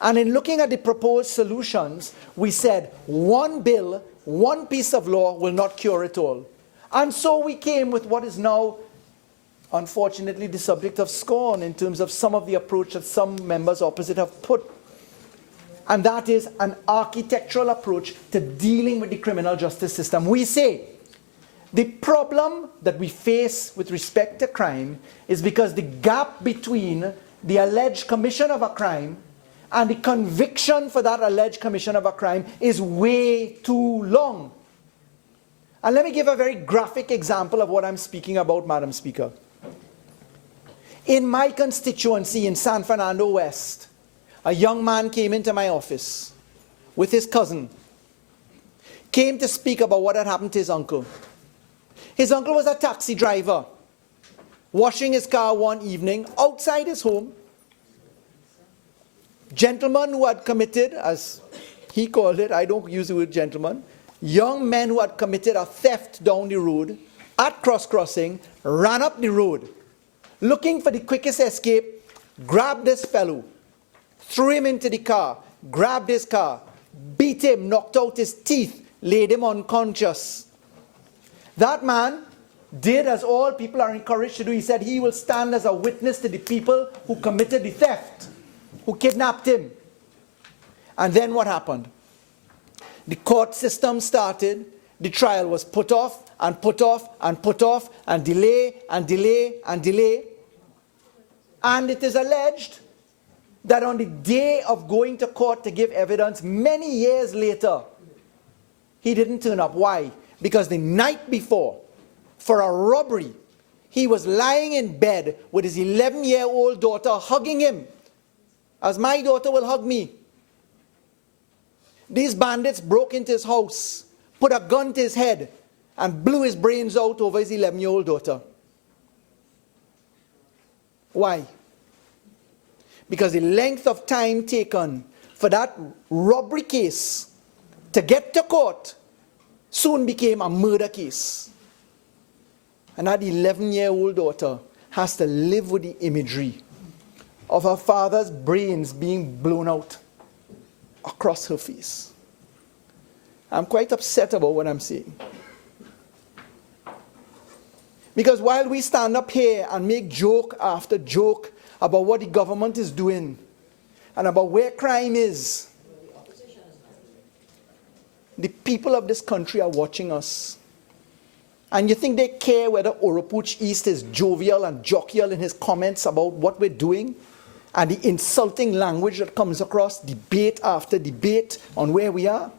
And in looking at the proposed solutions, we said, one bill, one piece of law will not cure it all. And so we came with what is now, unfortunately, the subject of scorn in terms of some of the approach that some members opposite have put. And that is an architectural approach to dealing with the criminal justice system. We say the problem that we face with respect to crime is because the gap between the alleged commission of a crime and the conviction for that alleged commission of a crime is way too long. And let me give a very graphic example of what I'm speaking about, Madam Speaker. In my constituency in San Fernando West, a young man came into my office with his cousin, came to speak about what had happened to his uncle. His uncle was a taxi driver, washing his car one evening outside his home. Gentlemen who had committed, as he called it, I don't use the word gentleman, young men who had committed a theft down the road at crossing, ran up the road, looking for the quickest escape, grabbed this fellow, threw him into the car, grabbed his car, beat him, knocked out his teeth, laid him unconscious. That man did as all people are encouraged to do. He said he will stand as a witness to the people who committed the theft, who kidnapped him. And then what happened? The court system started, the trial was put off and put off and put off and delay and delay and delay. And it is alleged that on the day of going to court to give evidence, many years later, he didn't turn up. Why? Because the night before, for a robbery, he was lying in bed with his 11-year-old daughter hugging him, as my daughter will hug me. These bandits broke into his house, put a gun to his head, and blew his brains out over his 11-year-old daughter. Why? Because the length of time taken for that robbery case to get to court soon became a murder case. And that 11-year-old daughter has to live with the imagery of her father's brains being blown out across her face. I'm quite upset about what I'm saying. Because while we stand up here and make joke after joke about what the government is doing and about where crime is, the people of this country are watching us. And you think they care whether Oropuch East is jovial and jovial in his comments about what we're doing and the insulting language that comes across debate after debate on where we are?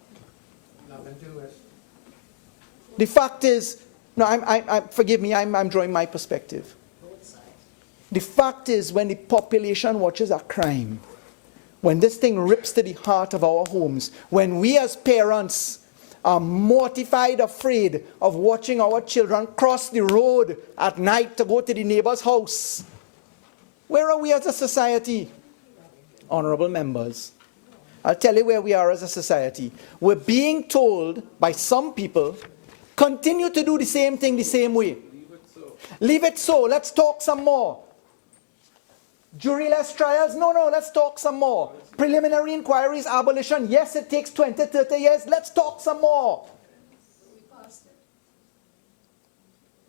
The fact is, no, forgive me, I'm drawing my perspective. The fact is, when the population watches a crime, when this thing rips to the heart of our homes, when we as parents are mortified, afraid of watching our children cross the road at night to go to the neighbor's house, where are we as a society? Honorable members, I'll tell you where we are as a society. We're being told by some people, continue to do the same thing the same way. Leave it so. Let's talk some more. Juryless trials? No, let's talk some more. Preliminary inquiries, abolition? Yes, it takes 20, 30 years. Let's talk some more.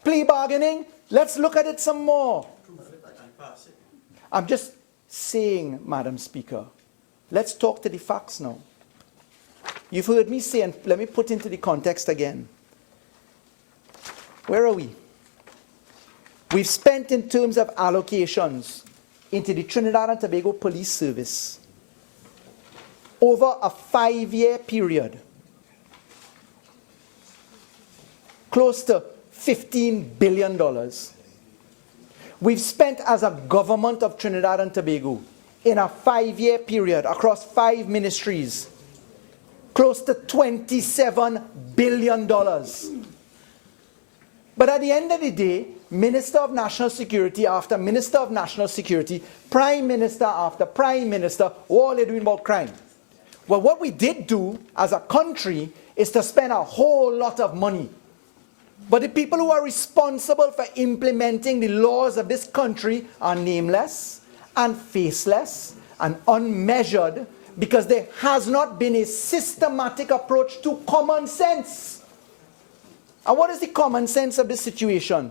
Plea bargaining? Let's look at it some more. I'm just saying, Madam Speaker, let's talk to the facts now. You've heard me say, and let me put into the context again. Where are we? We've spent, in terms of allocations into the Trinidad and Tobago Police Service, over a 5-year period, close to $15 billion. We've spent, as a government of Trinidad and Tobago, in a 5-year period across 5 ministries, close to $27 billion. But at the end of the day, Minister of National Security after Minister of National Security, Prime Minister after Prime Minister, all they're doing about crime. Well, what we did do as a country is to spend a whole lot of money. But the people who are responsible for implementing the laws of this country are nameless and faceless and unmeasured, because there has not been a systematic approach to common sense. And what is the common sense of this situation?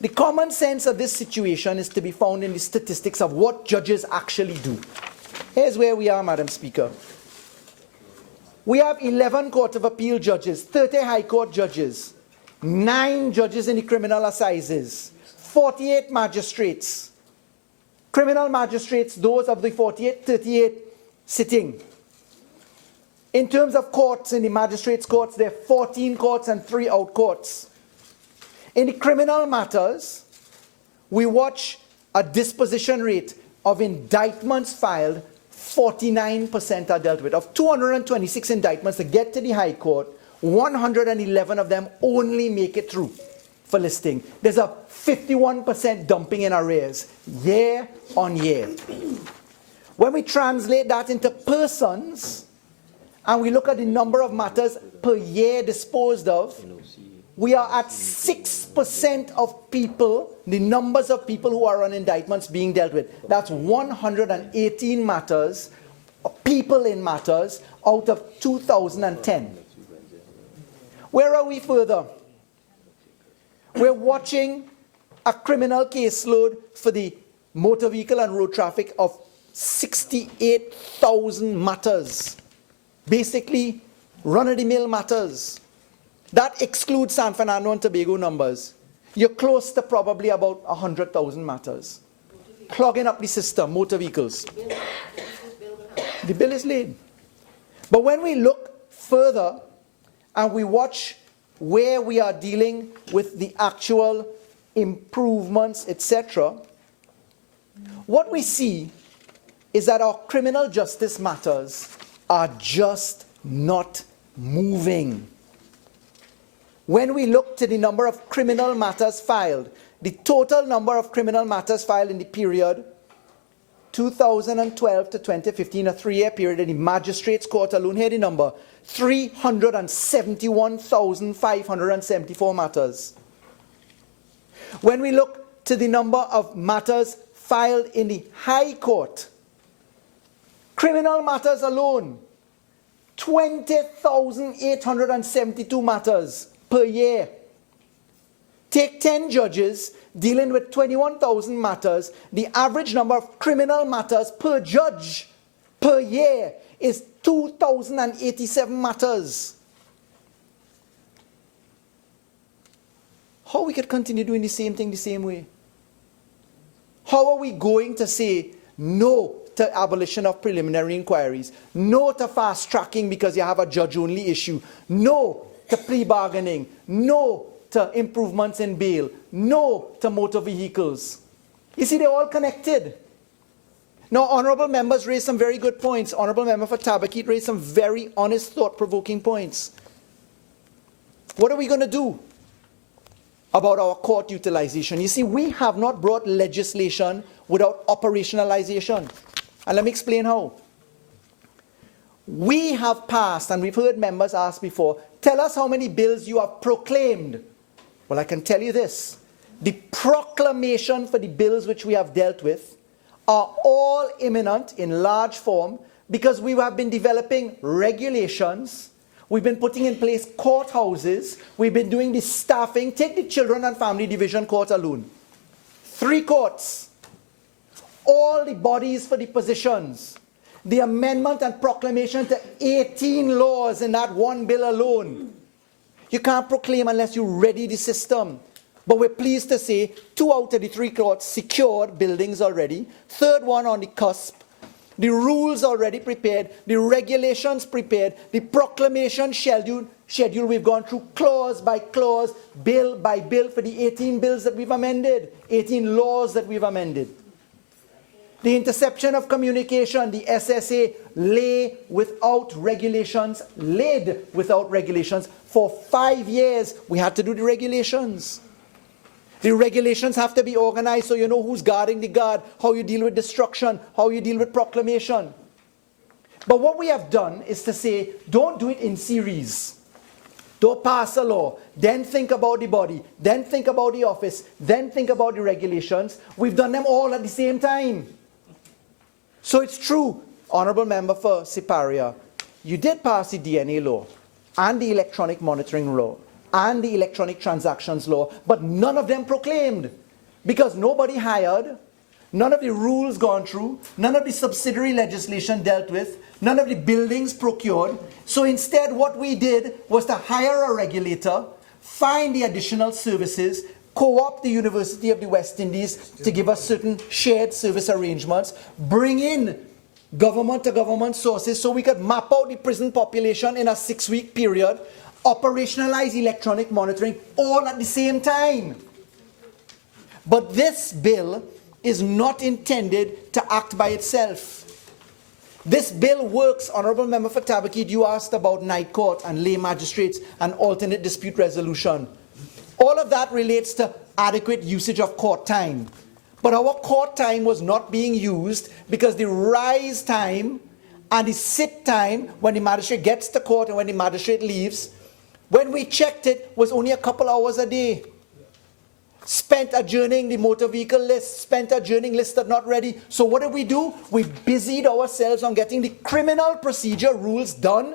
The common sense of this situation is to be found in the statistics of what judges actually do. Here's where we are, Madam Speaker. We have 11 Court of Appeal judges, 30 High Court judges, 9 judges in the criminal assizes, 48 magistrates. Criminal magistrates, those of the 48, 38 sitting. In terms of courts, in the magistrates' courts, there are 14 courts and 3 out courts. In the criminal matters, we watch a disposition rate of indictments filed, 49% are dealt with. Of 226 indictments that get to the High Court, 111 of them only make it through for listing. There's a 51% dumping in arrears, year on year. When we translate that into persons, and we look at the number of matters per year disposed of, we are at 6% of people, the numbers of people who are on indictments being dealt with. That's 118 matters, people in matters, out of 2010. Where are we further? We're watching a criminal caseload for the motor vehicle and road traffic of 68,000 matters. Basically, run-of-the-mill matters. That excludes San Fernando and Tobago numbers. You're close to probably about 100,000 matters. Clogging up the system, motor vehicles. The bill is laid. But when we look further and we watch where we are dealing with the actual improvements, etc., what we see is that our criminal justice matters are just not moving. When we look to the number of criminal matters filed, the total number of criminal matters filed in the period 2012 to 2015, a 3-year period in the Magistrates' Court alone, here the number, 371,574 matters. When we look to the number of matters filed in the High Court, criminal matters alone, 20,872 matters per year. Take 10 judges dealing with 21,000 matters. The average number of criminal matters per judge per year is 2,087 matters. How we could continue doing the same thing the same way? How are we going to say no to abolition of preliminary inquiries, no to fast tracking because you have a judge-only issue, no to plea bargaining, no to improvements in bail, no to motor vehicles? You see, they're all connected. Now, honourable members raised some very good points. Honourable member for Tabaquite raised some very honest, thought-provoking points. What are we going to do about our court utilization? You see, we have not brought legislation without operationalization. And let me explain how. We have passed, and we've heard members ask before, tell us how many bills you have proclaimed. Well, I can tell you this. The proclamation for the bills which we have dealt with are all imminent in large form because we have been developing regulations. We've been putting in place courthouses. We've been doing the staffing. Take the Children and Family Division Court alone. 3 courts. All the bodies for the positions. The amendment and proclamation to 18 laws in that one bill alone. You can't proclaim unless you ready the system. But we're pleased to say 2 out of the 3 courts secured buildings already. Third one on the cusp. The rules already prepared. The regulations prepared. The proclamation schedule we've gone through clause by clause, bill by bill for the 18 bills that we've amended, 18 laws that we've amended. The interception of communication, the SSA laid without regulations. For 5 years, we had to do the regulations. The regulations have to be organized so you know who's guarding the guard, how you deal with destruction, how you deal with proclamation. But what we have done is to say, don't do it in series. Don't pass a law, then think about the body, then think about the office, then think about the regulations. We've done them all at the same time. So it's true, Honorable Member for Siparia, you did pass the DNA law and the electronic monitoring law and the electronic transactions law, but none of them proclaimed because nobody hired, none of the rules gone through, none of the subsidiary legislation dealt with, none of the buildings procured. So instead what we did was to hire a regulator, find the additional services, co-opt the University of the West Indies to give us certain shared service arrangements, bring in government-to-government sources so we could map out the prison population in a 6-week period, operationalize electronic monitoring all at the same time. But this bill is not intended to act by itself. This bill works, Honourable Member for Tabaquite, you asked about night court and lay magistrates and alternate dispute resolution. All of that relates to adequate usage of court time. But our court time was not being used because the rise time and the sit time when the magistrate gets to court and when the magistrate leaves, when we checked it, was only a couple hours a day. Spent adjourning the motor vehicle list, spent adjourning lists that are not ready. So what did we do? We busied ourselves on getting the criminal procedure rules done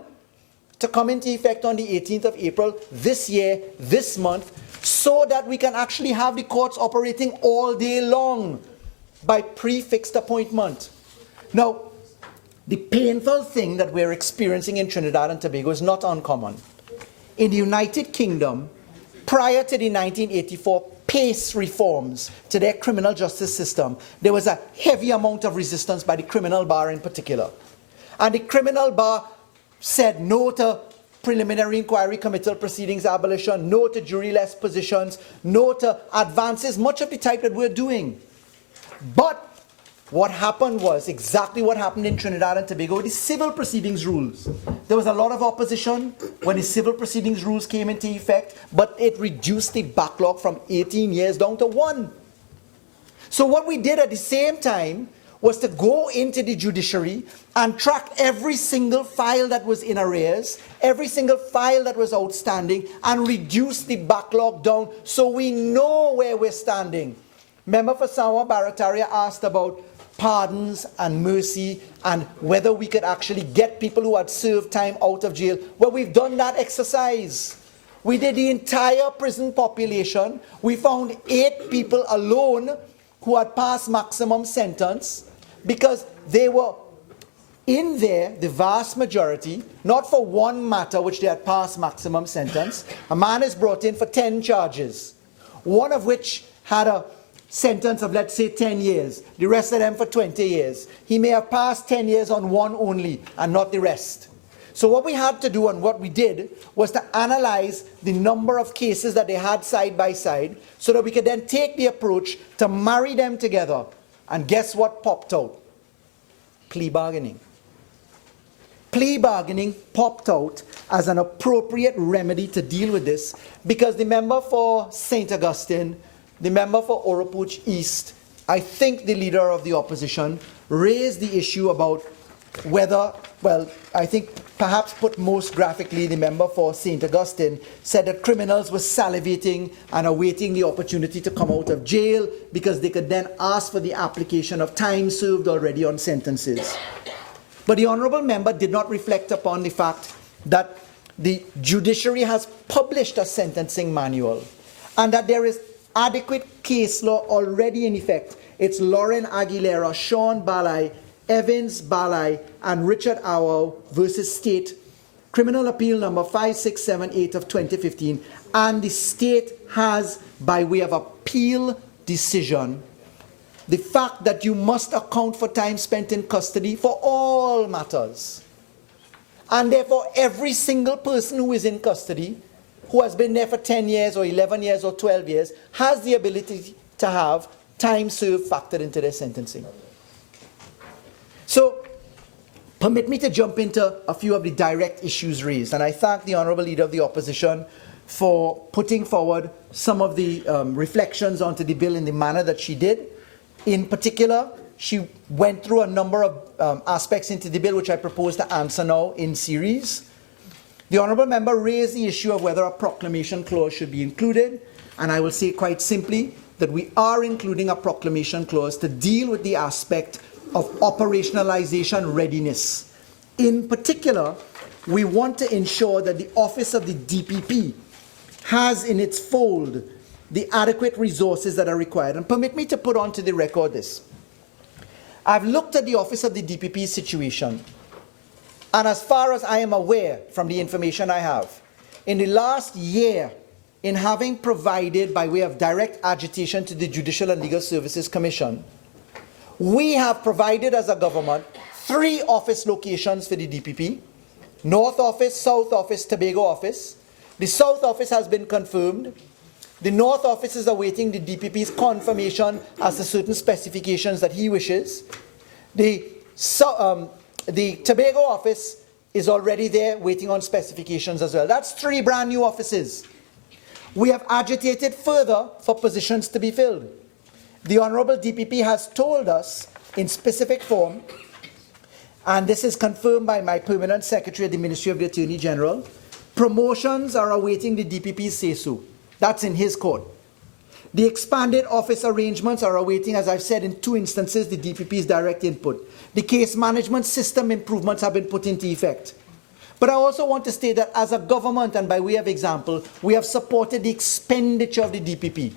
to come into effect on the 18th of April this year, this month, so that we can actually have the courts operating all day long by prefixed appointment. Now, the painful thing that we're experiencing in Trinidad and Tobago is not uncommon. In the United Kingdom, prior to the 1984 PACE reforms to their criminal justice system, there was a heavy amount of resistance by the criminal bar in particular. And the criminal bar said no to preliminary inquiry committal proceedings abolition, no to jury-less positions, no to advances, much of the type that we're doing. But what happened was exactly what happened in Trinidad and Tobago with the civil proceedings rules. There was a lot of opposition when the civil proceedings rules came into effect, but it reduced the backlog from 18 years down to 1. So what we did at the same time was to go into the judiciary and track every single file that was in arrears, every single file that was outstanding, and reduce the backlog down so we know where we're standing. Member for Sawa Barataria asked about pardons and mercy and whether we could actually get people who had served time out of jail. Well, we've done that exercise. We did the entire prison population. We found 8 people alone who had passed maximum sentence because they were in there, the vast majority, not for one matter which they had passed maximum sentence. A man is brought in for 10 charges, one of which had a sentence of, let's say, 10 years, the rest of them for 20 years. He may have passed 10 years on one only and not the rest. So what we had to do and what we did was to analyze the number of cases that they had side by side so that we could then take the approach to marry them together. And guess what popped out? Plea bargaining. Plea bargaining popped out as an appropriate remedy to deal with this because the member for St. Augustine, the member for Oropouche East, I think the leader of the opposition, raised the issue about whether, well, I think perhaps put most graphically, the member for St. Augustine said that criminals were salivating and awaiting the opportunity to come out of jail because they could then ask for the application of time served already on sentences. But the honourable member did not reflect upon the fact that the judiciary has published a sentencing manual and that there is adequate case law already in effect. It's Lauren Aguilera, Sean Balai, Evans Balai, and Richard Awao versus State Criminal Appeal number 5678 of 2015, and the state has, by way of appeal decision, the fact that you must account for time spent in custody for all matters. And therefore, every single person who is in custody, who has been there for 10 years or 11 years or 12 years, has the ability to have time served factored into their sentencing. So, permit me to jump into a few of the direct issues raised. And I thank the Honourable Leader of the Opposition for putting forward some of the reflections onto the bill in the manner that she did. In particular, she went through a number of aspects into the bill which I propose to answer now in series. The Honourable Member raised the issue of whether a proclamation clause should be included, and I will say quite simply that we are including a proclamation clause to deal with the aspect of operationalization readiness. In particular, we want to ensure that the Office of the DPP has in its fold the adequate resources that are required. And permit me to put onto the record this. I've looked at the Office of the DPP situation, and as far as I am aware from the information I have, in the last year, in having provided by way of direct agitation to the Judicial and Legal Services Commission, we have provided as a government 3 office locations for the DPP: North Office, South Office, Tobago Office. The South Office has been confirmed. The North Office is awaiting the DPP's confirmation as to certain specifications that he wishes. The Tobago Office is already there waiting on specifications as well. That's 3 brand new offices. We have agitated further for positions to be filled. The Honourable DPP has told us in specific form, and this is confirmed by my Permanent Secretary at the Ministry of the Attorney General, promotions are awaiting the DPP's say-so. That's in his court. The expanded office arrangements are awaiting, as I've said, in 2 instances, the DPP's direct input. The case management system improvements have been put into effect. But I also want to state that as a government, and by way of example, we have supported the expenditure of the DPP.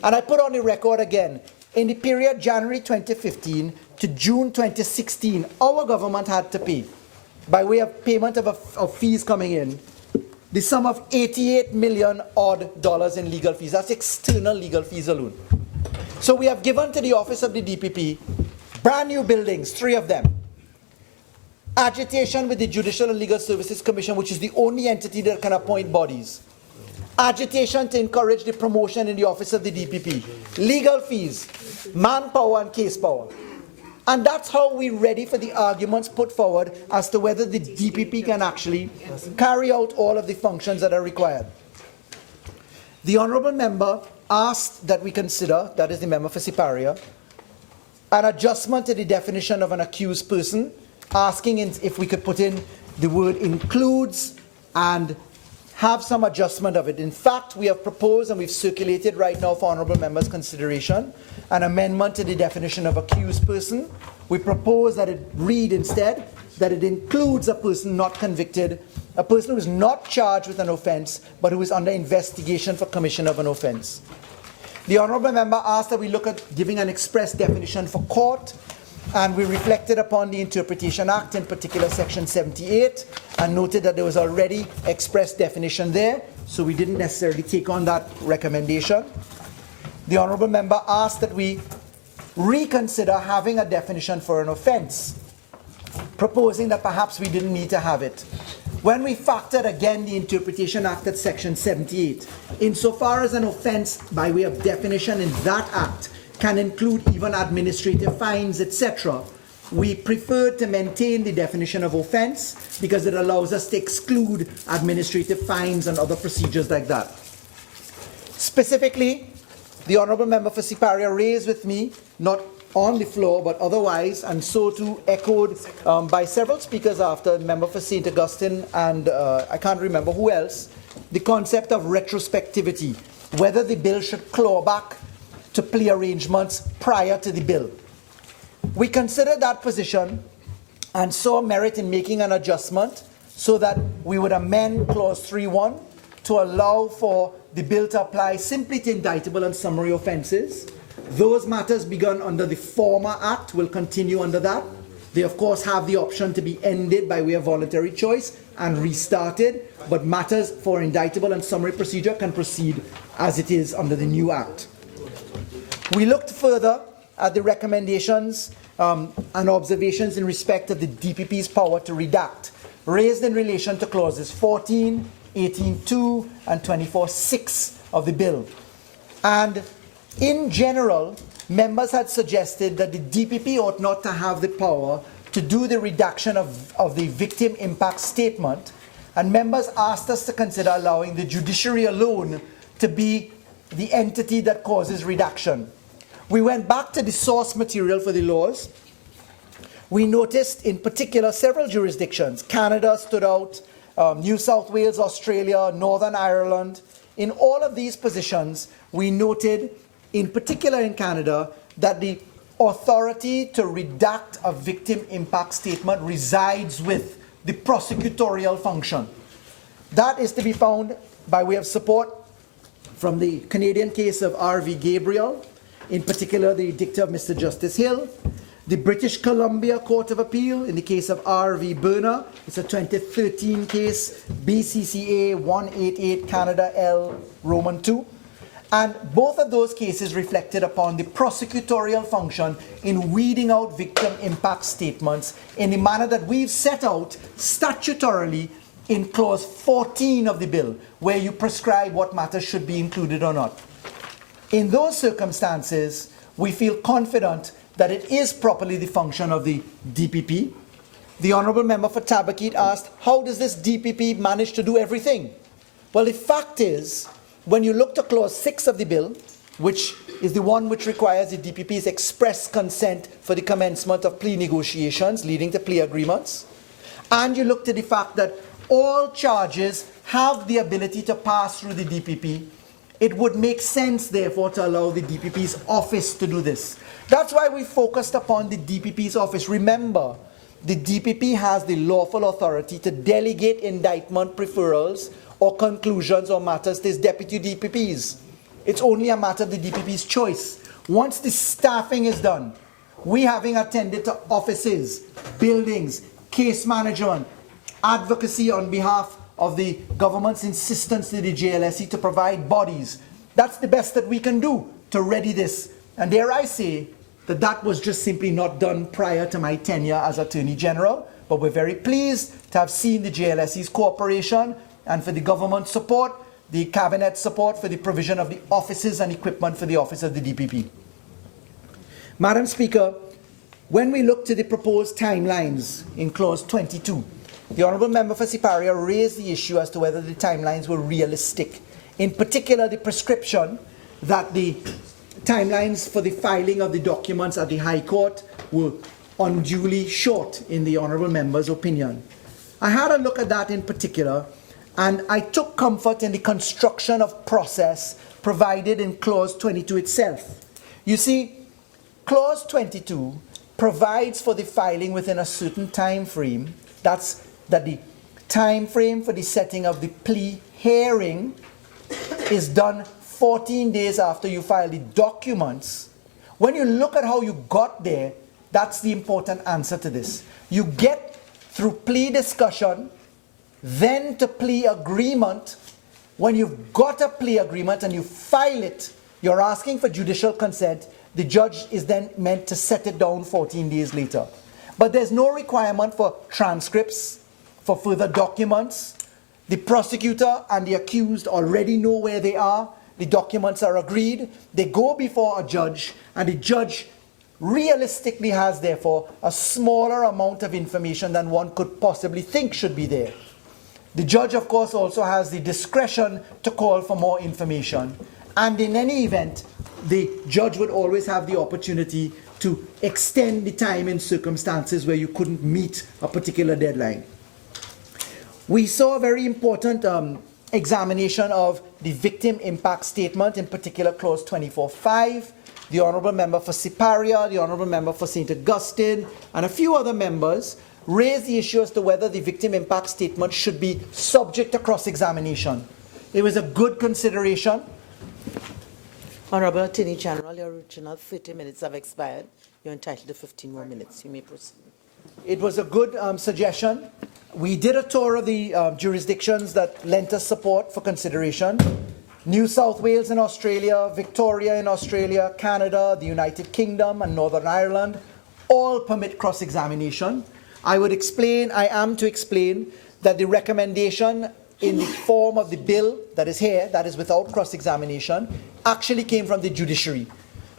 And I put on the record again, in the period January 2015 to June 2016, our government had to pay, by way of payment of fees coming in, the sum of $88 million odd in legal fees. That's external legal fees alone. So we have given to the Office of the DPP brand new buildings, 3 of them. Agitation with the Judicial and Legal Services Commission, which is the only entity that can appoint bodies. Agitation to encourage the promotion in the Office of the DPP. Legal fees, manpower and case power. And that's how we're ready for the arguments put forward as to whether the DPP can actually carry out all of the functions that are required. The Honourable Member asked that we consider, that is the member for Siparia, an adjustment to the definition of an accused person, asking if we could put in the word includes and have some adjustment of it. In fact, we have proposed and we've circulated right now for Honourable Members' consideration an amendment to the definition of accused person. We propose that it read instead that it includes a person not convicted, a person who is not charged with an offence, but who is under investigation for commission of an offence. The Honourable Member asked that we look at giving an express definition for court, and we reflected upon the Interpretation Act, in particular Section 78, and noted that there was already express definition there, so we didn't necessarily take on that recommendation. The Honourable Member asked that we reconsider having a definition for an offence, proposing that perhaps we didn't need to have it. When we factored again the Interpretation Act at Section 78, insofar as an offence by way of definition in that Act can include even administrative fines, etc., we preferred to maintain the definition of offence because it allows us to exclude administrative fines and other procedures like that. Specifically, the Honourable Member for Siparia raised with me, not on the floor but otherwise, and so too echoed by several speakers after, Member for St. Augustine and I can't remember who else, the concept of retrospectivity, whether the bill should claw back to plea arrangements prior to the bill. We considered that position and saw merit in making an adjustment so that we would amend Clause 3.1 to allow for the bill to apply simply to indictable and summary offences. Those matters begun under the former Act will continue under that. They, of course, have the option to be ended by way of voluntary choice, and restarted, but matters for indictable and summary procedure can proceed as it is under the new Act. We looked further at the recommendations and observations in respect of the DPP's power to redact, raised in relation to clauses 14, 18.2, and 24.6 of the bill. And in general, members had suggested that the DPP ought not to have the power to do the redaction of the victim impact statement, and members asked us to consider allowing the judiciary alone to be the entity that causes redaction. We went back to the source material for the laws. We noticed in particular several jurisdictions. Canada stood out, New South Wales, Australia, Northern Ireland. In all of these positions, we noted, in particular in Canada, that the authority to redact a victim impact statement resides with the prosecutorial function. That is to be found by way of support from the Canadian case of R.V. Gabriel, in particular the dicta of Mr. Justice Hill, the British Columbia Court of Appeal in the case of R.V. Berner. It's a 2013 case, BCCA 188 Canada L Roman 2. And both of those cases reflected upon the prosecutorial function in weeding out victim impact statements in the manner that we've set out statutorily in clause 14 of the bill, where you prescribe what matters should be included or not. In those circumstances, we feel confident that it is properly the function of the DPP. The Honourable Member for Tabaquite asked, how does this DPP manage to do everything? Well, the fact is, when you look to clause 6 of the bill, which is the one which requires the DPP's express consent for the commencement of plea negotiations leading to plea agreements, and you look to the fact that all charges have the ability to pass through the DPP, it would make sense, therefore, to allow the DPP's office to do this. That's why we focused upon the DPP's office. Remember, the DPP has the lawful authority to delegate indictment referrals or conclusions or matters to its deputy DPPs. It's only a matter of the DPP's choice. Once the staffing is done, we having attended to offices, buildings, case management, advocacy on behalf of the government's insistence to the JLSE to provide bodies, that's the best that we can do to ready this. And dare I say that that was just simply not done prior to my tenure as Attorney General, but we're very pleased to have seen the JLSE's cooperation and for the government support, the cabinet support for the provision of the offices and equipment for the office of the DPP. Madam Speaker, when we look to the proposed timelines in clause 22, the Honourable Member for Siparia raised the issue as to whether the timelines were realistic. In particular, the prescription that the timelines for the filing of the documents at the High Court were unduly short, in the Honourable Member's opinion. I had a look at that in particular, and I took comfort in the construction of process provided in clause 22 itself. You see, clause 22 provides for the filing within a certain time frame. That's that the time frame for the setting of the plea hearing is done 14 days after you file the documents. When you look at how you got there, that's the important answer to this. You get through plea discussion, then to plea agreement. When you've got a plea agreement and you file it, you're asking for judicial consent. The judge is then meant to set it down 14 days later. But there's no requirement for transcripts, for further documents. The prosecutor and the accused already know where they are. The documents are agreed. They go before a judge, and the judge realistically has, therefore, a smaller amount of information than one could possibly think should be there. The judge, of course, also has the discretion to call for more information. And in any event, the judge would always have the opportunity to extend the time in circumstances where you couldn't meet a particular deadline. We saw a very important examination of the victim impact statement, in particular clause 24.5. The Honourable Member for Siparia, the Honourable Member for St. Augustine, and a few other members raised the issue as to whether the victim impact statement should be subject to cross-examination. It was a good consideration. Honourable Attorney General, your original 30 minutes have expired. You're entitled to 15 more minutes. You may proceed. It was a good suggestion. We did a tour of the jurisdictions that lent us support for consideration. New South Wales in Australia, Victoria in Australia, Canada, the United Kingdom, and Northern Ireland all permit cross-examination. I am to explain that the recommendation in the form of the bill that is here, that is without cross-examination, actually came from the judiciary.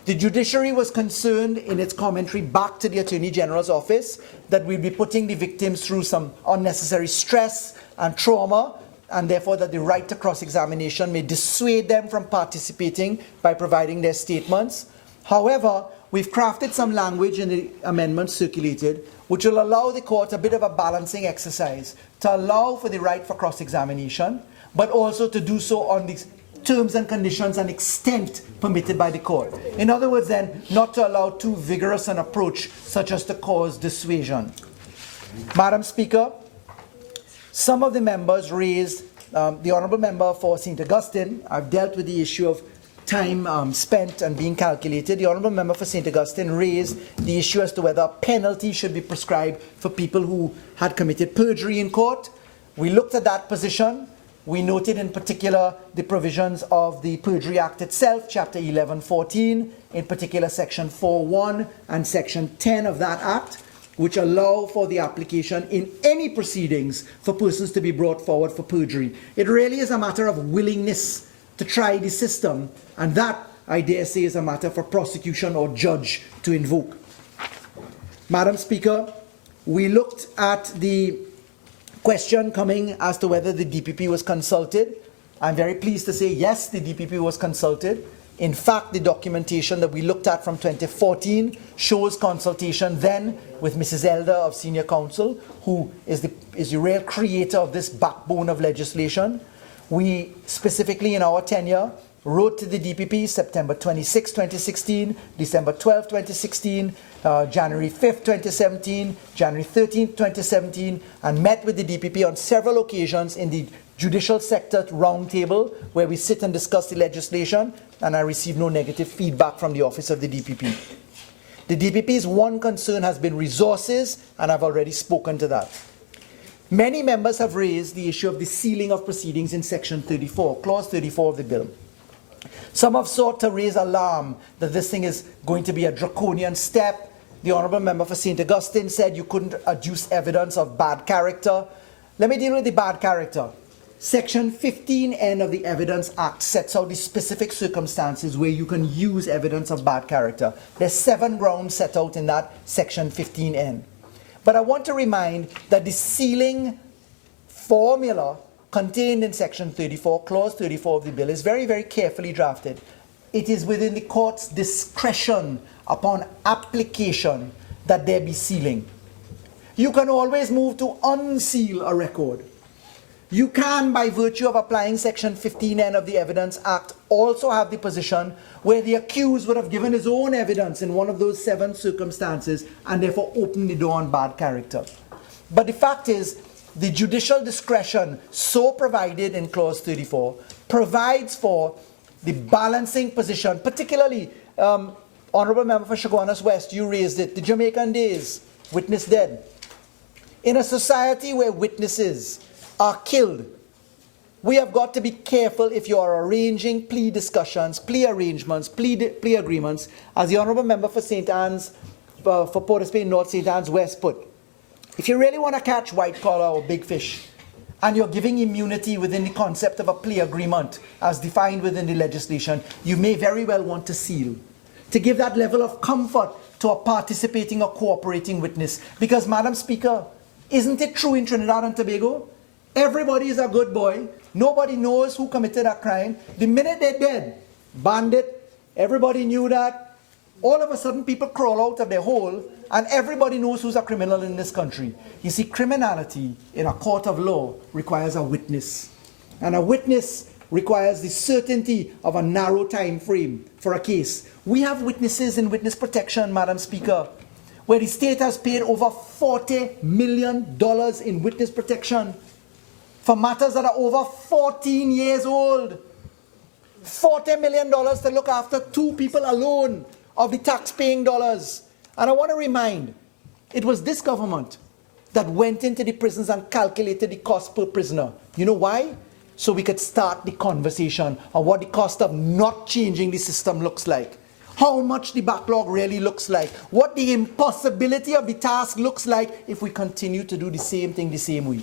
The judiciary was concerned in its commentary back to the Attorney General's office that we'd be putting the victims through some unnecessary stress and trauma, and therefore that the right to cross-examination may dissuade them from participating by providing their statements. However, we've crafted some language in the amendments circulated which will allow the court a bit of a balancing exercise to allow for the right for cross-examination, but also to do so on the terms and conditions and extent permitted by the court. In other words, then, not to allow too vigorous an approach such as to cause dissuasion. Madam Speaker, some of the members raised, the Honourable Member for St. Augustine, I've dealt with the issue of time spent and being calculated. The Honourable Member for St. Augustine raised the issue as to whether a penalty should be prescribed for people who had committed perjury in court. We looked at that position. We noted in particular the provisions of the Perjury Act itself, Chapter 1114, in particular Section 4.1 and Section 10 of that Act, which allow for the application in any proceedings for persons to be brought forward for perjury. It really is a matter of willingness to try the system, and that, I dare say, is a matter for prosecution or judge to invoke. Madam Speaker, we looked at the question coming as to whether the DPP was consulted. I'm very pleased to say yes, the DPP was consulted. In fact, the documentation that we looked at from 2014 shows consultation then with Mrs. Elder of Senior Counsel, who is the real creator of this backbone of legislation. We specifically in our tenure wrote to the DPP September 26, 2016, December 12, 2016, January 5th, 2017, January 13th, 2017, and met with the DPP on several occasions in the Judicial Sector Roundtable, where we sit and discuss the legislation, and I received no negative feedback from the office of the DPP. The DPP's one concern has been resources, and I've already spoken to that. Many members have raised the issue of the sealing of proceedings in Section 34, Clause 34 of the bill. Some have sought to raise alarm that this thing is going to be a draconian step. The Honourable Member for St. Augustine said you couldn't adduce evidence of bad character. Let me deal with the bad character. Section 15N of the Evidence Act sets out the specific circumstances where you can use evidence of bad character. There's 7 grounds set out in that Section 15N. But I want to remind that the sealing formula contained in Section 34, Clause 34 of the bill is very, very carefully drafted. It is within the court's discretion upon application that there be sealing. You can always move to unseal a record. You can, by virtue of applying Section 15N of the Evidence Act, also have the position where the accused would have given his own evidence in one of those 7 circumstances and therefore opened the door on bad character. But the fact is, the judicial discretion so provided in Clause 34 provides for the balancing position, particularly, Honourable Member for Chaguanas West, you raised it, the Jamaican days, witness dead. In a society where witnesses are killed, we have got to be careful if you are arranging plea discussions, plea arrangements, plea agreements, as the Honourable Member for St. Anne's, for Port of Spain North, St. Anne's West put. If you really want to catch white collar or big fish, and you're giving immunity within the concept of a plea agreement as defined within the legislation, you may very well want to seal, to give that level of comfort to a participating or cooperating witness. Because, Madam Speaker, isn't it true in Trinidad and Tobago? Everybody is a good boy. Nobody knows who committed a crime. The minute they're dead, bandit, everybody knew that. All of a sudden, people crawl out of their hole, and everybody knows who's a criminal in this country. You see, criminality in a court of law requires a witness. And a witness requires the certainty of a narrow time frame for a case. We have witnesses in witness protection, Madam Speaker, where the state has paid over $40 million in witness protection for matters that are over 14 years old. $40 million to look after 2 people alone of the tax-paying dollars. And I want to remind, it was this government that went into the prisons and calculated the cost per prisoner. You know why? So we could start the conversation on what the cost of not changing the system looks like, how much the backlog really looks like, what the impossibility of the task looks like if we continue to do the same thing the same way.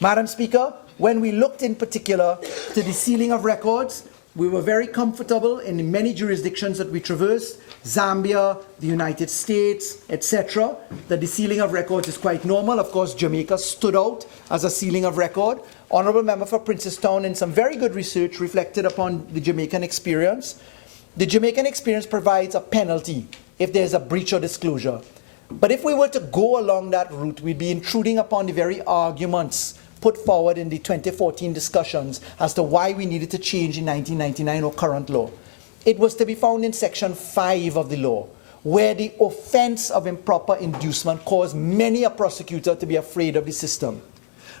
Madam Speaker, when we looked in particular to the sealing of records, we were very comfortable in the many jurisdictions that we traversed, Zambia, the United States, etc., that the sealing of records is quite normal. Of course, Jamaica stood out as a sealing of record. Honourable Member for Princestown, in some very good research, reflected upon the Jamaican experience. The Jamaican experience provides a penalty if there's a breach or disclosure. But if we were to go along that route, we'd be intruding upon the very arguments put forward in the 2014 discussions as to why we needed to change in 1999 or current law. It was to be found in Section 5 of the law, where the offence of improper inducement caused many a prosecutor to be afraid of the system.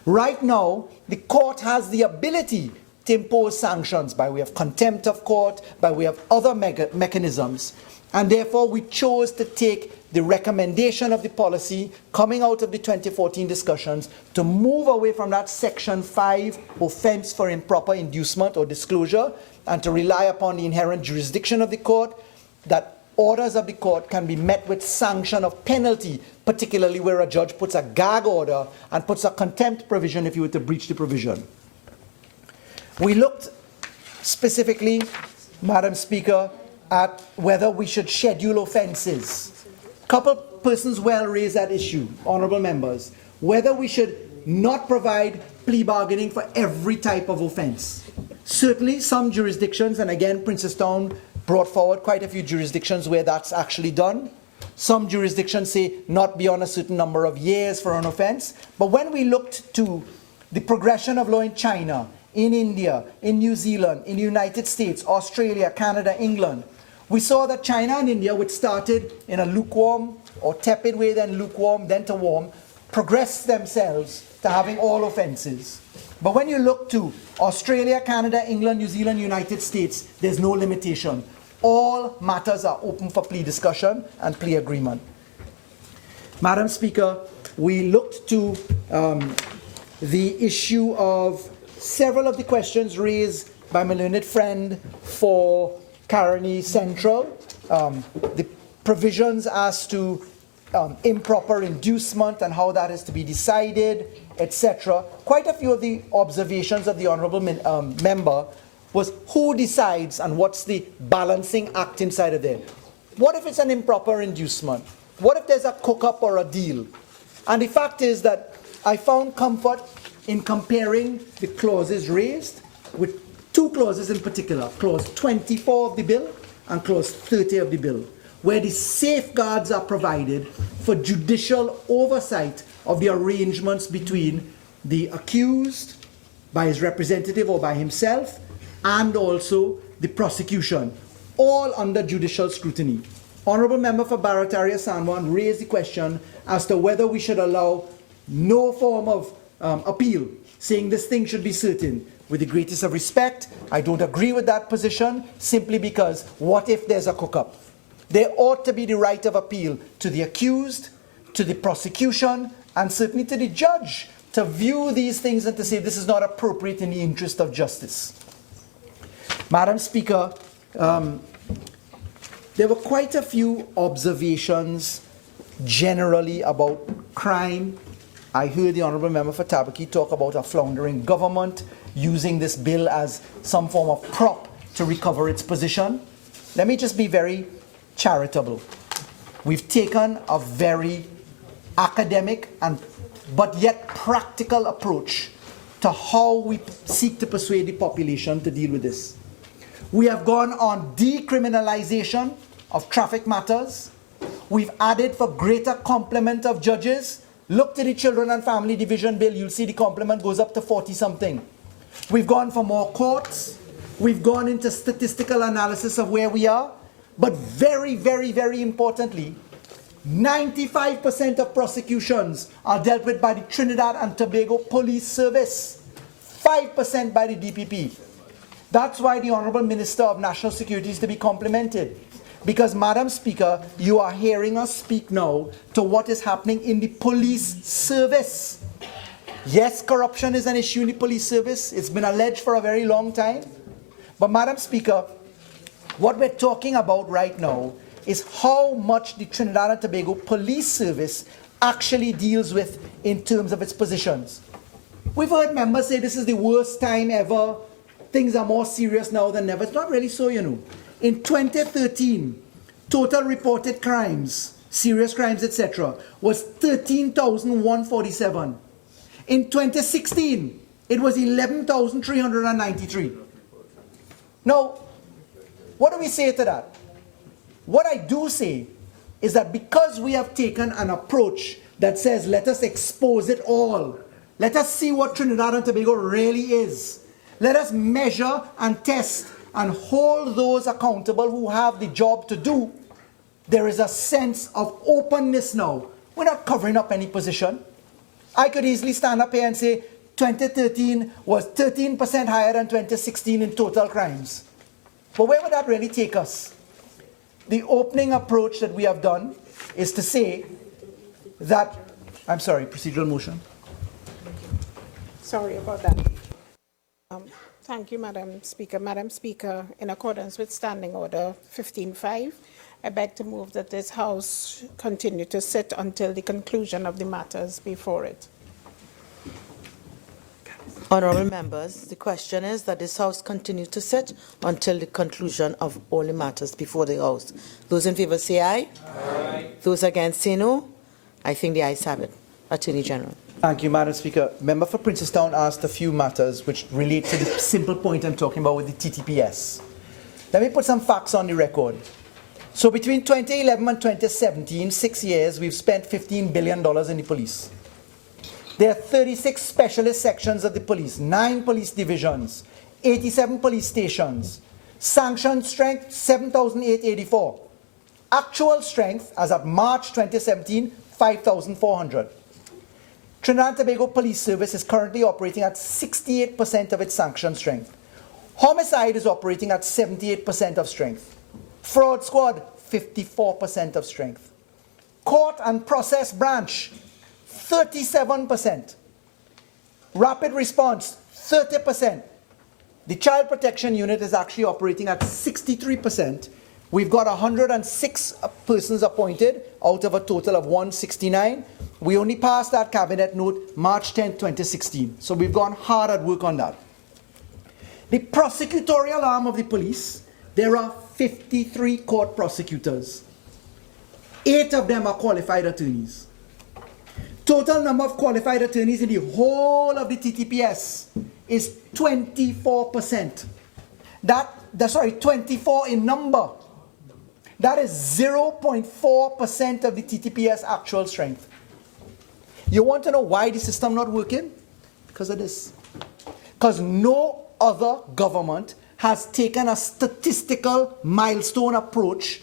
Right now, the court has the ability to impose sanctions by way of contempt of court, by way of other mechanisms, and therefore we chose to take the recommendation of the policy coming out of the 2014 discussions to move away from that Section 5 offence for improper inducement or disclosure and to rely upon the inherent jurisdiction of the court, that orders of the court can be met with sanction of penalty, particularly where a judge puts a gag order and puts a contempt provision if you were to breach the provision. We looked specifically, Madam Speaker, at whether we should schedule offences. Couple persons well raised that issue, honourable members, whether we should not provide plea bargaining for every type of offence. Certainly some jurisdictions, and again Princestown brought forward quite a few jurisdictions where that's actually done. Some jurisdictions say not beyond a certain number of years for an offence. But when we looked to the progression of law in China, in India, in New Zealand, in the United States, Australia, Canada, England, we saw that China and India, which started in a lukewarm or tepid way, then lukewarm, then to warm, progressed themselves to having all offences. But when you look to Australia, Canada, England, New Zealand, United States, there's no limitation. All matters are open for plea discussion and plea agreement. Madam Speaker, we looked to the issue of several of the questions raised by my learned friend for Caroni Central, the provisions as to improper inducement and how that is to be decided, etc. Quite a few of the observations of the honourable member was who decides and what's the balancing act inside of there. What if it's an improper inducement? What if there's a cook-up or a deal? And the fact is that I found comfort in comparing the clauses raised with two clauses in particular, clause 24 of the bill and clause 30 of the bill, where the safeguards are provided for judicial oversight of the arrangements between the accused, by his representative or by himself, and also the prosecution, all under judicial scrutiny. Honourable Member for Barataria San Juan raised the question as to whether we should allow no form of appeal, saying this thing should be certain. With the greatest of respect, I don't agree with that position, simply because what if there's a cook-up? There ought to be the right of appeal to the accused, to the prosecution, and certainly to the judge to view these things and to say this is not appropriate in the interest of justice. Madam Speaker, there were quite a few observations generally about crime. I heard the Honourable Member for Tabaquite talk about a floundering government using this bill as some form of prop to recover its position. Let me just be very charitable. We've taken a very academic but yet practical approach to how we seek to persuade the population to deal with this. We have gone on decriminalization of traffic matters. We've added for greater complement of judges. Look to the Children and Family Division Bill, you'll see the complement goes up to 40-something. We've gone for more courts. We've gone into statistical analysis of where we are. But very, very, very importantly, 95% of prosecutions are dealt with by the Trinidad and Tobago Police Service, 5% by the DPP. That's why the Honourable Minister of National Security is to be complimented. Because, Madam Speaker, you are hearing us speak now to what is happening in the police service. Yes, corruption is an issue in the police service. It's been alleged for a very long time. But, Madam Speaker, what we're talking about right now is how much the Trinidad and Tobago police service actually deals with in terms of its positions. We've heard members say this is the worst time ever. Things are more serious now than ever. It's not really so, you know. In 2013, total reported crimes, serious crimes, etc., was 13,147. In 2016, it was 11,393. Now, what do we say to that? What I do say is that because we have taken an approach that says, let us expose it all, let us see what Trinidad and Tobago really is, let us measure and test and hold those accountable who have the job to do, there is a sense of openness now. We're not covering up any position. I could easily stand up here and say 2013 was 13% higher than 2016 in total crimes. But where would that really take us? The opening approach that we have done is to say that, I'm sorry, procedural motion. Sorry about that. Thank you, Madam Speaker. Madam Speaker, in accordance with Standing Order 15.5, I beg to move that this House continue to sit until the conclusion of the matters before it. Honourable members, the question is that this House continue to sit until the conclusion of all the matters before the House. Those in favour say aye. Aye. Those against say no. I think the ayes have it. Attorney General. Thank you, Madam Speaker. Member for Princestown asked a few matters which relate to the simple point I'm talking about with the TTPS. Let me put some facts on the record. So between 2011 and 2017, 6 years, we've spent $15 billion in the police. There are 36 specialist sections of the police, 9 police divisions, 87 police stations. Sanctioned strength, 7,884. Actual strength, as of March 2017, 5,400. Trinidad and Tobago Police Service is currently operating at 68% of its sanctioned strength. Homicide is operating at 78% of strength. Fraud Squad, 54% of strength. Court and Process Branch, 37%. Rapid Response, 30%. The Child Protection Unit is actually operating at 63%. We've got 106 persons appointed out of a total of 169. We only passed that cabinet note March 10, 2016. So we've gone hard at work on that. The prosecutorial arm of the police, there are 53 court prosecutors. 8 of them are qualified attorneys. Total number of qualified attorneys in the whole of the TTPS is 24%. That's 24 in number. That is 0.4% of the TTPS actual strength. You want to know why the system not working? Because of this. Because no other government has taken a statistical milestone approach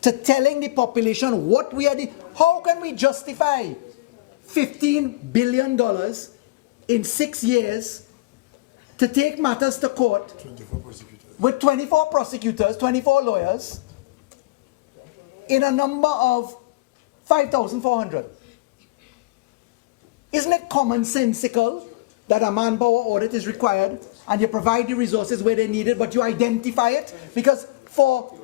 to telling the population what we are the. How can we justify $15 billion in 6 years to take matters to court with 24 prosecutors, 24 lawyers, in a number of 5,400? Isn't it commonsensical that a manpower audit is required and you provide the resources where they're needed, but you identify it? Because for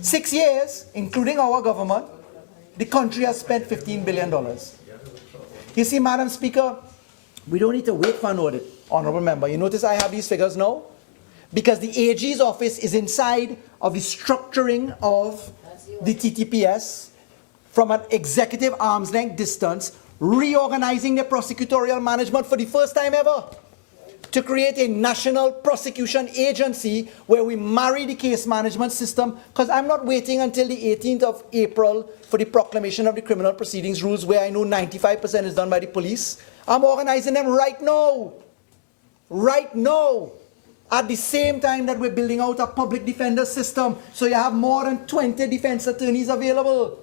6 years, including our government, the country has spent $15 billion. You see, Madam Speaker, we don't need to wait for an audit, Honourable Member. You notice I have these figures now? Because the AG's office is inside of the structuring of the TTPS from an executive arm's length distance, reorganizing the prosecutorial management for the first time ever to create a national prosecution agency where we marry the case management system, because I'm not waiting until the 18th of April for the proclamation of the criminal proceedings rules where I know 95% is done by the police. I'm organizing them right now. Right now. At the same time that we're building out a public defender system, so you have more than 20 defense attorneys available.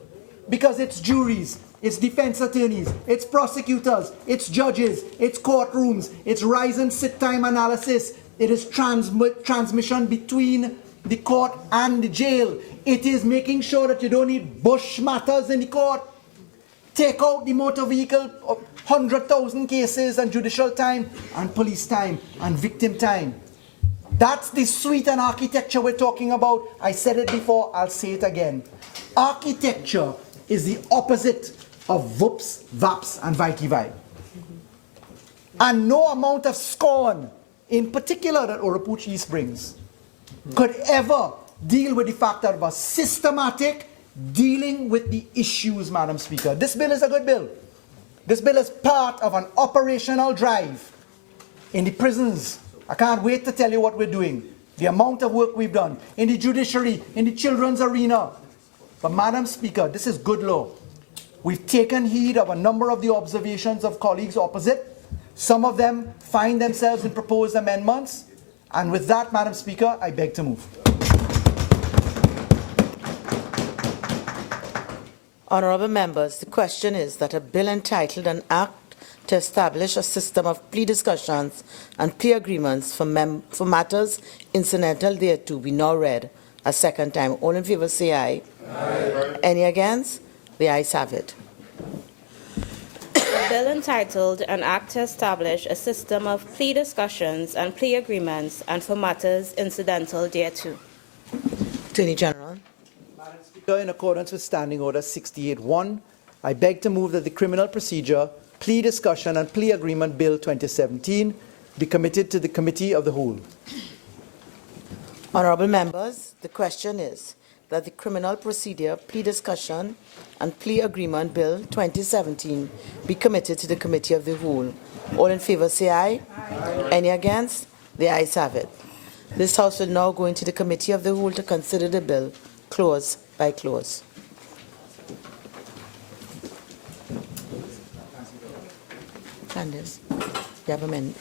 Because it's juries, it's defense attorneys, it's prosecutors, it's judges, it's courtrooms, it's rise and sit time analysis, it is transmission between the court and the jail. It is making sure that you don't need bush matters in the court. Take out the motor vehicle, 100,000 cases and judicial time and police time and victim time. That's the suite and architecture we're talking about. I said it before, I'll say it again. Architecture is the opposite of VUPS, VAPS, and VITI. And no amount of scorn, in particular that Orapuch East brings, could ever deal with the fact that of a systematic dealing with the issues, Madam Speaker. This bill is a good bill. This bill is part of an operational drive in the prisons. I can't wait to tell you what we're doing, the amount of work we've done, in the judiciary, in the children's arena. But Madam Speaker, this is good law. We've taken heed of a number of the observations of colleagues opposite. Some of them find themselves in proposed amendments. And with that, Madam Speaker, I beg to move. Honourable members, the question is that a bill entitled An Act to establish a system of plea discussions and plea agreements for matters incidental thereto be now read a second time. All in favour say aye. Aye. Any against? The ayes have it. A bill entitled An Act to Establish a System of Plea Discussions and Plea Agreements and for Matters Incidental thereto. Attorney General. Madam Speaker, in accordance with Standing Order 68-1, I beg to move that the Criminal Procedure, Plea Discussion and Plea Agreement Bill 2017 be committed to the Committee of the Whole. Honourable members, the question is that the Criminal Procedure, Plea Discussion and Plea Agreement Bill 2017 be committed to the Committee of the Whole. All in favour say aye. Aye. Any against? The ayes have it. This House will now go into the Committee of the Whole to consider the bill clause by clause. Candice, you have a minute.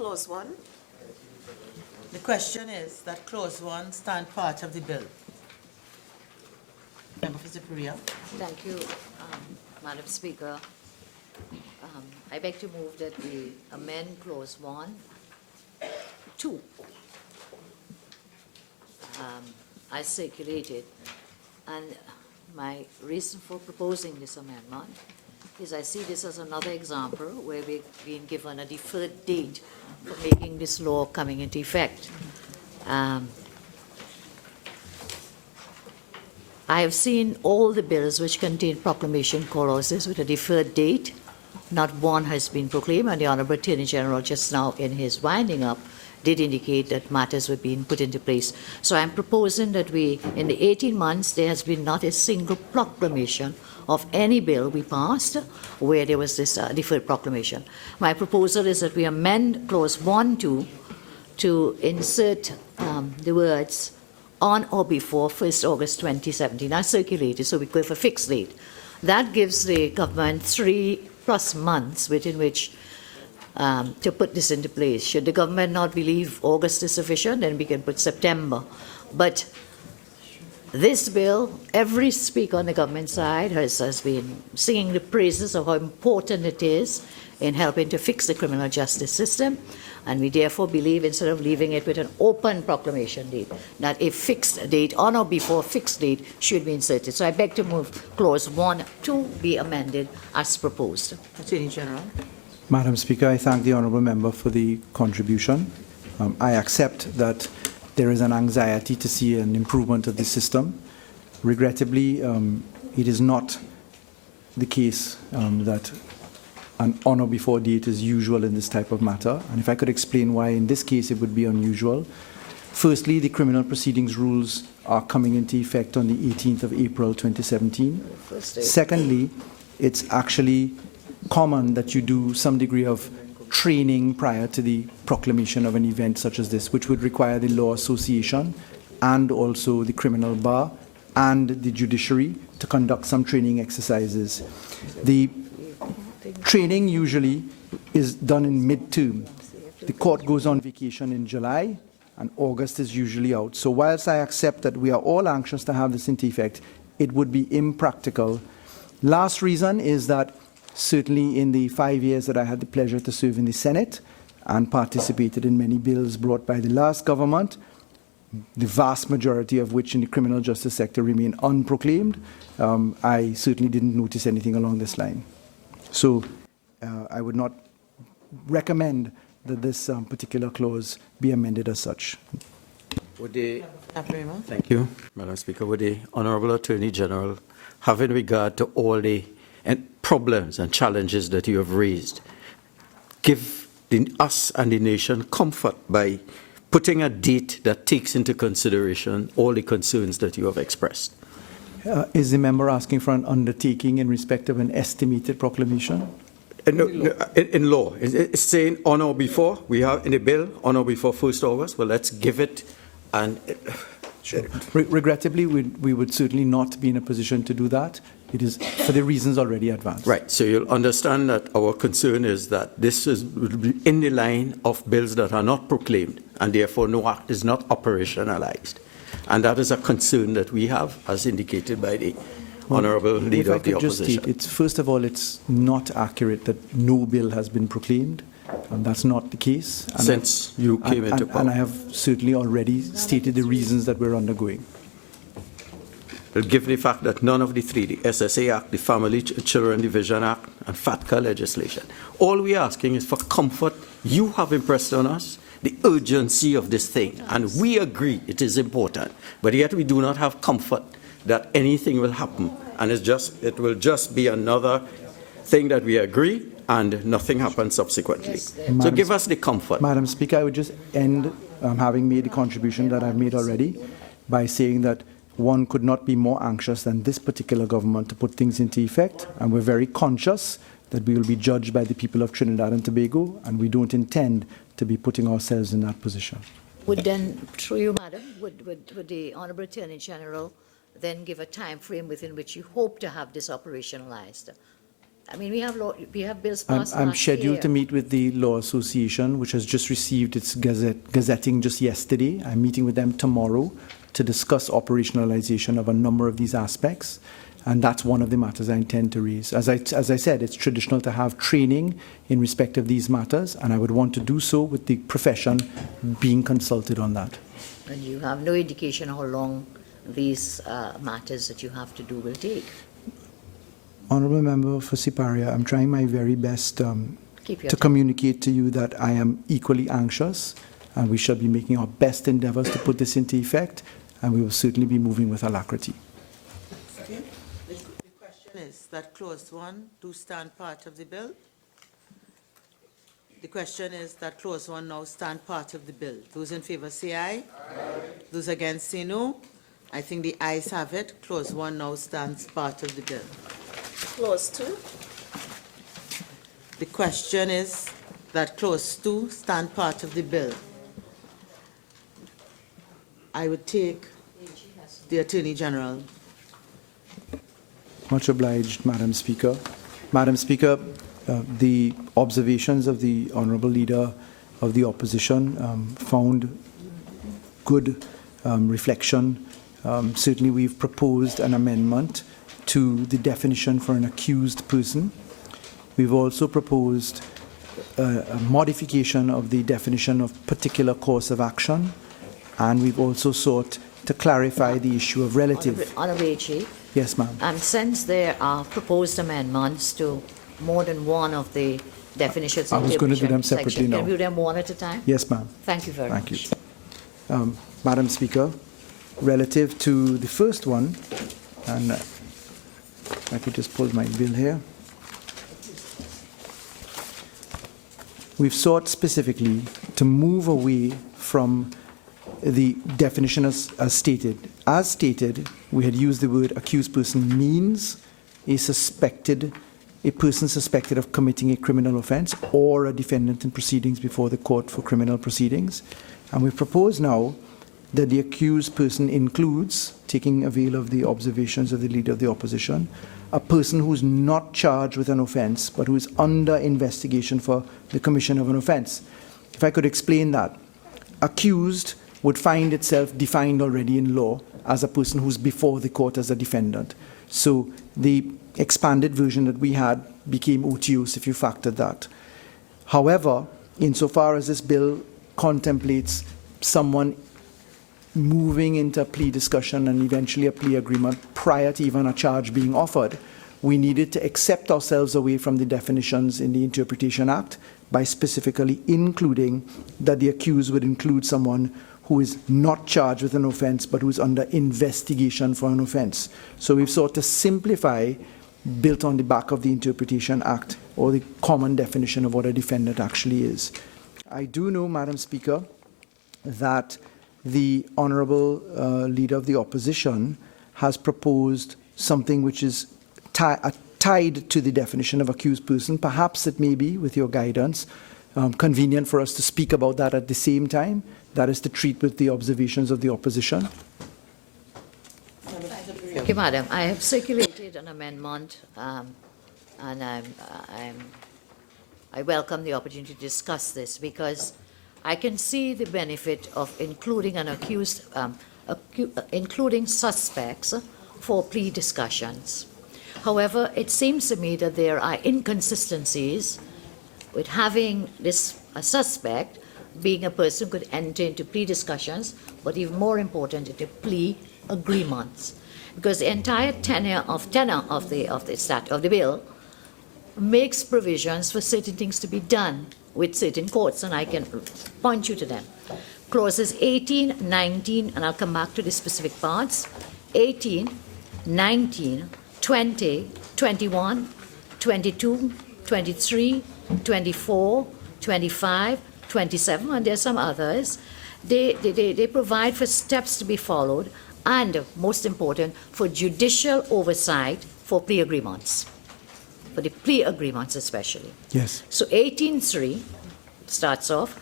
Clause 1. The question is that Clause 1 stand part of the bill. Member for Superior. Thank you, Madam Speaker. I beg to move that we amend Clause 1, 2. I circulated, and my reason for proposing this amendment is I see this as another example where we've been given a deferred date for making this law coming into effect. I have seen all the bills which contain proclamation clauses with a deferred date. Not one has been proclaimed, and the Honourable Attorney General just now in his winding up did indicate that matters were being put into place. So I'm proposing that we, in the 18 months, there has been not a single proclamation of any bill we passed where there was this deferred proclamation. My proposal is that we amend Clause 1 to insert the words on or before 1st August 2017. I circulated, so we go for a fixed date. That gives the government 3+ months within which to put this into place. Should the government not believe August is sufficient, then we can put September. But this bill, every speaker on the government side has been singing the praises of how important it is in helping to fix the criminal justice system, and we therefore believe, instead of leaving it with an open proclamation date, that a fixed date, on or before fixed date, should be inserted. So I beg to move Clause 1 to be amended as proposed. Attorney General. Madam Speaker, I thank the honourable member for the contribution. I accept that there is an anxiety to see an improvement of the system. Regrettably, it is not the case that an on or before date is usual in this type of matter. And if I could explain why in this case it would be unusual. Firstly, the criminal proceedings rules are coming into effect on the 18th of April 2017. Secondly, it's actually common that you do some degree of training prior to the proclamation of an event such as this, which would require the law association and also the criminal bar and the judiciary to conduct some training exercises. The training usually is done in mid-term. The court goes on vacation in July, and August is usually out. So whilst I accept that we are all anxious to have this into effect, it would be impractical. Last reason is that certainly in the 5 years that I had the pleasure to serve in the Senate and participated in many bills brought by the last government, the vast majority of which in the criminal justice sector remain unproclaimed, I certainly didn't notice anything along this line. So I would not recommend that this particular clause be amended as such. Thank you, Madam Speaker. Would the Honourable Attorney General, having regard to all the problems and challenges that you have raised, give us and the nation comfort by putting a date that takes into consideration all the concerns that you have expressed? Is the member asking for an undertaking in respect of an estimated proclamation? No, in law, it's saying on or before. We have in the bill on or before 1st August. Well, let's give it. And sure. Regrettably, we would certainly not be in a position to do that. It is for the reasons already advanced. Right. So you'll understand that our concern is that this will be in the line of bills that are not proclaimed, and therefore no act is not operationalized. And that is a concern that we have, as indicated by the Honourable Leader of the Opposition. Just state, first of all, it's not accurate that no bill has been proclaimed. And that's not the case. And since you came into power. And I have certainly already stated the reasons that we're undergoing. Well, given the fact that none of the three, the SSA Act, the Family Children Division Act, and FATCA legislation, all we're asking is for comfort. You have impressed on us the urgency of this thing, and we agree it is important, but yet we do not have comfort that anything will happen, and it will just be another thing that we agree, and nothing happens subsequently. So give us the comfort. Madam Speaker, I would just end, having made the contribution that I've made already, by saying that one could not be more anxious than this particular government to put things into effect, and we're very conscious that we will be judged by the people of Trinidad and Tobago, and we don't intend to be putting ourselves in that position. Would then, through you, Madam, would the Honourable Attorney General then give a time frame within which you hope to have this operationalized? I mean, we have bills passed I'm last scheduled year. to meet with the Law Association, which has just received its gazetting just yesterday. I'm meeting with them tomorrow to discuss operationalization of a number of these aspects. And that's one of the matters I intend to raise. As I said, it's traditional to have training in respect of these matters, and I would want to do so with the profession being consulted on that. And you have no indication how long these matters that you have to do will take. Honourable Member for Siparia, I'm trying my very best to communicate to you that I am equally anxious, and we shall be making our best endeavours to put this into effect, and we will certainly be moving with alacrity. The question is that clause 1 do stand part of the bill. The question is that clause 1 now stand part of the bill. Those in favour say aye. Aye. Those against say no. I think the ayes have it. Clause 1 now stands part of the bill. Clause 2. The question is that clause 2 stand part of the bill. I would take the Attorney General. Much obliged, Madam Speaker. Madam Speaker, the observations of the Honourable Leader of the Opposition found good reflection. Certainly we've proposed an amendment to the definition for an accused person. We've also proposed a modification of the definition of particular course of action, and we've also sought to clarify the issue of relative. Honourable Chief. Yes, ma'am. Since there are proposed amendments to more than one of the definitions, I was going to do them separately now. Can we do them one at a time? Yes, ma'am. Thank you very much. Thank you. Madam Speaker, relative to the first one, and I could just pull my bill here. We've sought specifically to move away from the definition as stated. As stated, we had used the word accused person means a person suspected of committing a criminal offence or a defendant in proceedings before the court for criminal proceedings. And we propose now that the accused person includes, taking avail of the observations of the Leader of the Opposition, a person who is not charged with an offence but who is under investigation for the commission of an offence. If I could explain that. Accused would find itself defined already in law as a person who's before the court as a defendant. So the expanded version that we had became otiose if you factored that. However, insofar as this bill contemplates someone moving into a plea discussion and eventually a plea agreement prior to even a charge being offered, we needed to accept ourselves away from the definitions in the Interpretation Act by specifically including that the accused would include someone who is not charged with an offence but who is under investigation for an offence. So we've sought to simplify, built on the back of the Interpretation Act, or the common definition of what a defendant actually is. I do know, Madam Speaker, that the Honourable Leader of the Opposition has proposed something which is tied to the definition of accused person. Perhaps it may be, with your guidance, convenient for us to speak about that at the same time. That is to treat with the observations of the Opposition. Thank you, Madam. I have circulated an amendment, and I welcome the opportunity to discuss this because I can see the benefit of including an accused, including suspects for plea discussions. However, it seems to me that there are inconsistencies with having this suspect being a person who could enter into plea discussions, but even more important, into plea agreements, because the entire tenor of the bill makes provisions for certain things to be done with certain courts, and I can point you to them. Clauses 18, 19, and I'll come back to the specific parts, 18, 19, 20, 21, 22, 23, 24, 25, 27, and there's some others. They provide for steps to be followed and, most important, for judicial oversight for plea agreements, for the plea agreements especially. Yes. So 18.3 starts off,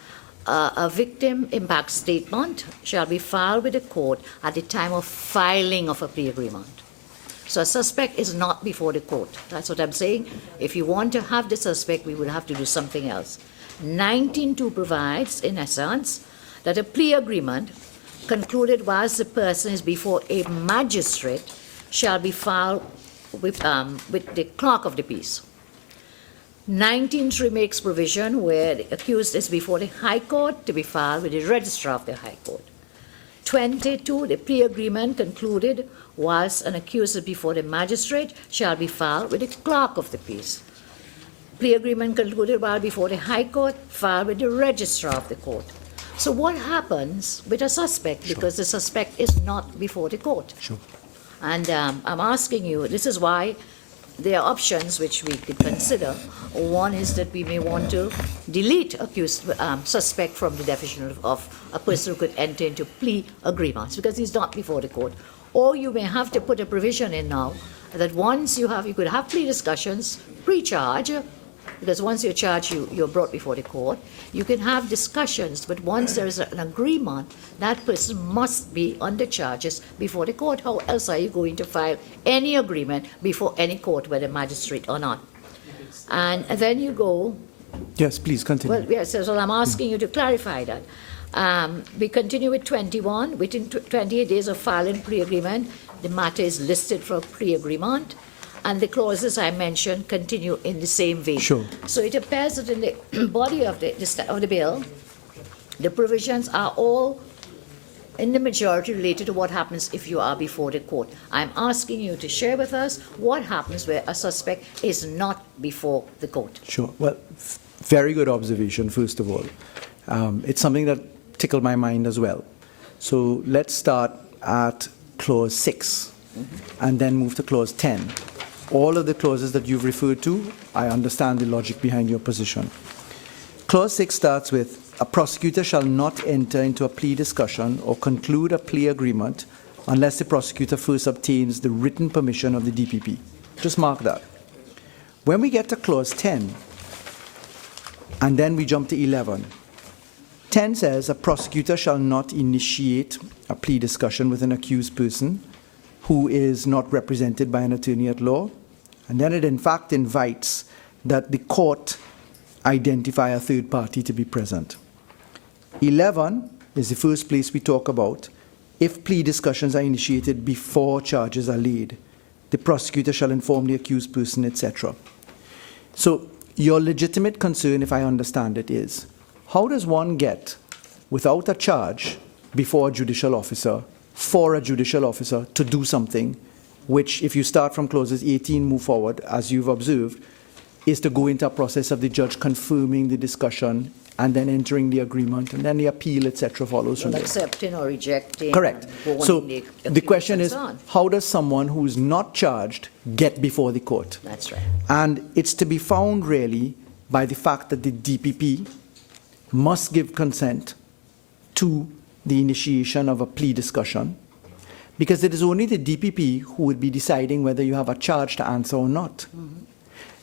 a victim impact statement shall be filed with the court at the time of filing of a plea agreement. So a suspect is not before the court. That's what I'm saying. If you want to have the suspect, we will have to do something else. 19.2 provides, in essence, that a plea agreement concluded whilst the person is before a magistrate shall be filed with the clerk of the peace. 19.3 makes provision where the accused is before the High Court to be filed with the registrar of the High Court. 22, the plea agreement concluded whilst an accused is before the magistrate shall be filed with the clerk of the peace. Plea agreement concluded while before the High Court, filed with the registrar of the court. So what happens with a suspect? Because the suspect is not before the court. Sure. And I'm asking you, this is why there are options which we could consider. One is that we may want to delete accused suspect from the definition of a person who could enter into plea agreements because he's not before the court. Or you may have to put a provision in now that once you could have plea discussions pre-charge, because once you're charged, you're brought before the court. You can have discussions, but once there is an agreement, that person must be under charges before the court. How else are you going to file any agreement before any court, whether magistrate or not? And then you go... Yes, please continue. Well, yes, so I'm asking you to clarify that. We continue with 21. Within 28 days of filing plea agreement, the matter is listed for plea agreement. And the clauses I mentioned continue in the same vein. Sure. So it appears that in the body of the bill, the provisions are all in the majority related to what happens if you are before the court. I'm asking you to share with us what happens where a suspect is not before the court. Sure. Well, very good observation, first of all. It's something that tickled my mind as well. So let's start at clause 6 and then move to clause 10. All of the clauses that you've referred to, I understand the logic behind your position. Clause 6 starts with, a prosecutor shall not enter into a plea discussion or conclude a plea agreement unless the prosecutor first obtains the written permission of the DPP. Just mark that. When we get to clause 10, and then we jump to 11, 10 says, a prosecutor shall not initiate a plea discussion with an accused person who is not represented by an attorney at law. And then it in fact invites that the court identify a third party to be present. 11 is the first place we talk about. If plea discussions are initiated before charges are laid, the prosecutor shall inform the accused person, etc. So your legitimate concern, if I understand it, is how does one get, without a charge, before a judicial officer, for a judicial officer to do something which, if you start from clauses 18, move forward, as you've observed, is to go into a process of the judge confirming the discussion and then entering the agreement, and then the appeal, etc., follows from there. Accepting or rejecting. Correct. So the question is, how does someone who is not charged get before the court? That's right. And it's to be found, really, by the fact that the DPP must give consent to the initiation of a plea discussion, because it is only the DPP who would be deciding whether you have a charge to answer or not.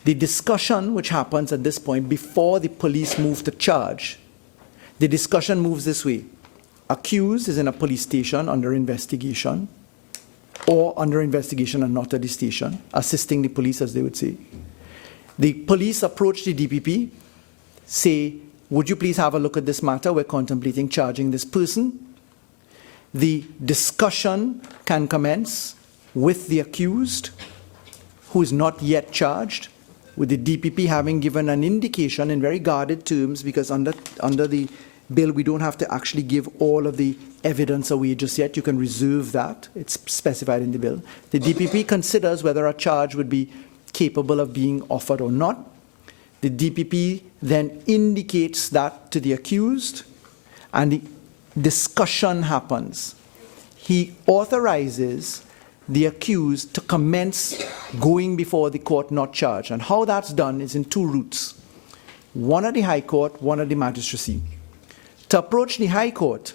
The discussion which happens at this point before the police move to charge, the discussion moves this way. Accused is in a police station under investigation, or under investigation and not at the station, assisting the police, as they would say. The police approach the DPP, say, would you please have a look at this matter? We're contemplating charging this person. The discussion can commence with the accused, who is not yet charged, with the DPP having given an indication in very guarded terms, because under the bill we don't have to actually give all of the evidence away just yet. You can reserve that. It's specified in the bill. The DPP considers whether a charge would be capable of being offered or not. The DPP then indicates that to the accused, and the discussion happens. He authorizes the accused to commence going before the court not charged. And how that's done is in two routes. One at the High Court, one at the magistracy. To approach the High Court,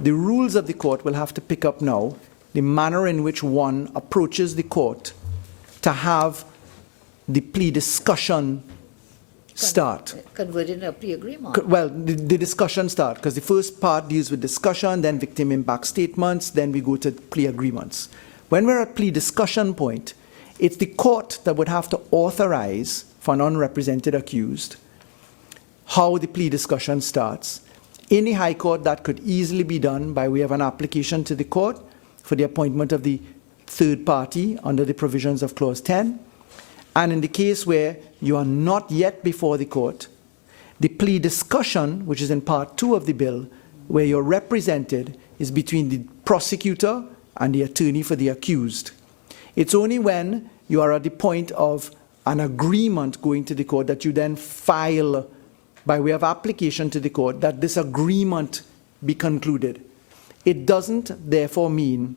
the rules of the court will have to pick up now the manner in which one approaches the court to have the plea discussion start. Converting a plea agreement. Well, the discussion start, because the first part deals with discussion, then victim impact statements, then we go to plea agreements. When we're at plea discussion point, it's the court that would have to authorize for an unrepresented accused how the plea discussion starts. In the High Court, that could easily be done by way of an application to the court for the appointment of the third party under the provisions of Clause 10. And in the case where you are not yet before the court, the plea discussion, which is in Part 2 of the bill, where you're represented, is between the prosecutor and the attorney for the accused. It's only when you are at the point of an agreement going to the court that you then file by way of application to the court that this agreement be concluded. It doesn't therefore mean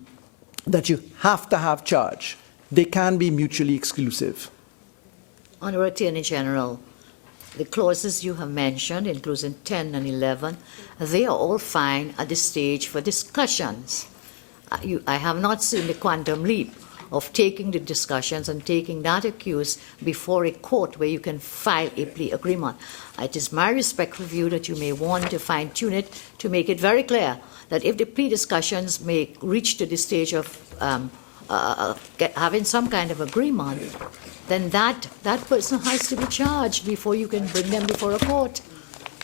that you have to have charge. They can be mutually exclusive. Honourable Attorney General, the clauses you have mentioned, including 10 and 11, they are all fine at this stage for discussions. I have not seen the quantum leap of taking the discussions and taking that accused before a court where you can file a plea agreement. It is my respectful view that you may want to fine-tune it to make it very clear that if the plea discussions may reach to the stage of having some kind of agreement, then that person has to be charged before you can bring them before a court.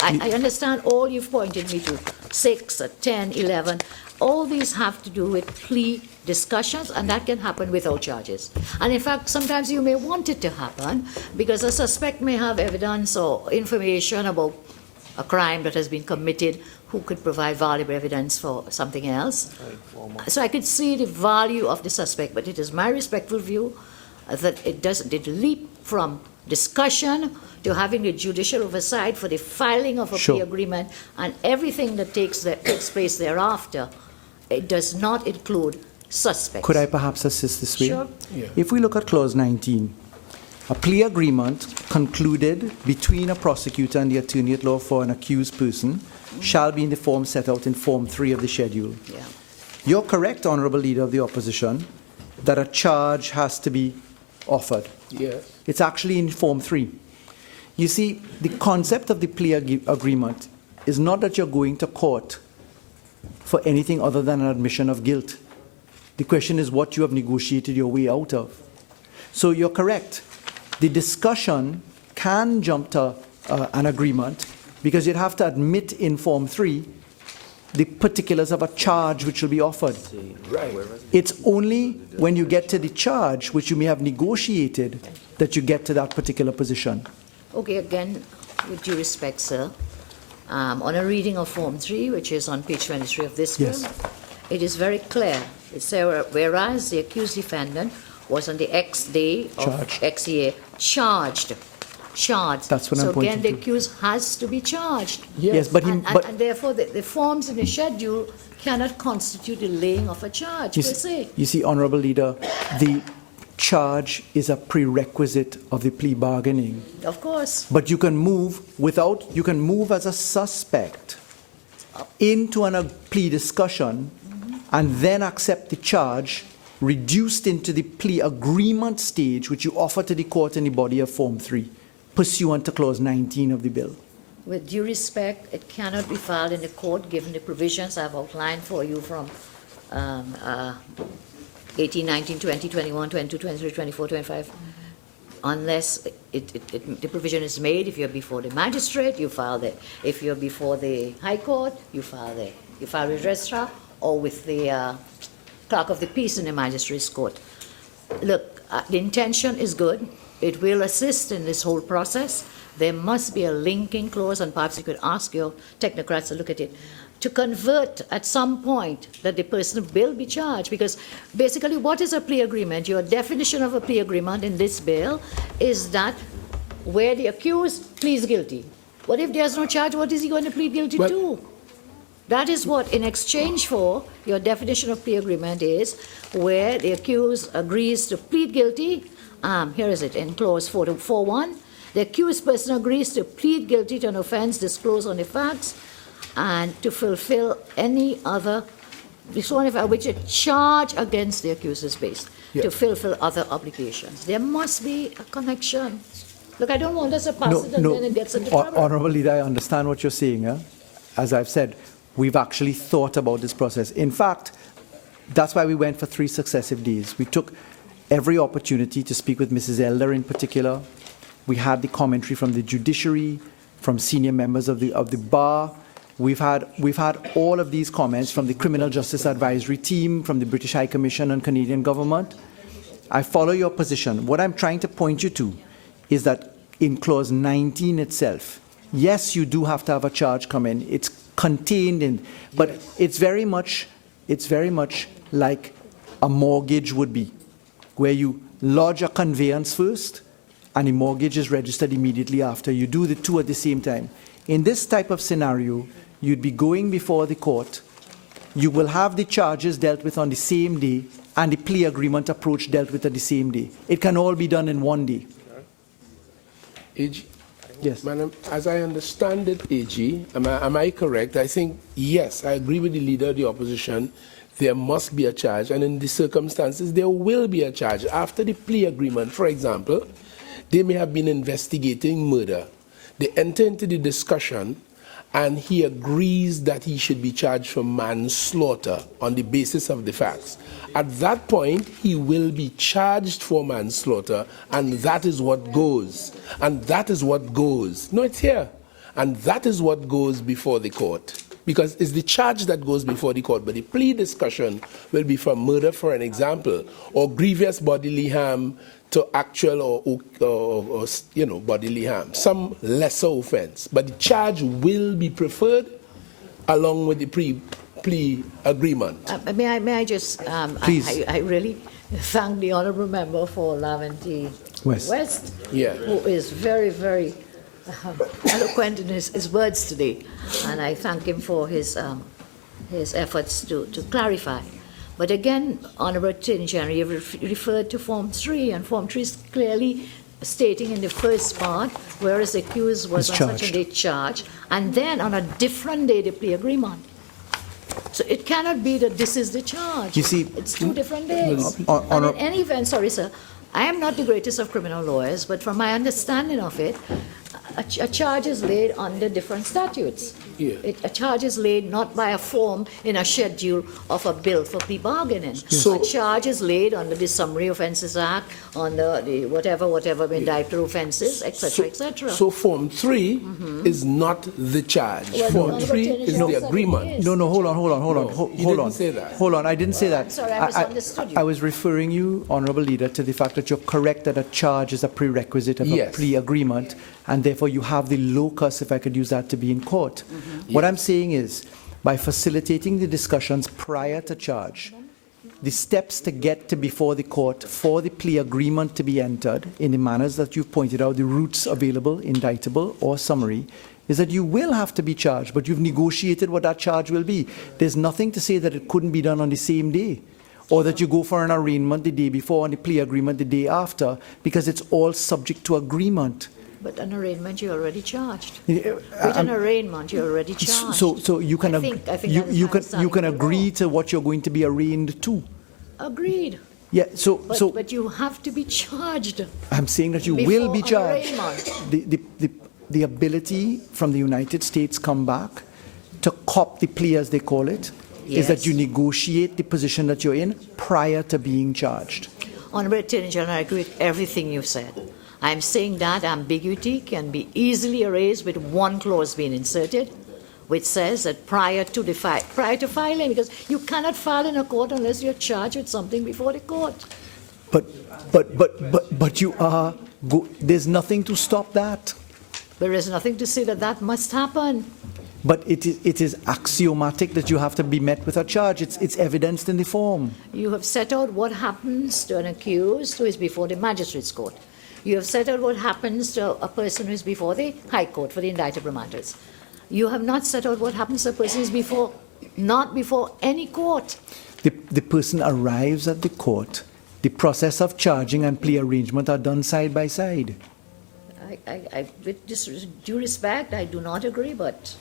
I understand all you've pointed me to, 6, 10, 11. All these have to do with plea discussions, and that can happen without charges. And in fact, sometimes you may want it to happen because a suspect may have evidence or information about a crime that has been committed who could provide valuable evidence for something else. So I could see the value of the suspect, but it is my respectful view that it leap from discussion to having the judicial oversight for the filing of a plea agreement and everything that takes place thereafter. It does not include suspects. Could I perhaps assist this way? Sure. Yeah. If we look at Clause 19, a plea agreement concluded between a prosecutor and the attorney at law for an accused person shall be in the form set out in Form 3 of the schedule. Yeah. You're correct, Honourable Leader of the Opposition, that a charge has to be offered. Yes. It's actually in Form 3. You see, the concept of the plea agreement is not that you're going to court for anything other than an admission of guilt. The question is what you have negotiated your way out of. So you're correct. The discussion can jump to an agreement because you'd have to admit in Form 3 the particulars of a charge which will be offered. Right. It's only when you get to the charge which you may have negotiated that you get to that particular position. Okay, again, with due respect, sir, on a reading of Form 3, which is on page 23 of this bill, it is very clear. It says, whereas the accused defendant was on the X day of X year charged. That's what I'm so pointing again, the to. accused has to be charged. Yes, but and therefore, the forms in the schedule cannot constitute the laying of a charge, per se. You see, Honourable Leader, the charge is a prerequisite of the plea bargaining. Of course. But you can move as a suspect into a plea discussion and then accept the charge reduced into the plea agreement stage, which you offer to the court in the body of Form 3, pursuant to Clause 19 of the bill. With due respect, it cannot be filed in the court given the provisions I've outlined for you from 18, 19, 20, 21, 22, 23, 24, 25, unless the provision is made. If you're before the magistrate, you file there. If you're before the High Court, you file there. You file with registrar or with the clerk of the peace in the magistrate's court. Look, the intention is good. It will assist in this whole process. There must be a linking clause, and perhaps you could ask your technocrats to look at it, to convert at some point that the person will be charged. Because basically, what is a plea agreement? Your definition of a plea agreement in this bill is that where the accused pleads guilty. What if there's no charge? What is he going to plead guilty to? That is what, in exchange for, your definition of plea agreement is where the accused agrees to plead guilty. Here is it, in Clause 4.1. The accused person agrees to plead guilty to an offense disclosed on the facts and to fulfill any other, which a charge against the accused is based, to fulfill other obligations. There must be a connection. Look, I don't want us to pass it and then it gets into trouble. Honourable Leader, I understand what you're saying. As I've said, we've actually thought about this process. In fact, That's why we went for 3 successive days. We took every opportunity to speak with Mrs. Elder in particular. We had the commentary from the judiciary, from senior members of the bar. We've had all of these comments from the Criminal Justice Advisory Team, from the British High Commission and Canadian government. I follow your position. What I'm trying to point you to is that in clause 19 itself, yes, you do have to have a charge come in. It's contained in, but it's very much like a mortgage would be, where you lodge a conveyance first and a mortgage is registered immediately after. You do the two at the same time. In this type of scenario, you'd be going before the court. You will have the charges dealt with on the same day and the plea agreement approach dealt with at the same day. It can all be done in one day. AG? Yes. Madam, as I understand it, AG, am I correct? I think, yes, I agree with the leader of the opposition. There must be a charge, and in these circumstances, there will be a charge. After the plea agreement, for example, they may have been investigating murder. They enter into the discussion, and he agrees that he should be charged for manslaughter on the basis of the facts. At that point, he will be charged for manslaughter, and that is what goes. And that is what goes. No, it's here. And that is what goes before the court. Because it's the charge that goes before the court, but the plea discussion will be for murder, for an example, or grievous bodily harm to actual or bodily harm, some lesser offense. But the charge will be preferred along with the plea agreement. May I just, Please. I really thank the honourable member for Laventille West, who is very, very eloquent in his words today, and I thank him for his efforts to clarify. But again, Honourable Attorney General, you've referred to Form 3, and Form 3 is clearly stating in the first part, whereas the accused was on such a date charged, and then on a different day the plea agreement. So it cannot be that this is the charge. You see, it's 2 different days. And in any event, sorry, sir, I am not the greatest of criminal lawyers, but from my understanding of it, a charge is laid under different statutes. A charge is laid not by a form in a schedule of a bill for plea bargaining. So a charge is laid under the Summary Offences Act, under the whatever indictable offences, etc., etc. So Form 3 is not the charge. Well, Form 3 is the agreement. No, hold on. You didn't say that. Hold on, I didn't say that. Sorry, I misunderstood you. I was referring you, Honourable Leader, to the fact that you're correct that a charge is a prerequisite of a plea agreement, and therefore you have the locus, if I could use that, to be in court. What I'm saying is, by facilitating the discussions prior to charge, the steps to get to before the court for the plea agreement to be entered in the manners that you've pointed out, the routes available, indictable or summary, is that you will have to be charged, but you've negotiated what that charge will be. There's nothing to say that it couldn't be done on the same day, or that you go for an arraignment the day before and the plea agreement the day after, because it's all subject to agreement. But an arraignment, you're already charged. With an arraignment, you're already charged. So you can you can agree to what you're going to be arraigned to. Agreed. Yeah. But you have to be charged. I'm saying that you will be before an charged. arraignment. The ability from the United States come back to cop the plea, as they call it, is that you negotiate the position that you're in prior to being charged. Honourable Attorney General, I agree with everything you've said. I'm saying that ambiguity can be easily erased with one clause being inserted, which says that prior to filing, because you cannot file in a court unless you're charged with something before the court. But you are. There's nothing to stop that. There is nothing to say that that must happen. But it is axiomatic that you have to be met with a charge. It's evidenced in the form. You have set out what happens to an accused who is before the magistrate's court. You have set out what happens to a person who is before the High Court for the indictable matters. You have not set out what happens to a person who is not before any court. The person arrives at the court. The process of charging and plea arrangement are done side by side. With due respect, I do not agree, but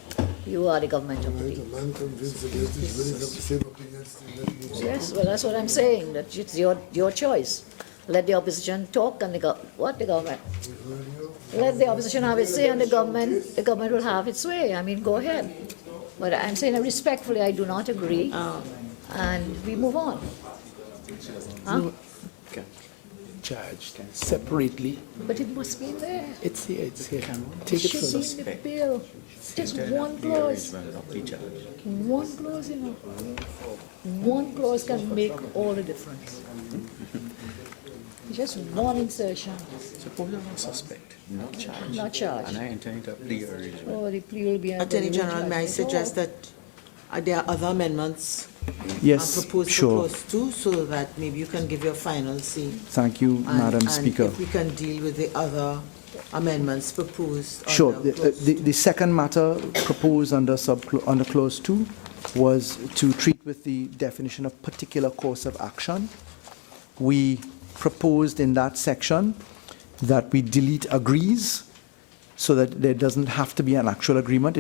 you are the government of the league. Yes, well, that's what I'm saying, that it's your choice. Let the opposition talk and the government? Let the opposition have its say and the government will have its way. I mean, go ahead. But I'm saying that respectfully, I do not agree. and we move on. Huh? Charged separately. But it must be in there. It's here, it's here. It Take it should from be us. in the bill. Just one clause. One clause, you know. One clause can make all the difference. Just one insertion. Suppose I'm a suspect, not charged. Not charged. And I enter into a plea arrangement. Oh, the plea will be under Attorney the General, may I judgment. suggest that there are other amendments Yes, proposed sure. to close two, so that maybe you can give your final say. Thank you, Madam Speaker. And if we can deal with the other amendments proposed. Sure. under clause The second matter proposed under under clause 2 was to treat with the definition of particular course of action. We proposed in that section that we delete agrees so that there doesn't have to be an actual agreement.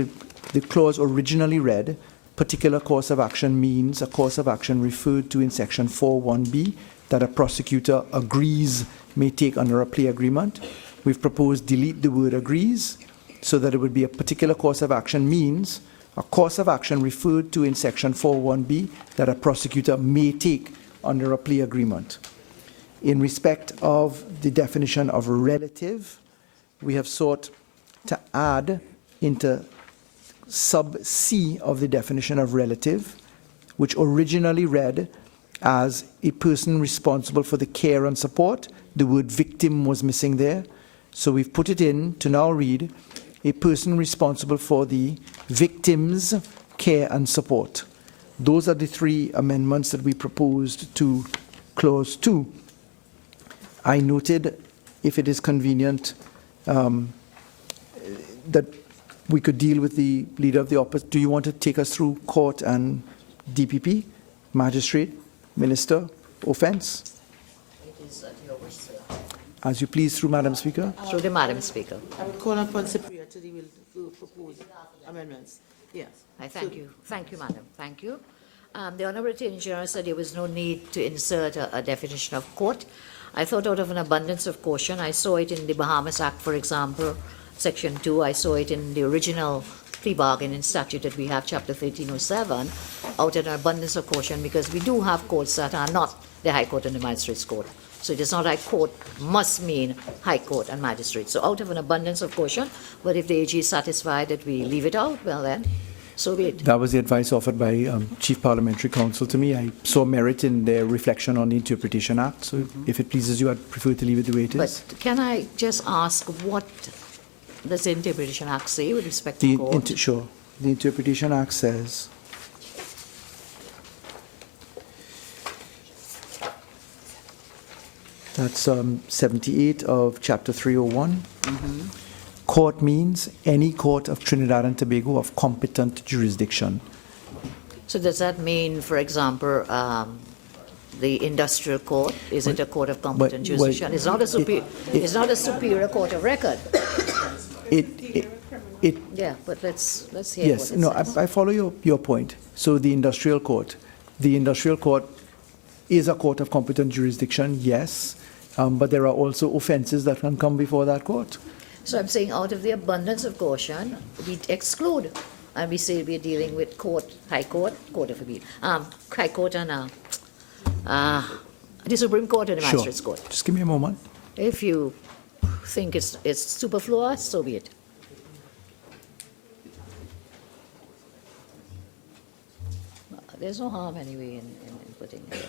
The clause originally read, particular course of action means a course of action referred to in section 4.1b that a prosecutor agrees may take under a plea agreement. We've proposed delete the word agrees so that it would be a particular course of action means a course of action referred to in section 4.1b that a prosecutor may take under a plea agreement. In respect of the definition of relative, we have sought to add into sub C of the definition of relative, which originally read as a person responsible for the care and support. The word victim was missing there. So we've put it in to now read a person responsible for the victim's care and support. Those are the three amendments that we proposed to clause 2. I noted, if it is convenient, that we could deal with the leader of the opposition. Do you want to take us through court and DPP, magistrate, minister, offense? It is at your wish, sir. As you please, through Madam Speaker. Through the Madam Speaker. I would call upon Superior to deal with the proposed amendments. Yes. I thank you. Thank you, Madam. Thank you. The Honourable Attorney General said there was no need to insert a definition of court. I thought out of an abundance of caution. I saw it in the Bahamas Act, for example, Section 2. I saw it in the original plea bargaining statute that we have, Chapter 1307, out of an abundance of caution, because we do have courts that are not the High Court and the Magistrates Court. So it is not like court must mean High Court and Magistrate. So out of an abundance of caution, but if the AG is satisfied that we leave it out, well then, so be it. That was the advice offered by Chief Parliamentary Counsel to me. I saw merit in their reflection on the Interpretation Act. So if it pleases you, I'd prefer to leave it the way it is. But can I just ask, what does the Interpretation Act say with respect to court? Sure. The Interpretation Act says, that's 78 of Chapter 301. Court means any court of Trinidad and Tobago of competent jurisdiction. So does that mean, for example, the industrial court? Is it a court of competent jurisdiction? It's not a superior court of record. Yeah, but let's hear Yes, what it no, says. I follow your point. So the industrial court is a court of competent jurisdiction, yes, but there are also offences that can come before that court. So I'm saying out of the abundance of caution, we exclude, and we say we're dealing with court, High Court, Court of Appeal, High Court and the Supreme Court and the Magistrates Court. Just give me a moment. If you think it's superfluous, so be it. There's no harm anyway in putting it.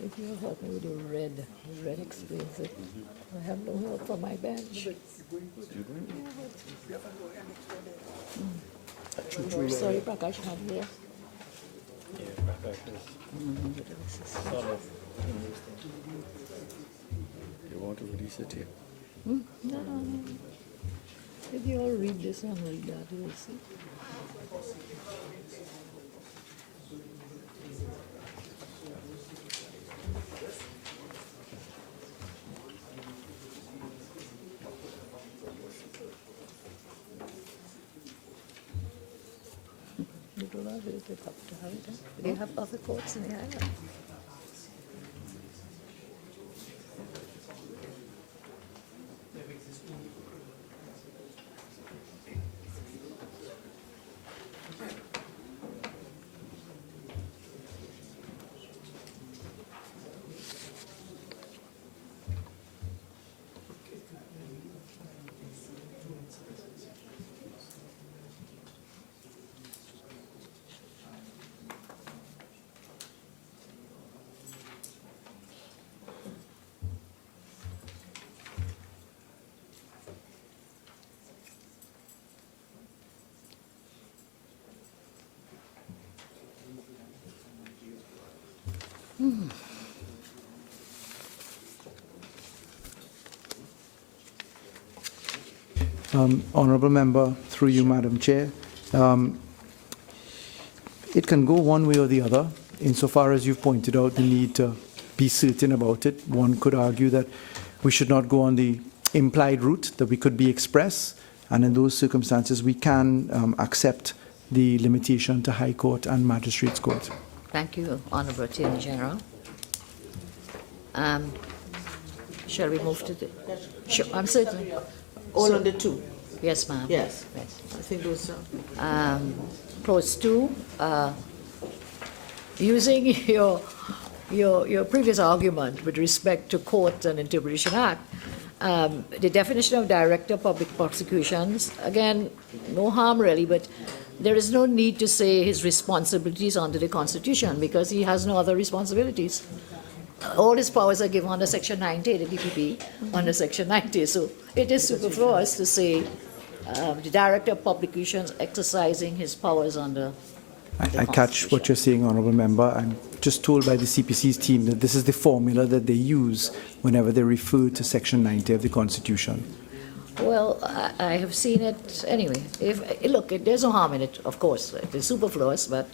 If you'll help me with the red explains it. I have no help from my bench. Sorry, Prakash, not here. You want to release it here? No. If you all read this and read that, you'll see. They have other courts in the island. Honourable Member, through you, Madam Chair, it can go one way or the other, insofar as you've pointed out the need to be certain about it. One could argue that we should not go on the implied route, that we could be express, and in those circumstances we can accept the limitation to High Court and Magistrates Court. Thank you, Honourable Attorney General. Shall we move to the... Sure, I'm certain. All under 2? Yes, ma'am. Yes. I think those Clause 2, using your previous argument with respect to Court and Interpretation Act, the definition of Director of Public Prosecutions, again, no harm really, but there is no need to say his responsibilities under the Constitution because he has no other responsibilities. All his powers are given under Section 90, the DPP, under Section 90. So it is superfluous to say the Director of Publications exercising his powers under I catch what you're saying, Honourable Member. I'm just told by the CPC's team that this is the formula that they use whenever they refer to Section 90 of the Constitution. Well, I have seen it anyway. Look, there's no harm in it, of course. It is superfluous, but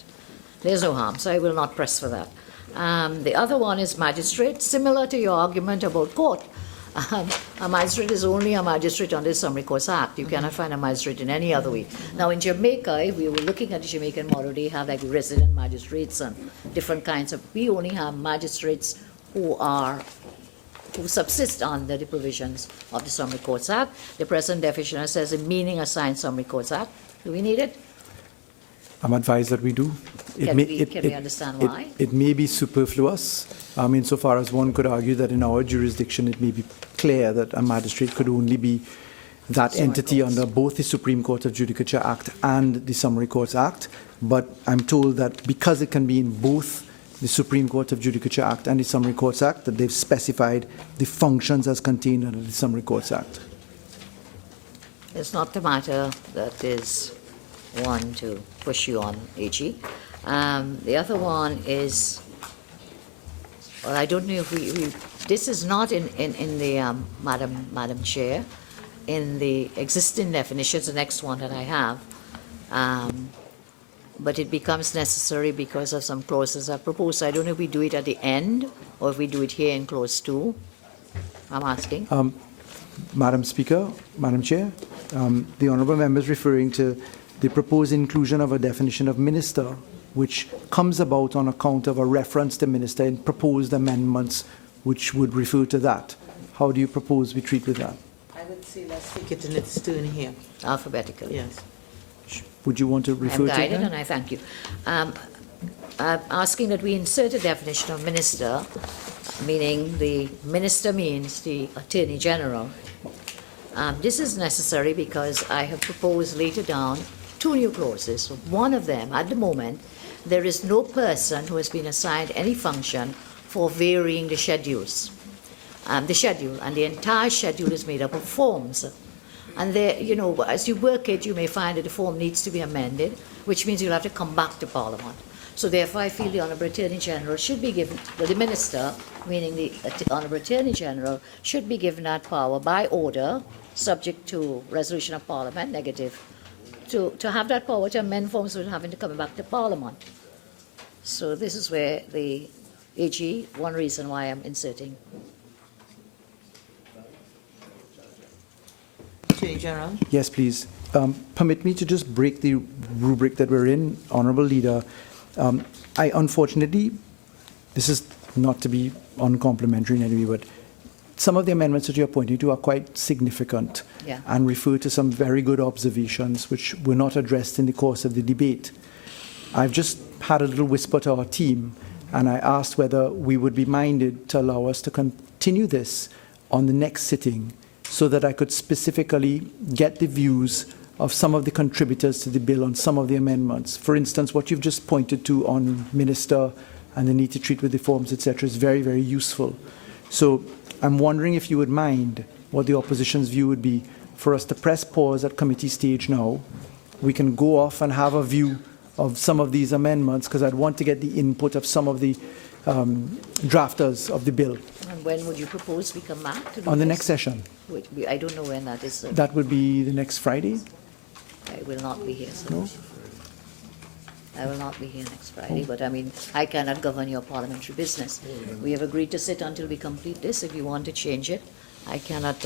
there's no harm, so I will not press for that. The other one is magistrate, similar to your argument about court. A magistrate is only a magistrate under the Summary Courts Act. You cannot find a magistrate in any other way. Now, in Jamaica, if we were looking at the Jamaican model, they have like resident magistrates and different kinds of... We only have magistrates who subsist under the provisions of the Summary Courts Act. The present definition says the meaning assigned Summary Courts Act. Do we need it? I'm advised that we do. Can we understand why? It may be superfluous, insofar as one could argue that in our jurisdiction it may be clear that a magistrate could only be that entity under both the Supreme Court of Judicature Act and the Summary Courts Act. But I'm told that because it can be in both the Supreme Court of Judicature Act and the Summary Courts Act, that they've specified the functions as contained under the Summary Courts Act. It's not the matter that is one to push you on, AG. The other one is, well, I don't know if we this is not in the, Madam Chair, in the existing definitions, the next one that I have, but it becomes necessary because of some clauses I've proposed. I don't know if we do it at the end or if we do it here in clause 2. I'm asking. Madam Speaker, Madam Chair, the honourable member is referring to the proposed inclusion of a definition of minister, which comes about on account of a reference to minister in proposed amendments which would refer to that. How do you propose we treat with that? I would say let's take it in its turn here. Alphabetically. Yes. Would you want to refer I'm to guided that? and I thank you. I'm asking that we insert a definition of minister, meaning the minister means the Attorney General. This is necessary because I have proposed later down 2 new clauses. One of them, at the moment, there is no person who has been assigned any function for varying the schedules. And the entire schedule is made up of forms. And there, as you work it, you may find that the form needs to be amended, which means you'll have to come back to Parliament. So therefore, I feel the Honourable Attorney General should be given, the Minister, meaning the Honourable Attorney General, should be given that power by order, subject to resolution of Parliament, negative, to have that power to amend forms without having to come back to Parliament. So this is where the AG, one reason why I'm inserting. Attorney General. Yes, please. permit me to just break the rubric that we're in, Honourable Leader. I unfortunately, this is not to be uncomplimentary in any way, but some of the amendments that you're pointing to are quite significant and refer to some very good observations which were not addressed in the course of the debate. I've just had a little whisper to our team, and I asked whether we would be minded to allow us to continue this on the next sitting so that I could specifically get the views of some of the contributors to the bill on some of the amendments. For instance, what you've just pointed to on Minister and the need to treat with the forms, etc., is very, very useful. So I'm wondering if you would mind what the opposition's view would be for us to press pause at committee stage now. We can go off and have a view of some of these amendments, because I'd want to get the input of some of the drafters of the bill. And when would you propose we come back to do On the this? next session. I don't know when that is. Sir. That would be the next Friday? I will not be here, sir. No? I will not be here next Friday, but I mean, I cannot govern your parliamentary business. We have agreed to sit until we complete this. If you want to change it, I cannot.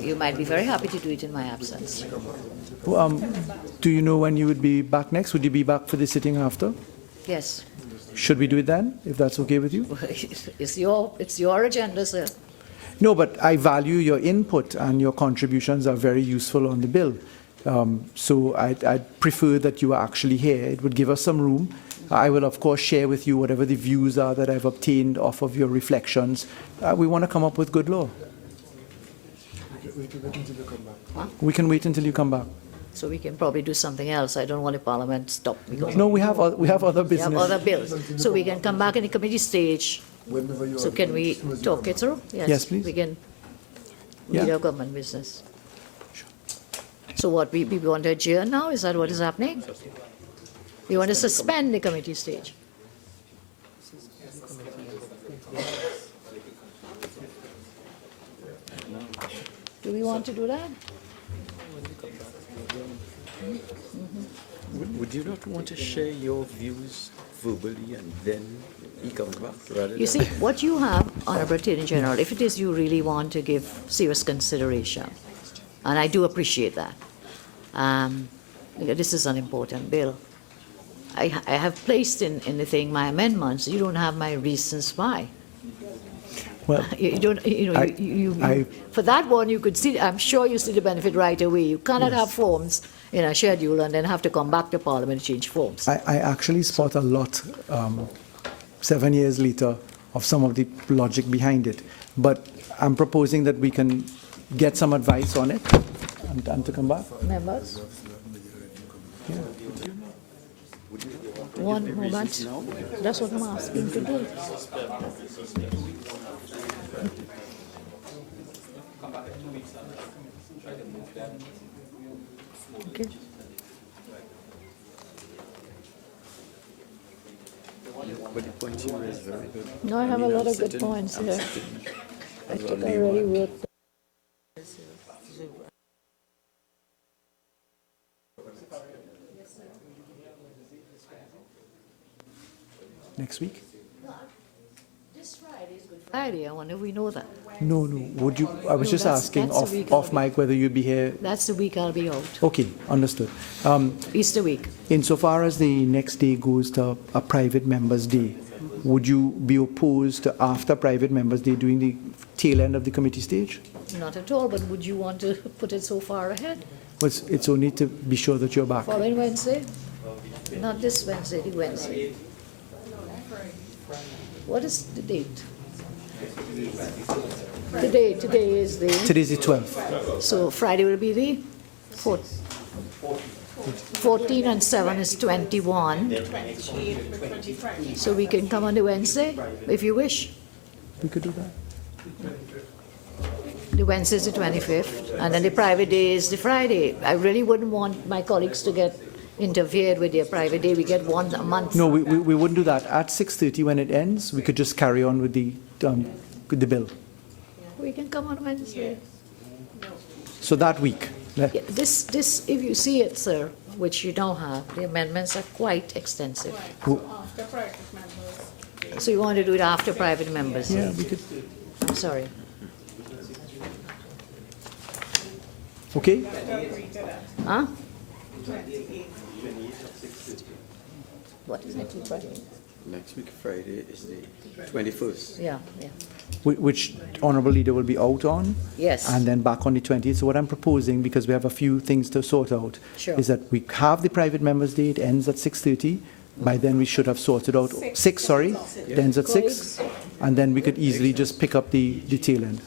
You might be very happy to do it in my absence. Do you know when you would be back next? Would you be back for the sitting after? Yes. Should we do it then, if that's okay with you? It's your agenda, sir. No, but I value your input, and your contributions are very useful on the bill. So I'd prefer that you are actually here. It would give us some room. I will, of course, share with you whatever the views are that I've obtained off of your reflections. We want to come up with good law. We can wait until you come back. So we can probably do something else. I don't want the parliament to stop. No, we have other business. We have other bills. So we can come back in the committee stage. So can we talk it through? Yes, please. We can lead our government business. So what, we want to adjourn now? Is that what is happening? We want to suspend the committee stage. Do we want to do that? Would you not want to share your views verbally and then he comes back? Rather You see, what you have, Honourable Attorney General, if it is you really want to give serious consideration, and I do appreciate that, this is an important bill. I have placed in the thing my amendments. You don't have my reasons why. Well, you don't. You know, for that one, you could see. I'm sure you see the benefit right away. You cannot have forms in a schedule and then have to come back to Parliament to change forms. I actually spot a lot 7 years later of some of the logic behind it. But I'm proposing that we can get some advice on it and to come back. Members? Yeah. One moment. That's what I'm asking to do. Okay. But the point you raised is very good. No, I have a lot of good points here. I think I already wrote them. Next week? This Friday is Good Friday. I wonder if we know that. No. Would you? I was just asking off mic whether you'd be here. That's the week I'll be out. Okay, understood. Easter week. Insofar as the next day goes to a private members' day, would you be opposed to after private members' day doing the tail end of the committee stage? Not at all, but would you want to put it so far ahead? Well, it's only to be sure that you're back. Following Wednesday? Not this Wednesday, the Wednesday. What is the date? Today is the... Today's the 12th. So Friday will be the 4th. 14 and 7 is 21. So we can come on the Wednesday, if you wish. We could do that. The Wednesday is the 25th, and then the private day is the Friday. I really wouldn't want my colleagues to get interfered with their private day. We get one a month. No, we wouldn't do that. At 6:30 when it ends, we could just carry on with the bill. We can come on Wednesday. So that week. Yeah, this, if you see it, sir, which you don't have, the amendments are quite extensive. After private members. So you want to do it after private members? Yeah, we could. I'm sorry. Okay? Huh? What is next week Friday? Next week, Friday, is the 21st. Yeah, yeah. Which Honourable Leader will be out on. Yes. And then back on the 20th. So what I'm proposing, because we have a few things to sort out, Sure. is that we have the private members' day. It ends at 6:30. By then we should have sorted out, 6, sorry. It ends at 6. And then we could easily just pick up the tail end.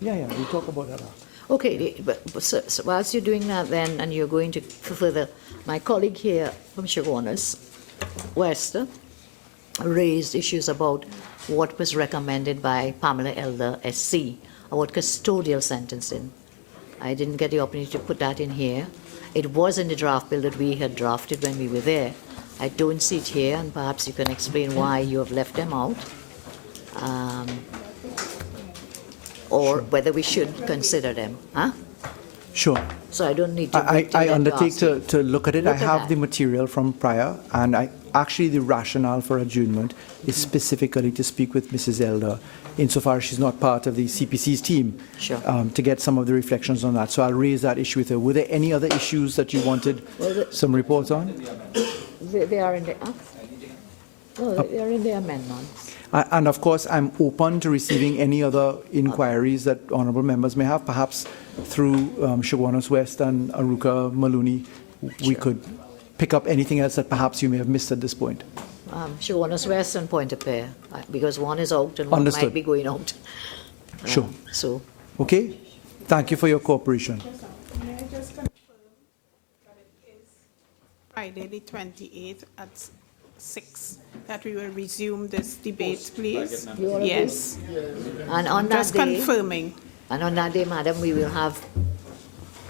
Yeah, we'll talk about that after. Okay, but so whilst you're doing that then, and you're going to further, my colleague here from Chaguanas West raised issues about what was recommended by Pamela Elder, SC, about custodial sentencing. I didn't get the opportunity to put that in here. It was in the draft bill that we had drafted when we were there. I don't see it here, and perhaps you can explain why you have left them out. Or whether we should consider them, huh? Sure. So I don't need to. I undertake to to look at it. Look I at have that. the material from prior, and actually the rationale for adjournment is specifically to speak with Mrs. Elder, insofar as she's not part of the CPC's team, Sure. to get some of the reflections on that. So I'll raise that issue with her. Were there any other issues that you wanted some reports on? They are in the, no, they are in the amendments. And of course, I'm open to receiving any other inquiries that honourable members may have, perhaps through Chaguanas West and Aruka Maloney. We could pick up anything else that perhaps you may have missed at this point. Chaguanas West and Pointe-a-Pierre, because one is out and one Understood. might be going out. Sure. So, Okay? Thank you for your cooperation. May I just confirm that it is Friday the 28th at 6 that we will resume this debate, please? You all agree? Yes. and on that Just day, confirming. and on that day, madam, we will have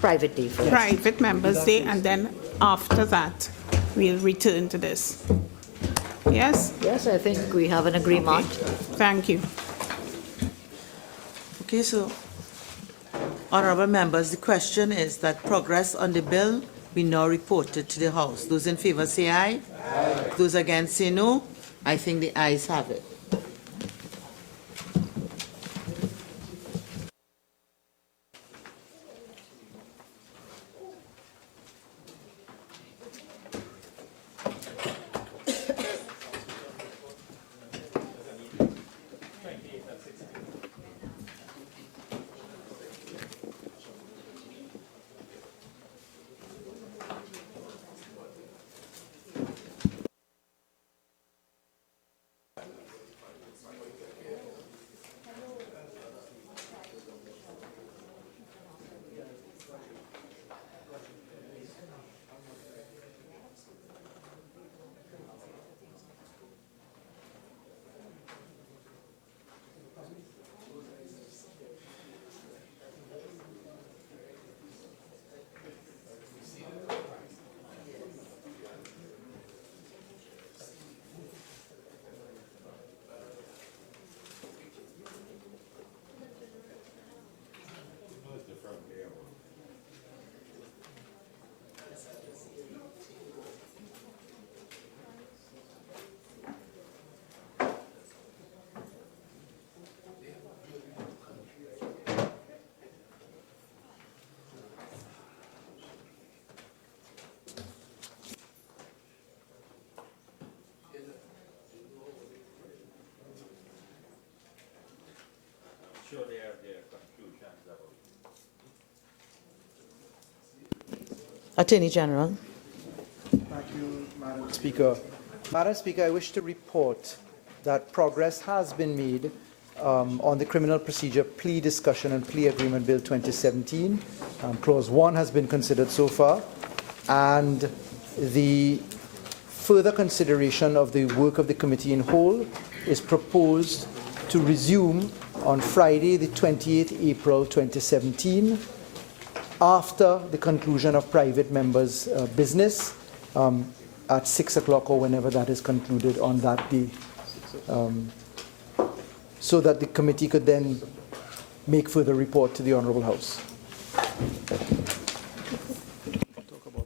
private day for us. Private members' day, and then after that, we'll return to this. Yes? Yes, I think we have an agreement. Thank you. Okay, so, honourable members, the question is that progress on the bill be now reported to the House. Those in favour say aye. Aye. Those against say no. I think the ayes have it. Attorney General. Thank you, Madam Speaker. Madam Speaker, I wish to report that progress has been made on the Criminal Procedure Plea Discussion and Plea Agreement Bill 2017. Clause 1 has been considered so far, and the further consideration of the work of the committee in whole is proposed to resume on Friday, the 28th April 2017, after the conclusion of private members' business at 6 o'clock or whenever that is concluded on that day, so that the committee could then make further report to the Honourable House.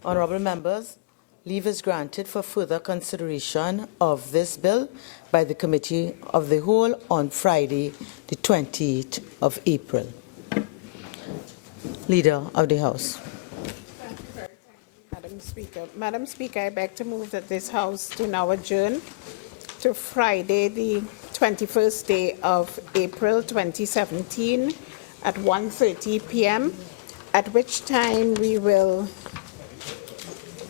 Honourable members, leave is granted for further consideration of this bill by the Committee of the Whole on Friday, the 28th of April. Leader of the House. Madam Speaker, I beg to move that this House do now adjourn to Friday, the 21st day of April 2017 at 1:30 p.m., at which time we will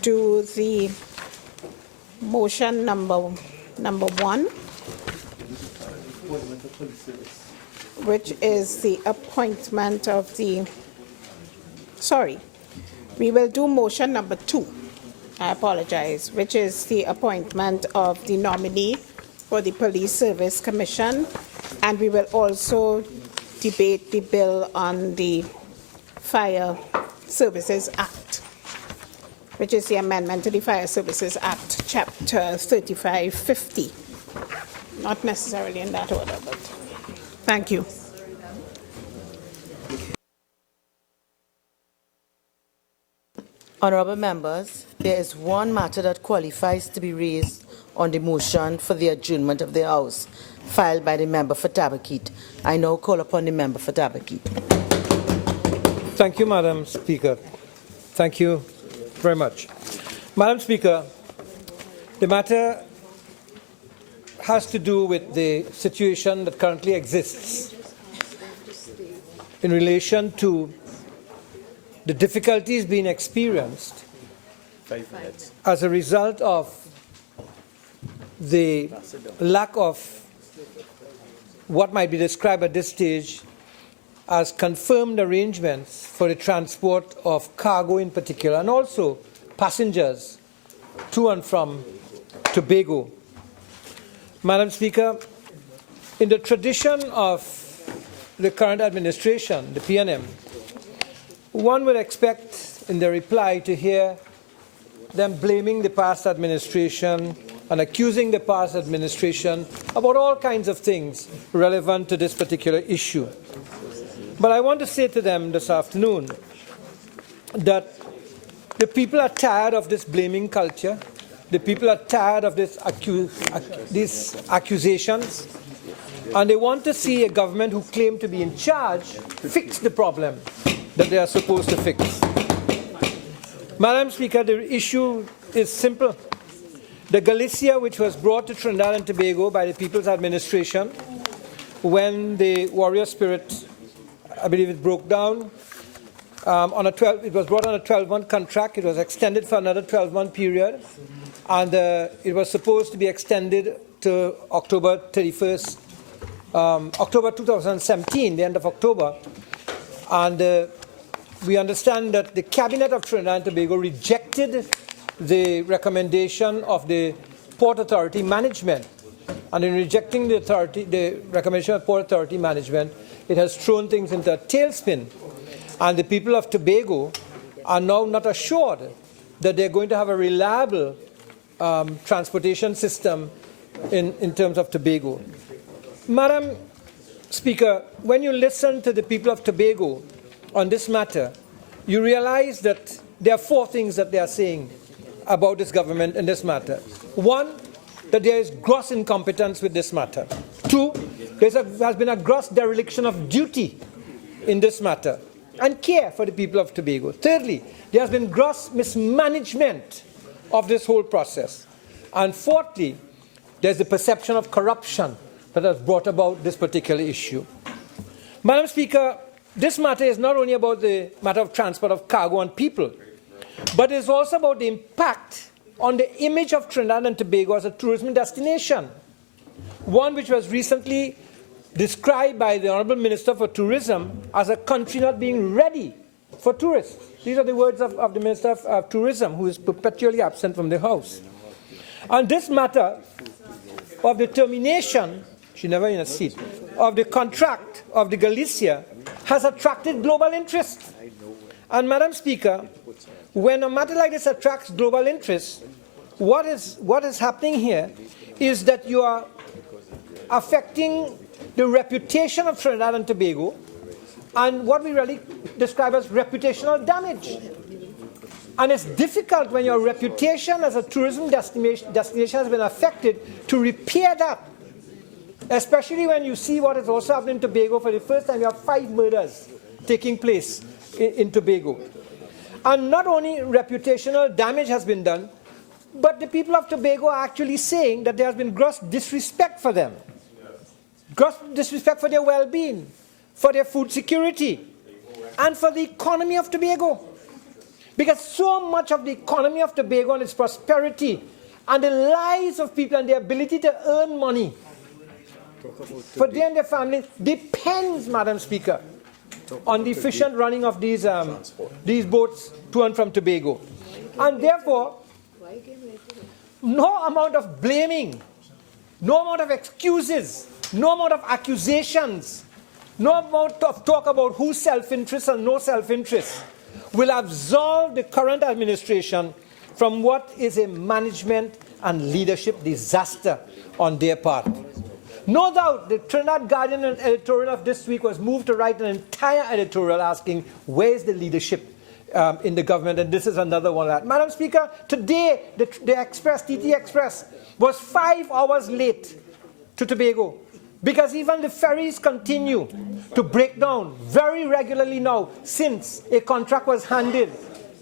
do the motion number one, which is the appointment of the, we will do motion number 2, I apologize, which is the appointment of the nominee for the Police Service Commission, and we will also debate the bill on the Fire Services Act, which is the amendment to the Fire Services Act, Chapter 3550. Not necessarily in that order, but thank you. Honourable members, there is one matter that qualifies to be raised on the motion for the adjournment of the House, filed by the member for Tabaquite. I now call upon the member for Tabaquite. Thank you, Madam Speaker. Thank you very much. Madam Speaker, the matter has to do with the situation that currently exists in relation to the difficulties being experienced as a result of the lack of what might be described at this stage as confirmed arrangements for the transport of cargo in particular, and also passengers to and from Tobago. Madam Speaker, in the tradition of the current administration, the PNM, one would expect in their reply to hear them blaming the past administration and accusing the past administration about all kinds of things relevant to this particular issue. But I want to say to them this afternoon that the people are tired of this blaming culture. The people are tired of these accusations, and they want to see a government who claim to be in charge fix the problem that they are supposed to fix. Madam Speaker, the issue is simple. The Galicia, which was brought to Trinidad and Tobago by the People's Administration when the warrior spirit, I believe it broke down, it was brought on a 12-month contract. It was extended for another 12-month period, and it was supposed to be extended to October 31st, October 2017, the end of October. And we understand that the Cabinet of Trinidad and Tobago rejected the recommendation of the Port Authority Management. And in rejecting the recommendation of Port Authority Management, it has thrown things into a tailspin. And the people of Tobago are now not assured that they're going to have a reliable transportation system in terms of Tobago. Madam Speaker, when you listen to the people of Tobago on this matter, you realize that there are 4 things that they are saying about this government in this matter. 1, that there is gross incompetence with this matter. 2, there has been a gross dereliction of duty in this matter and care for the people of Tobago. Thirdly, there has been gross mismanagement of this whole process. And fourthly, there's the perception of corruption that has brought about this particular issue. Madam Speaker, this matter is not only about the matter of transport of cargo and people, but it's also about the impact on the image of Trinidad and Tobago as a tourism destination, one which was recently described by the Honourable Minister for Tourism as a country not being ready for tourists. These are the words of the Minister of Tourism, who is perpetually absent from the House. And this matter of the termination, she never in a seat, of the contract of the Galicia has attracted global interest. And Madam Speaker, when a matter like this attracts global interest, what is happening here is that you are affecting the reputation of Trinidad and Tobago and what we really describe as reputational damage. And it's difficult when your reputation as a tourism destination has been affected to repair that, especially when you see what is also happening in Tobago. For the first time, you have 5 murders taking place in Tobago. And not only reputational damage has been done, but the people of Tobago are actually saying that there has been gross disrespect for them. Gross disrespect for their well-being, for their food security, and for the economy of Tobago. Because so much of the economy of Tobago and its prosperity and the lives of people and their ability to earn money for them and their families depends, Madam Speaker, on the efficient running of these boats to and from Tobago. And therefore, no amount of blaming, no amount of excuses, no amount of accusations, no amount of talk about who's self-interest and no self-interest will absolve the current administration from what is a management and leadership disaster on their part. No doubt, the Trinidad Guardian editorial of this week was moved to write an entire editorial asking, where's the leadership in the government? And this is another one of that. Madam Speaker, today, the Express, TT Express, was 5 hours late to Tobago because even the ferries continue to break down very regularly now since a contract was handed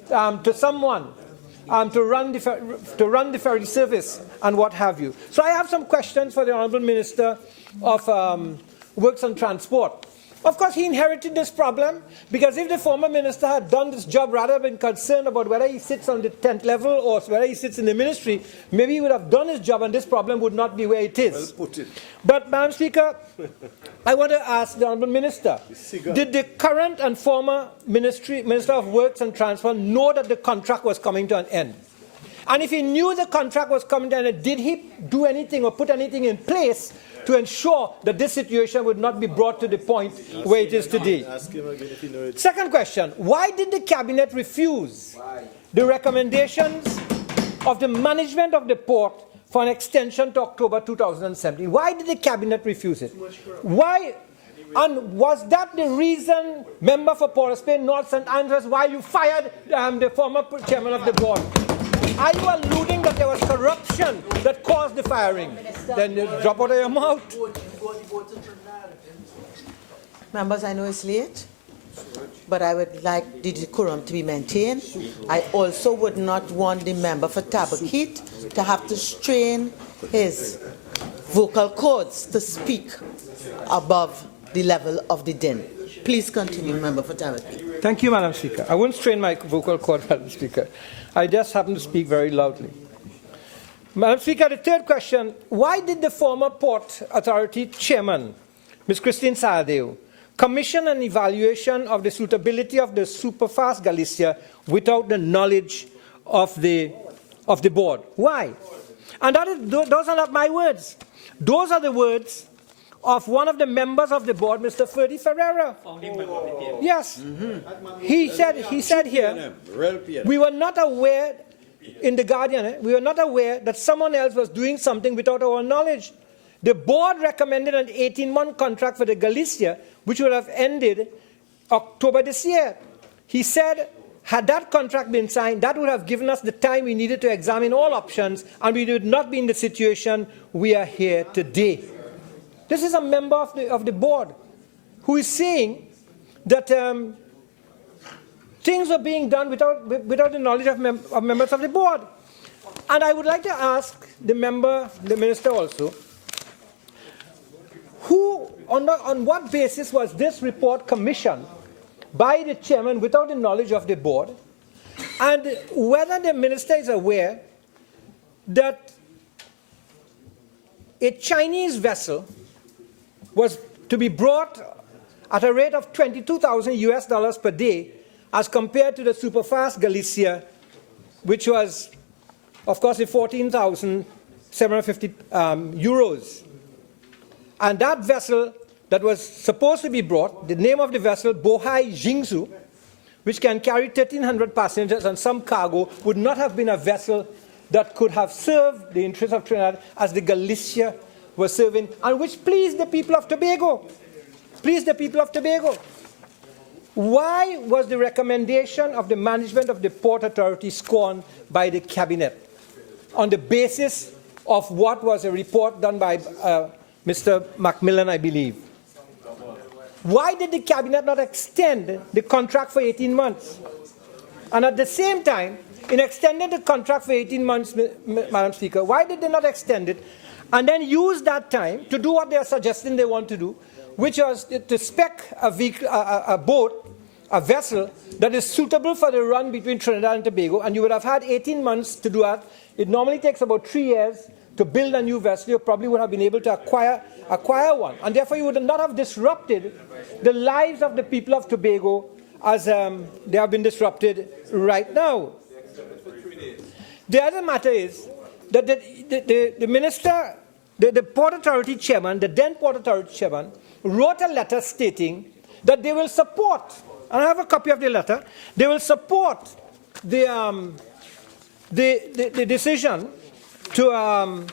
to someone to run the ferry service and what have you. So I have some questions for the Honourable Minister of Works and Transport. Of course, he inherited this problem because if the former minister had done this job rather than concerned about whether he sits on the 10th level or whether he sits in the ministry, maybe he would have done his job and this problem would not be where it is. Well put it. But, Madam Speaker, I want to ask the Honourable Minister, did the current and former Minister of Works and Transport know that the contract was coming to an end? And if he knew the contract was coming to an end, did he do anything or put anything in place to ensure that this situation would not be brought to the point where it is today? Second question, why did the Cabinet refuse the recommendations of the management of the port for an extension to October 2017? Why did the Cabinet refuse it? Why? And was that the reason, member for Port of Spain, North St. Andrews, why you fired the former chairman of the board? Are you alluding that there was corruption that caused the firing? Then you drop out of your mouth. Members, I know it's late, but I would like the decorum to be maintained. I also would not want the member for Tabaquite to have to strain his vocal cords to speak above the level of the din. Please continue, member for Tabaquite. Thank you, Madam Speaker. I won't strain my vocal cord, Madam Speaker. I just happen to speak very loudly. Madam Speaker, the third question, why did the former Port Authority Chairman, Ms. Christine Saadeo, commission an evaluation of the suitability of the Superfast Galicia without the knowledge of the board? Why? And those are not my words. Those are the words of one of the members of the board, Mr. Ferdy Ferreira. Yes. He said here, we were not aware, in the Guardian, we were not aware that someone else was doing something without our knowledge. The board recommended an 18-month contract for the Galicia, which would have ended October this year. He said, had that contract been signed, that would have given us the time we needed to examine all options, and we would not be in the situation we are here today. This is a member of the board who is saying that things are being done without the knowledge of members of the board. And I would like to ask the minister also, on what basis was this report commissioned by the chairman without the knowledge of the board, and whether the minister is aware that a Chinese vessel was to be brought at a rate of $22,000 per day as compared to the Superfast Galicia, which was, of course, the 14,750 euros. And that vessel that was supposed to be brought, the name of the vessel, Bohai Jingzhou, which can carry 1,300 passengers and some cargo, would not have been a vessel that could have served the interests of Trinidad as the Galicia was serving, and which pleased the people of Tobago. Pleased the people of Tobago. Why was the recommendation of the management of the Port Authority scorned by the Cabinet on the basis of what was a report done by Mr. Macmillan, I believe? Why did the cabinet not extend the contract for 18 months? And at the same time, in extending the contract for 18 months, Madam Speaker, why did they not extend it and then use that time to do what they are suggesting they want to do, which was to spec a boat, a vessel that is suitable for the run between Trinidad and Tobago, and you would have had 18 months to do that. It normally takes about 3 years to build a new vessel. You probably would have been able to acquire one, and therefore you would not have disrupted the lives of the people of Tobago as they have been disrupted right now. The other matter is that the minister, the Port Authority chairman, the then Port Authority chairman, wrote a letter stating that they will support, and I have a copy of the letter, they will support the decision to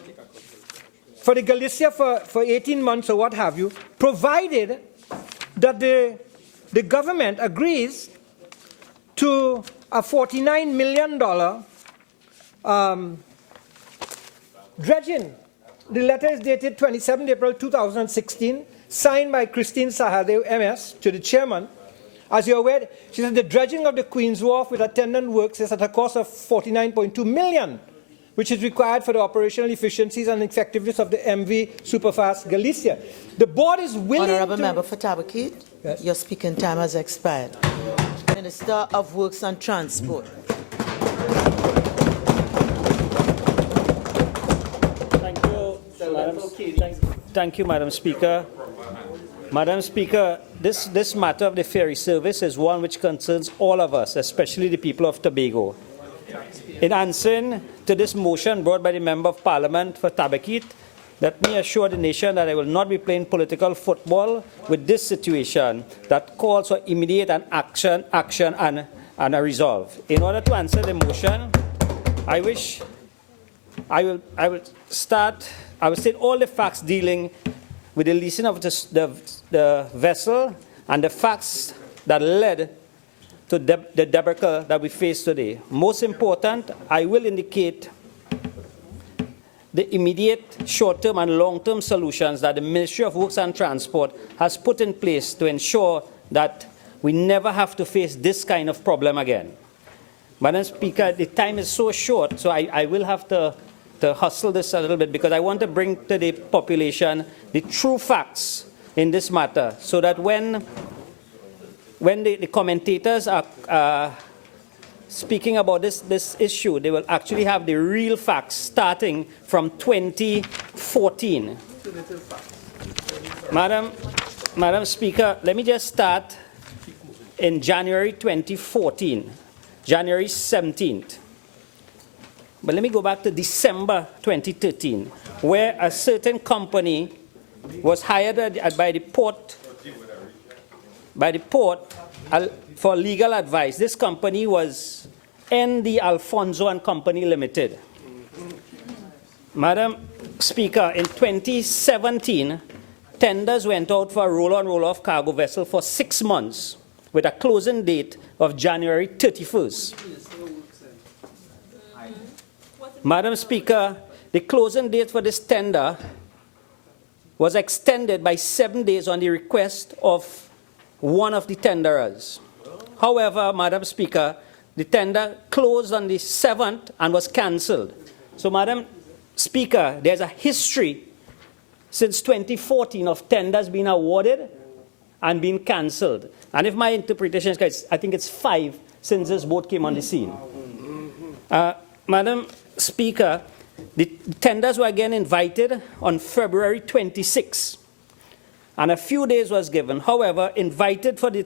for the Galicia for 18 months or what have you, provided that the government agrees to a $49 million dredging. The letter is dated 27 April 2016, signed by Christine Sahade, MS, to the chairman. As you're aware, she said the dredging of the Queen's Wharf with attendant works is at a cost of $49.2 million, which is required for the operational efficiencies and effectiveness of the MV Superfast Galicia. The board is willing Honourable Member for Tabaquite, yes. Your speaking time has expired. Minister of Works and Transport. Thank you, Madam Speaker. Madam Speaker, this matter of the ferry service is one which concerns all of us, especially the people of Tobago. In answering to this motion brought by the Member of Parliament for Tabaquite, let me assure the nation that I will not be playing political football with this situation that calls for immediate action and a resolve. In order to answer the motion, I will state all the facts dealing with the leasing of the vessel and the facts that led to the debacle that we face today. Most important, I will indicate the immediate short-term and long-term solutions that the Ministry of Works and Transport has put in place to ensure that we never have to face this kind of problem again. Madam Speaker, the time is so short, so I will have to hustle this a little bit because I want to bring to the population the true facts in this matter so that when the commentators are speaking about this issue, they will actually have the real facts starting from 2014. Madam Speaker, let me just start in January 2014, January 17th. But let me go back to December 2013, where a certain company was hired by the port for legal advice. This company was N.D. Alfonso and Company Limited. Madam Speaker, in 2017, tenders went out for a roll-on, roll-off cargo vessel for 6 months with a closing date of January 31st. Madam Speaker, the closing date for this tender was extended by 7 days on the request of one of the tenderers. However, Madam Speaker, the tender closed on the 7th and was cancelled. So, Madam Speaker, there's a history since 2014 of tenders being awarded and being cancelled. And if my interpretation is correct, I think it's 5 since this boat came on the scene. Madam Speaker, the tenders were again invited on February 26, and a few days was given. However, invited for the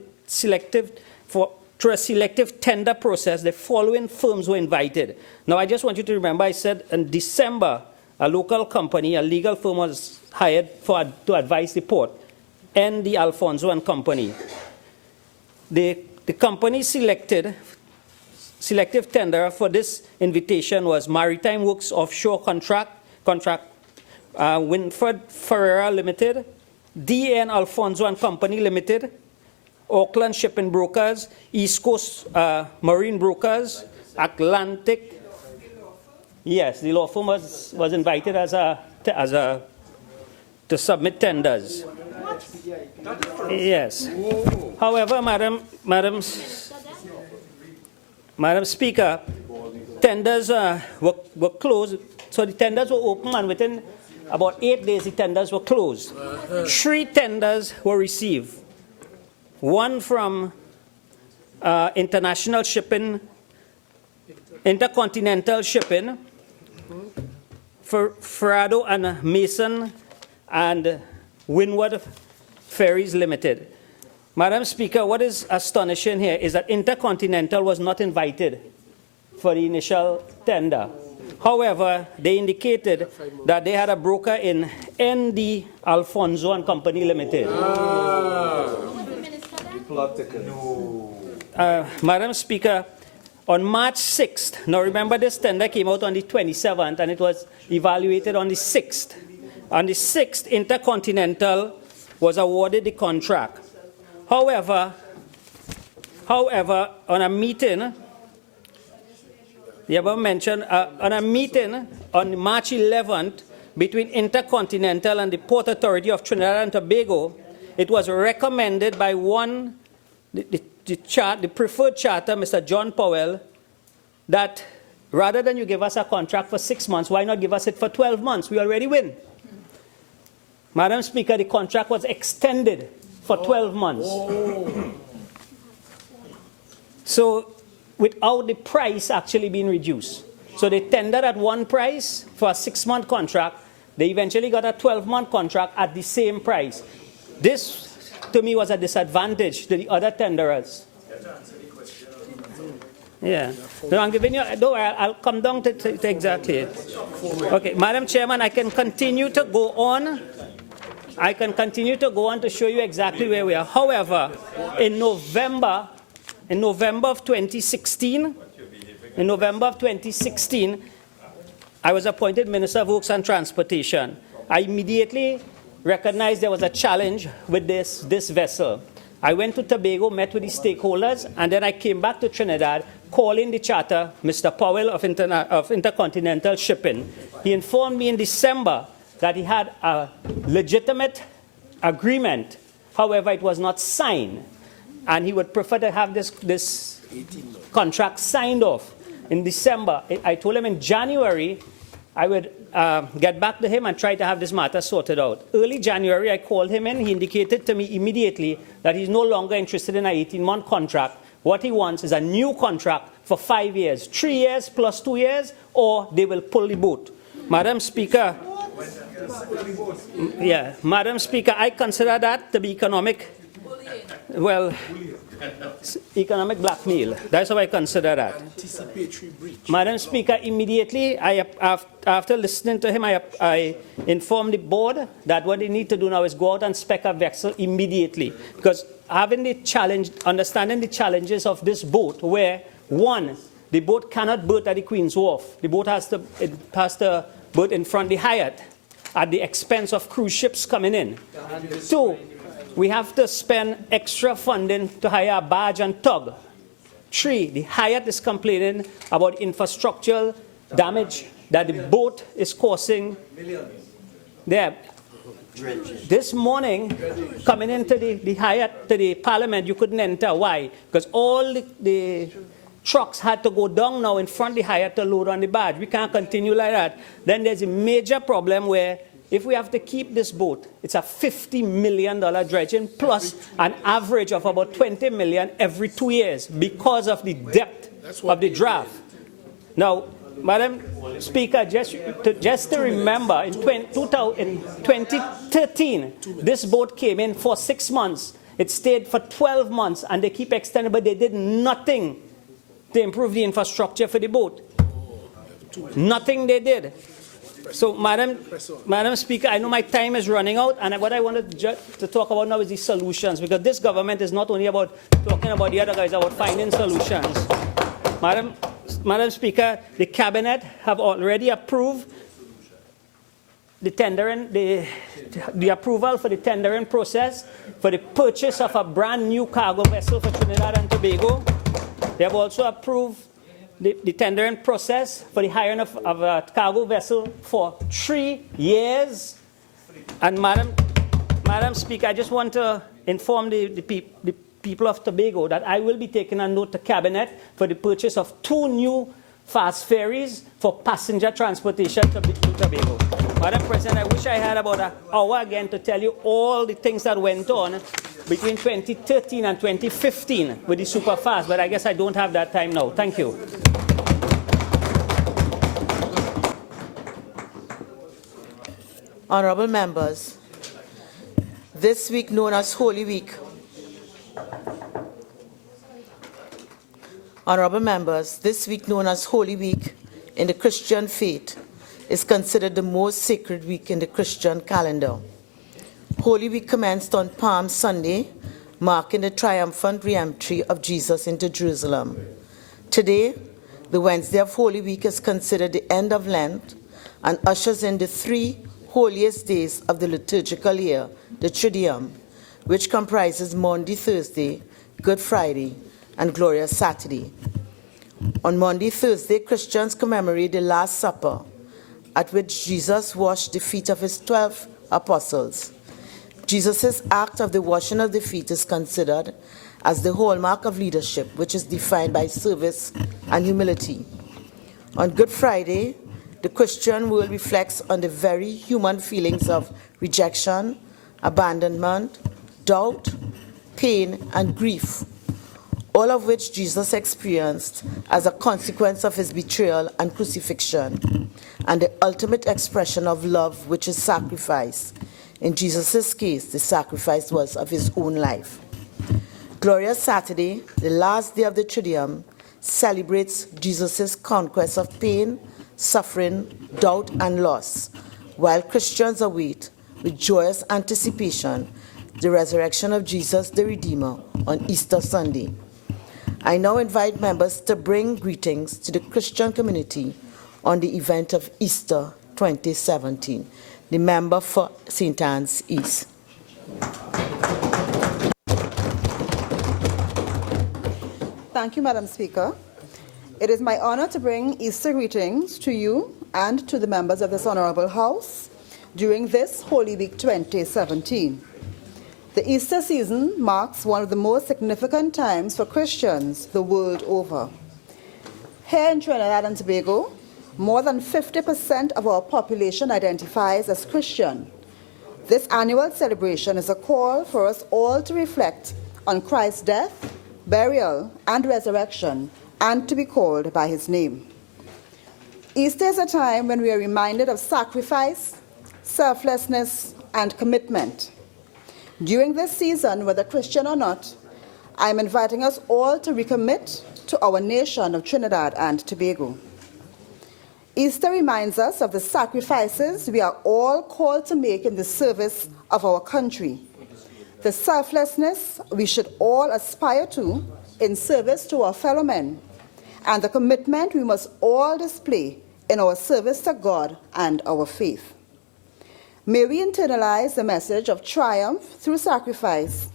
through a selective tender process, the following firms were invited. Now, I just want you to remember, I said in December, a local company, a legal firm was hired to advise the port, N.D. Alfonso and Company. The company selective tender for this invitation was Maritime Works Offshore Contract, Winford Ferreira Limited, D.N. Alfonso and Company Limited, Auckland Shipping Brokers, East Coast Marine Brokers, Atlantic. Yes, the law firm was invited to submit tenders. Yes. However, Madam Speaker, tenders were closed. So the tenders were open, and within about 8 days, the tenders were closed. 3 tenders were received. One from international shipping, intercontinental shipping, for Fernando and Mason and Windward Ferries Limited. Madam Speaker, what is astonishing here is that Intercontinental was not invited for the initial tender. However, they indicated that they had a broker in ND Alfonso and Company Limited. Madam Speaker, on March 6th, now remember this tender came out on the 27th and it was evaluated on the 6th. On the 6th, Intercontinental was awarded the contract. However, on a meeting, the above mentioned, on a meeting on March 11th between Intercontinental and the Port Authority of Trinidad and Tobago, it was recommended by the preferred charter, Mr. John Powell, that rather than you give us a contract for 6 months, why not give us it for 12 months? We already win. Madam Speaker, the contract was extended for 12 months. So without the price actually being reduced. So they tendered at one price for a 6-month contract. They eventually got a 12-month contract at the same price. This, to me, was a disadvantage to the other tenderers. Yeah. No, I'm giving you, no, I'll come down to exactly it. Okay, Madam Chairman, I can continue to go on. I can continue to go on to show you exactly where we are. However, in November of 2016, I was appointed Minister of Works and Transportation. I immediately recognized there was a challenge with this vessel. I went to Tobago, met with the stakeholders, and then I came back to Trinidad, calling the charter, Mr. Powell of Intercontinental Shipping. He informed me in December that he had a legitimate agreement. However, it was not signed. And he would prefer to have this contract signed off in December. I told him in January I would get back to him and try to have this matter sorted out. Early January, I called him in. He indicated to me immediately that he's no longer interested in an 18-month contract. What he wants is a new contract for 5 years, 3 years plus 2 years, or they will pull the boat. Madam Speaker, Madam Speaker, I consider that to be economic economic blackmail. That's how I consider that. Anticipatory breach. Madam Speaker, immediately, after listening to him, I informed the board that what they need to do now is go out and spec a vessel immediately. Because understanding the challenges of this boat, where, one, the boat cannot berth at the Queen's Wharf. The boat has to berth in front of the Hyatt at the expense of cruise ships coming in. Two, we have to spend extra funding to hire a barge and tug. Three, the Hyatt is complaining about infrastructural damage that the boat is causing. There. This morning, coming into the Hyatt, to the Parliament, you couldn't enter. Why? Because all the trucks had to go down now in front of the Hyatt to load on the barge. We can't continue like that. Then there's a major problem where if we have to keep this boat, it's a $50 million dredging plus an average of about $20 million every 2 years because of the depth of the draft. Now, Madam Speaker, just to remember, in 2013, this boat came in for 6 months. It stayed for 12 months, and they keep extending, but they did nothing to improve the infrastructure for the boat. Nothing they did. So, Madam Speaker, I know my time is running out, and what I wanted to talk about now is the solutions, because this government is not only about talking about the other guys, about finding solutions. Madam Speaker, the Cabinet have already approved the tendering, the approval for the tendering process for the purchase of a brand new cargo vessel for Trinidad and Tobago. They have also approved the tendering process for the hiring of a cargo vessel for 3 years. And Madam Madam Speaker, I just want to inform the people of Tobago that I will be taking a note to Cabinet for the purchase of 2 new fast ferries for passenger transportation to Tobago. Madam President, I wish I had about an hour again to tell you all the things that went on between 2013 and 2015 with the superfast, but I guess I don't have that time now. Thank you. Honourable members, this week known as Holy Week. Honourable members, this week known as Holy Week in the Christian faith is considered the most sacred week in the Christian calendar. Holy Week commenced on Palm Sunday, marking the triumphant re-entry of Jesus into Jerusalem. Today, the Wednesday of Holy Week is considered the end of Lent and ushers in the 3 holiest days of the liturgical year, the Triduum, which comprises Maundy Thursday, Good Friday, and Glorious Saturday. On Maundy Thursday, Christians commemorate the Last Supper, at which Jesus washed the feet of his 12 apostles. Jesus' act of the washing of the feet is considered as the hallmark of leadership, which is defined by service and humility. On Good Friday, the Christian world reflects on the very human feelings of rejection, abandonment, doubt, pain, and grief, all of which Jesus experienced as a consequence of his betrayal and crucifixion, and the ultimate expression of love, which is sacrifice. In Jesus' case, the sacrifice was of his own life. Glorious Saturday, the last day of the Triduum, celebrates Jesus' conquest of pain, suffering, doubt, and loss, while Christians await with joyous anticipation the resurrection of Jesus the Redeemer on Easter Sunday. I now invite members to bring greetings to the Christian community on the event of Easter 2017. The member for St. Anne's East. Thank you, Madam Speaker. It is my honor to bring Easter greetings to you and to the members of this Honorable House during this Holy Week 2017. The Easter season marks one of the most significant times for Christians the world over. Here in Trinidad and Tobago, more than 50% of our population identifies as Christian. This annual celebration is a call for us all to reflect on Christ's death, burial, and resurrection, and to be called by his name. Easter is a time when we are reminded of sacrifice, selflessness, and commitment. During this season, whether Christian or not, I am inviting us all to recommit to our nation of Trinidad and Tobago. Easter reminds us of the sacrifices we are all called to make in the service of our country, the selflessness we should all aspire to in service to our fellow men, and the commitment we must all display in our service to God and our faith. May we internalize the message of triumph through sacrifice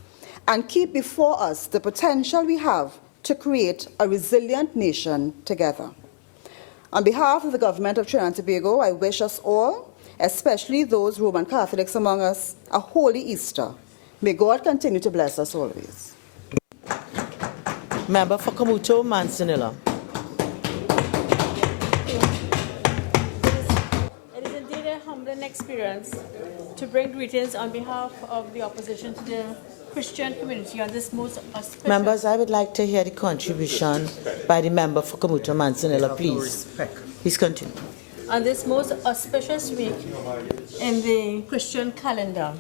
and keep before us the potential we have to create a resilient nation together. On behalf of the government of Trinidad and Tobago, I wish us all, especially those Roman Catholics among us, a holy Easter. May God continue to bless us always. Member for Camuto, Manzanilla. It is indeed a humbling experience to bring greetings on behalf of the opposition to the Christian community on this most auspicious... Members, I would like to hear the contribution by the member for Camuto, Manzanilla, please. Please continue. On this most auspicious week in the Christian calendar,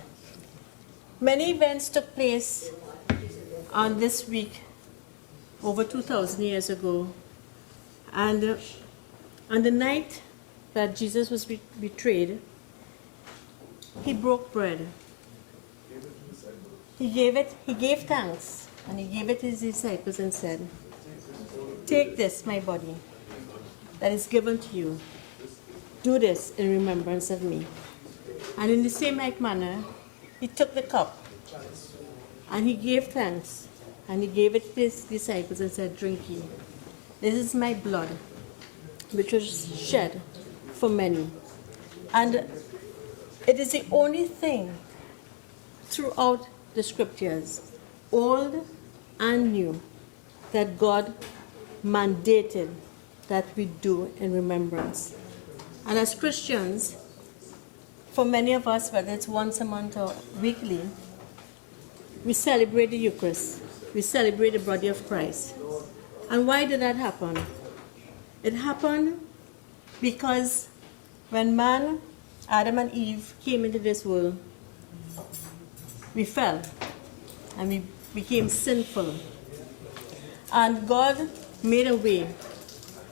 many events took place on this week over 2,000 years ago. And on the night that Jesus was betrayed, he broke bread. He gave thanks, and he gave it to his disciples and said, "Take this, my body, that is given to you. Do this in remembrance of me." And in the same like manner, he took the cup, and he gave thanks, and he gave it to his disciples and said, "Drink ye. This is my blood, which was shed for many." And it is the only thing throughout the scriptures, old and new, that God mandated that we do in remembrance. And as Christians, for many of us, whether it's once a month or weekly, we celebrate the Eucharist. We celebrate the body of Christ. And why did that happen? It happened because when man, Adam and Eve, came into this world, we fell and we became sinful. And God made a way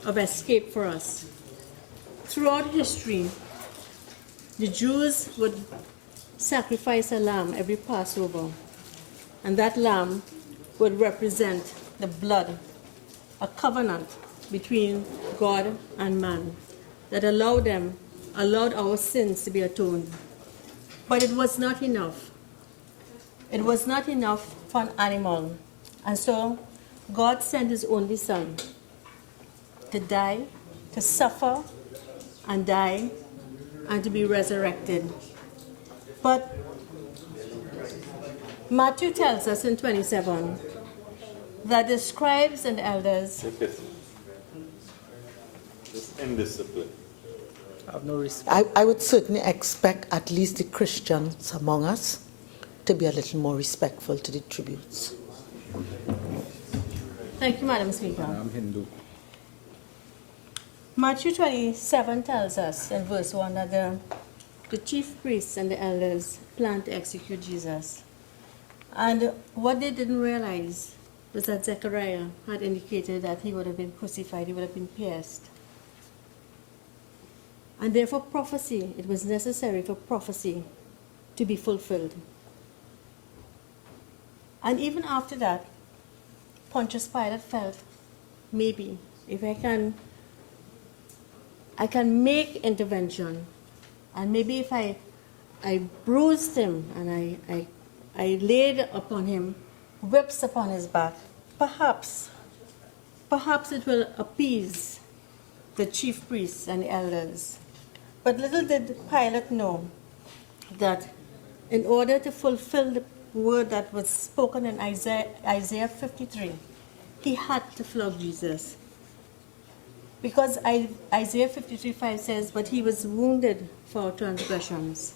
of escape for us. Throughout history, the Jews would sacrifice a lamb every Passover, and that lamb would represent the blood, a covenant between God and man that allowed our sins to be atoned. But it was not enough. It was not enough for an animal. And so God sent his only son to die, to suffer and die, and to be resurrected. But Matthew tells us in 27 that the scribes and elders This indiscipline. Have no respect. I would certainly expect at least the Christians among us to be a little more respectful to the tributes. Thank you, Madam Speaker. I'm Hindu. Matthew 27 tells us in verse 1 that the chief priests and the elders planned to execute Jesus. And what they didn't realize was that Zechariah had indicated that he would have been crucified, he would have been pierced. And therefore prophecy, it was necessary for prophecy to be fulfilled. And even after that, Pontius Pilate felt, maybe, if I can make intervention, and maybe if I bruised him and I laid upon him whips upon his back, perhaps it will appease the chief priests and the elders. But little did Pilate know that in order to fulfill the word that was spoken in Isaiah 53, he had to flog Jesus. Because Isaiah 53:5 says, but he was wounded for our transgressions.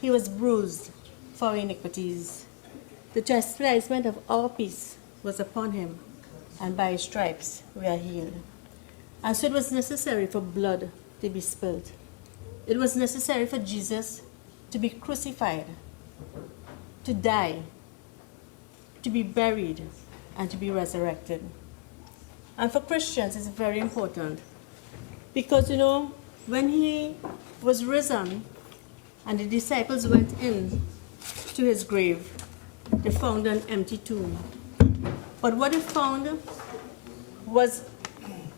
He was bruised for our iniquities. The chastisement of our peace was upon him, and by his stripes we are healed. And so it was necessary for blood to be spilled. It was necessary for Jesus to be crucified, to die, to be buried, and to be resurrected. And for Christians, it's very important because, when he was risen and the disciples went in to his grave, they found an empty tomb. But what they found was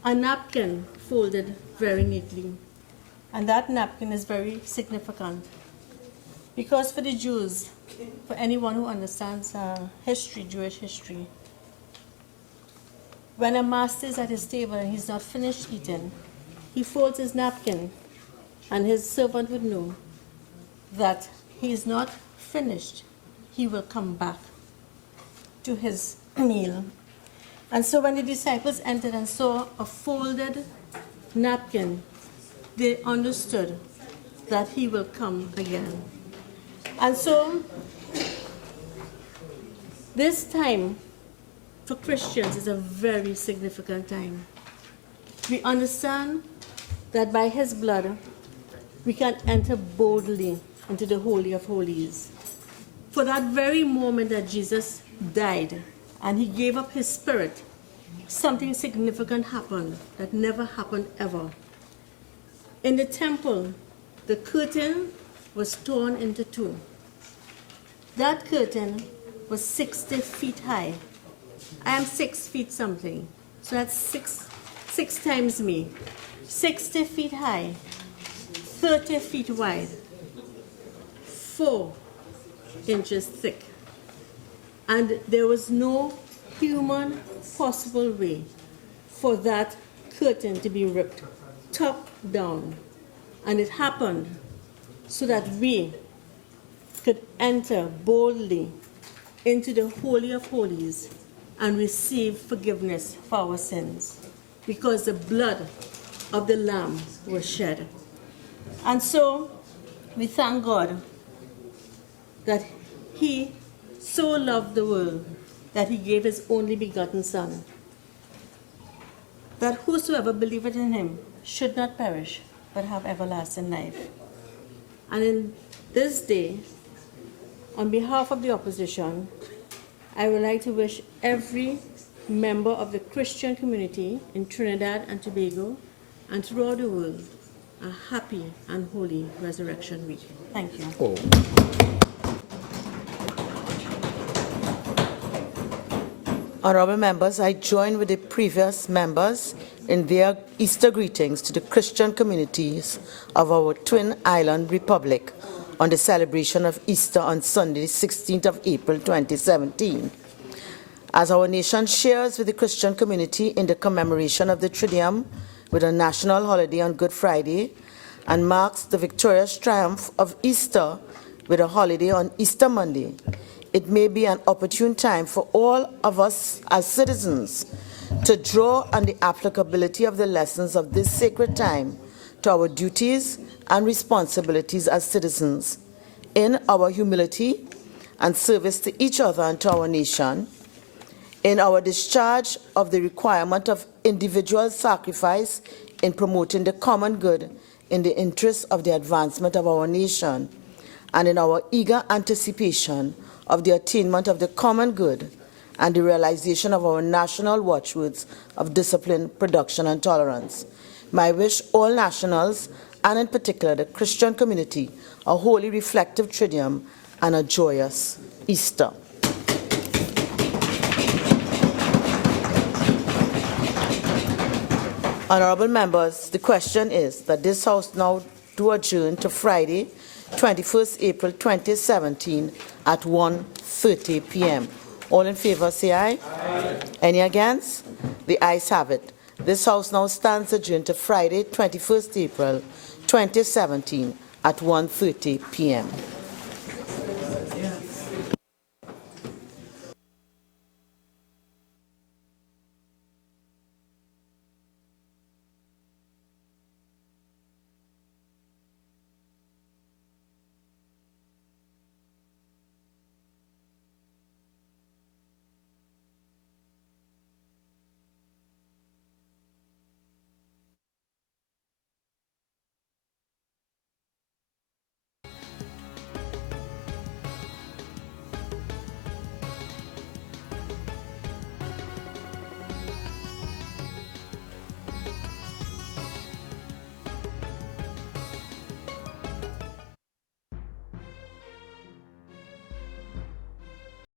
a napkin folded very neatly. And that napkin is very significant because for the Jews, for anyone who understands history, Jewish history, when a master is at his table and he's not finished eating, he folds his napkin and his servant would know that he is not finished. He will come back to his meal. And so when the disciples entered and saw a folded napkin, they understood that he will come again. And so this time for Christians is a very significant time. We understand that by his blood we can enter boldly into the Holy of Holies. For that very moment that Jesus died and he gave up his spirit, something significant happened that never happened ever. In the temple, the curtain was torn into two. That curtain was 60 feet high. I am 6 feet something, so that's six times me. 60 feet high, 30 feet wide, 4 inches thick. And there was no human possible way for that curtain to be ripped top down. And it happened so that we could enter boldly into the Holy of Holies and receive forgiveness for our sins, because the blood of the Lamb was shed. And so we thank God that He so loved the world that He gave His only begotten Son, that whosoever believeth in Him should not perish, but have everlasting life. And in this day, on behalf of the opposition, I would like to wish every member of the Christian community in Trinidad and Tobago and throughout the world a happy and holy Resurrection Week. Thank you. Oh. Honorable members, I join with the previous members in their Easter greetings to the Christian communities of our Twin Island Republic on the celebration of Easter on Sunday, 16th of April 2017. As our nation shares with the Christian community in the commemoration of the Triduum with a national holiday on Good Friday and marks the victorious triumph of Easter with a holiday on Easter Monday, it may be an opportune time for all of us as citizens to draw on the applicability of the lessons of this sacred time to our duties and responsibilities as citizens in our humility and service to each other and to our nation, in our discharge of the requirement of individual sacrifice in promoting the common good in the interest of the advancement of our nation, and in our eager anticipation of the attainment of the common good and the realization of our national watchwords of discipline, production, and tolerance. I wish all nationals, and in particular the Christian community, a holy reflective Triduum and a joyous Easter. Honorable members, the question is that this House now do adjourn to Friday, 21st April 2017 at 1:30 p.m. All in favor say aye. Aye. Any against? The ayes have it. This House now stands adjourned to Friday, 21st April 2017 at 1:30 p.m.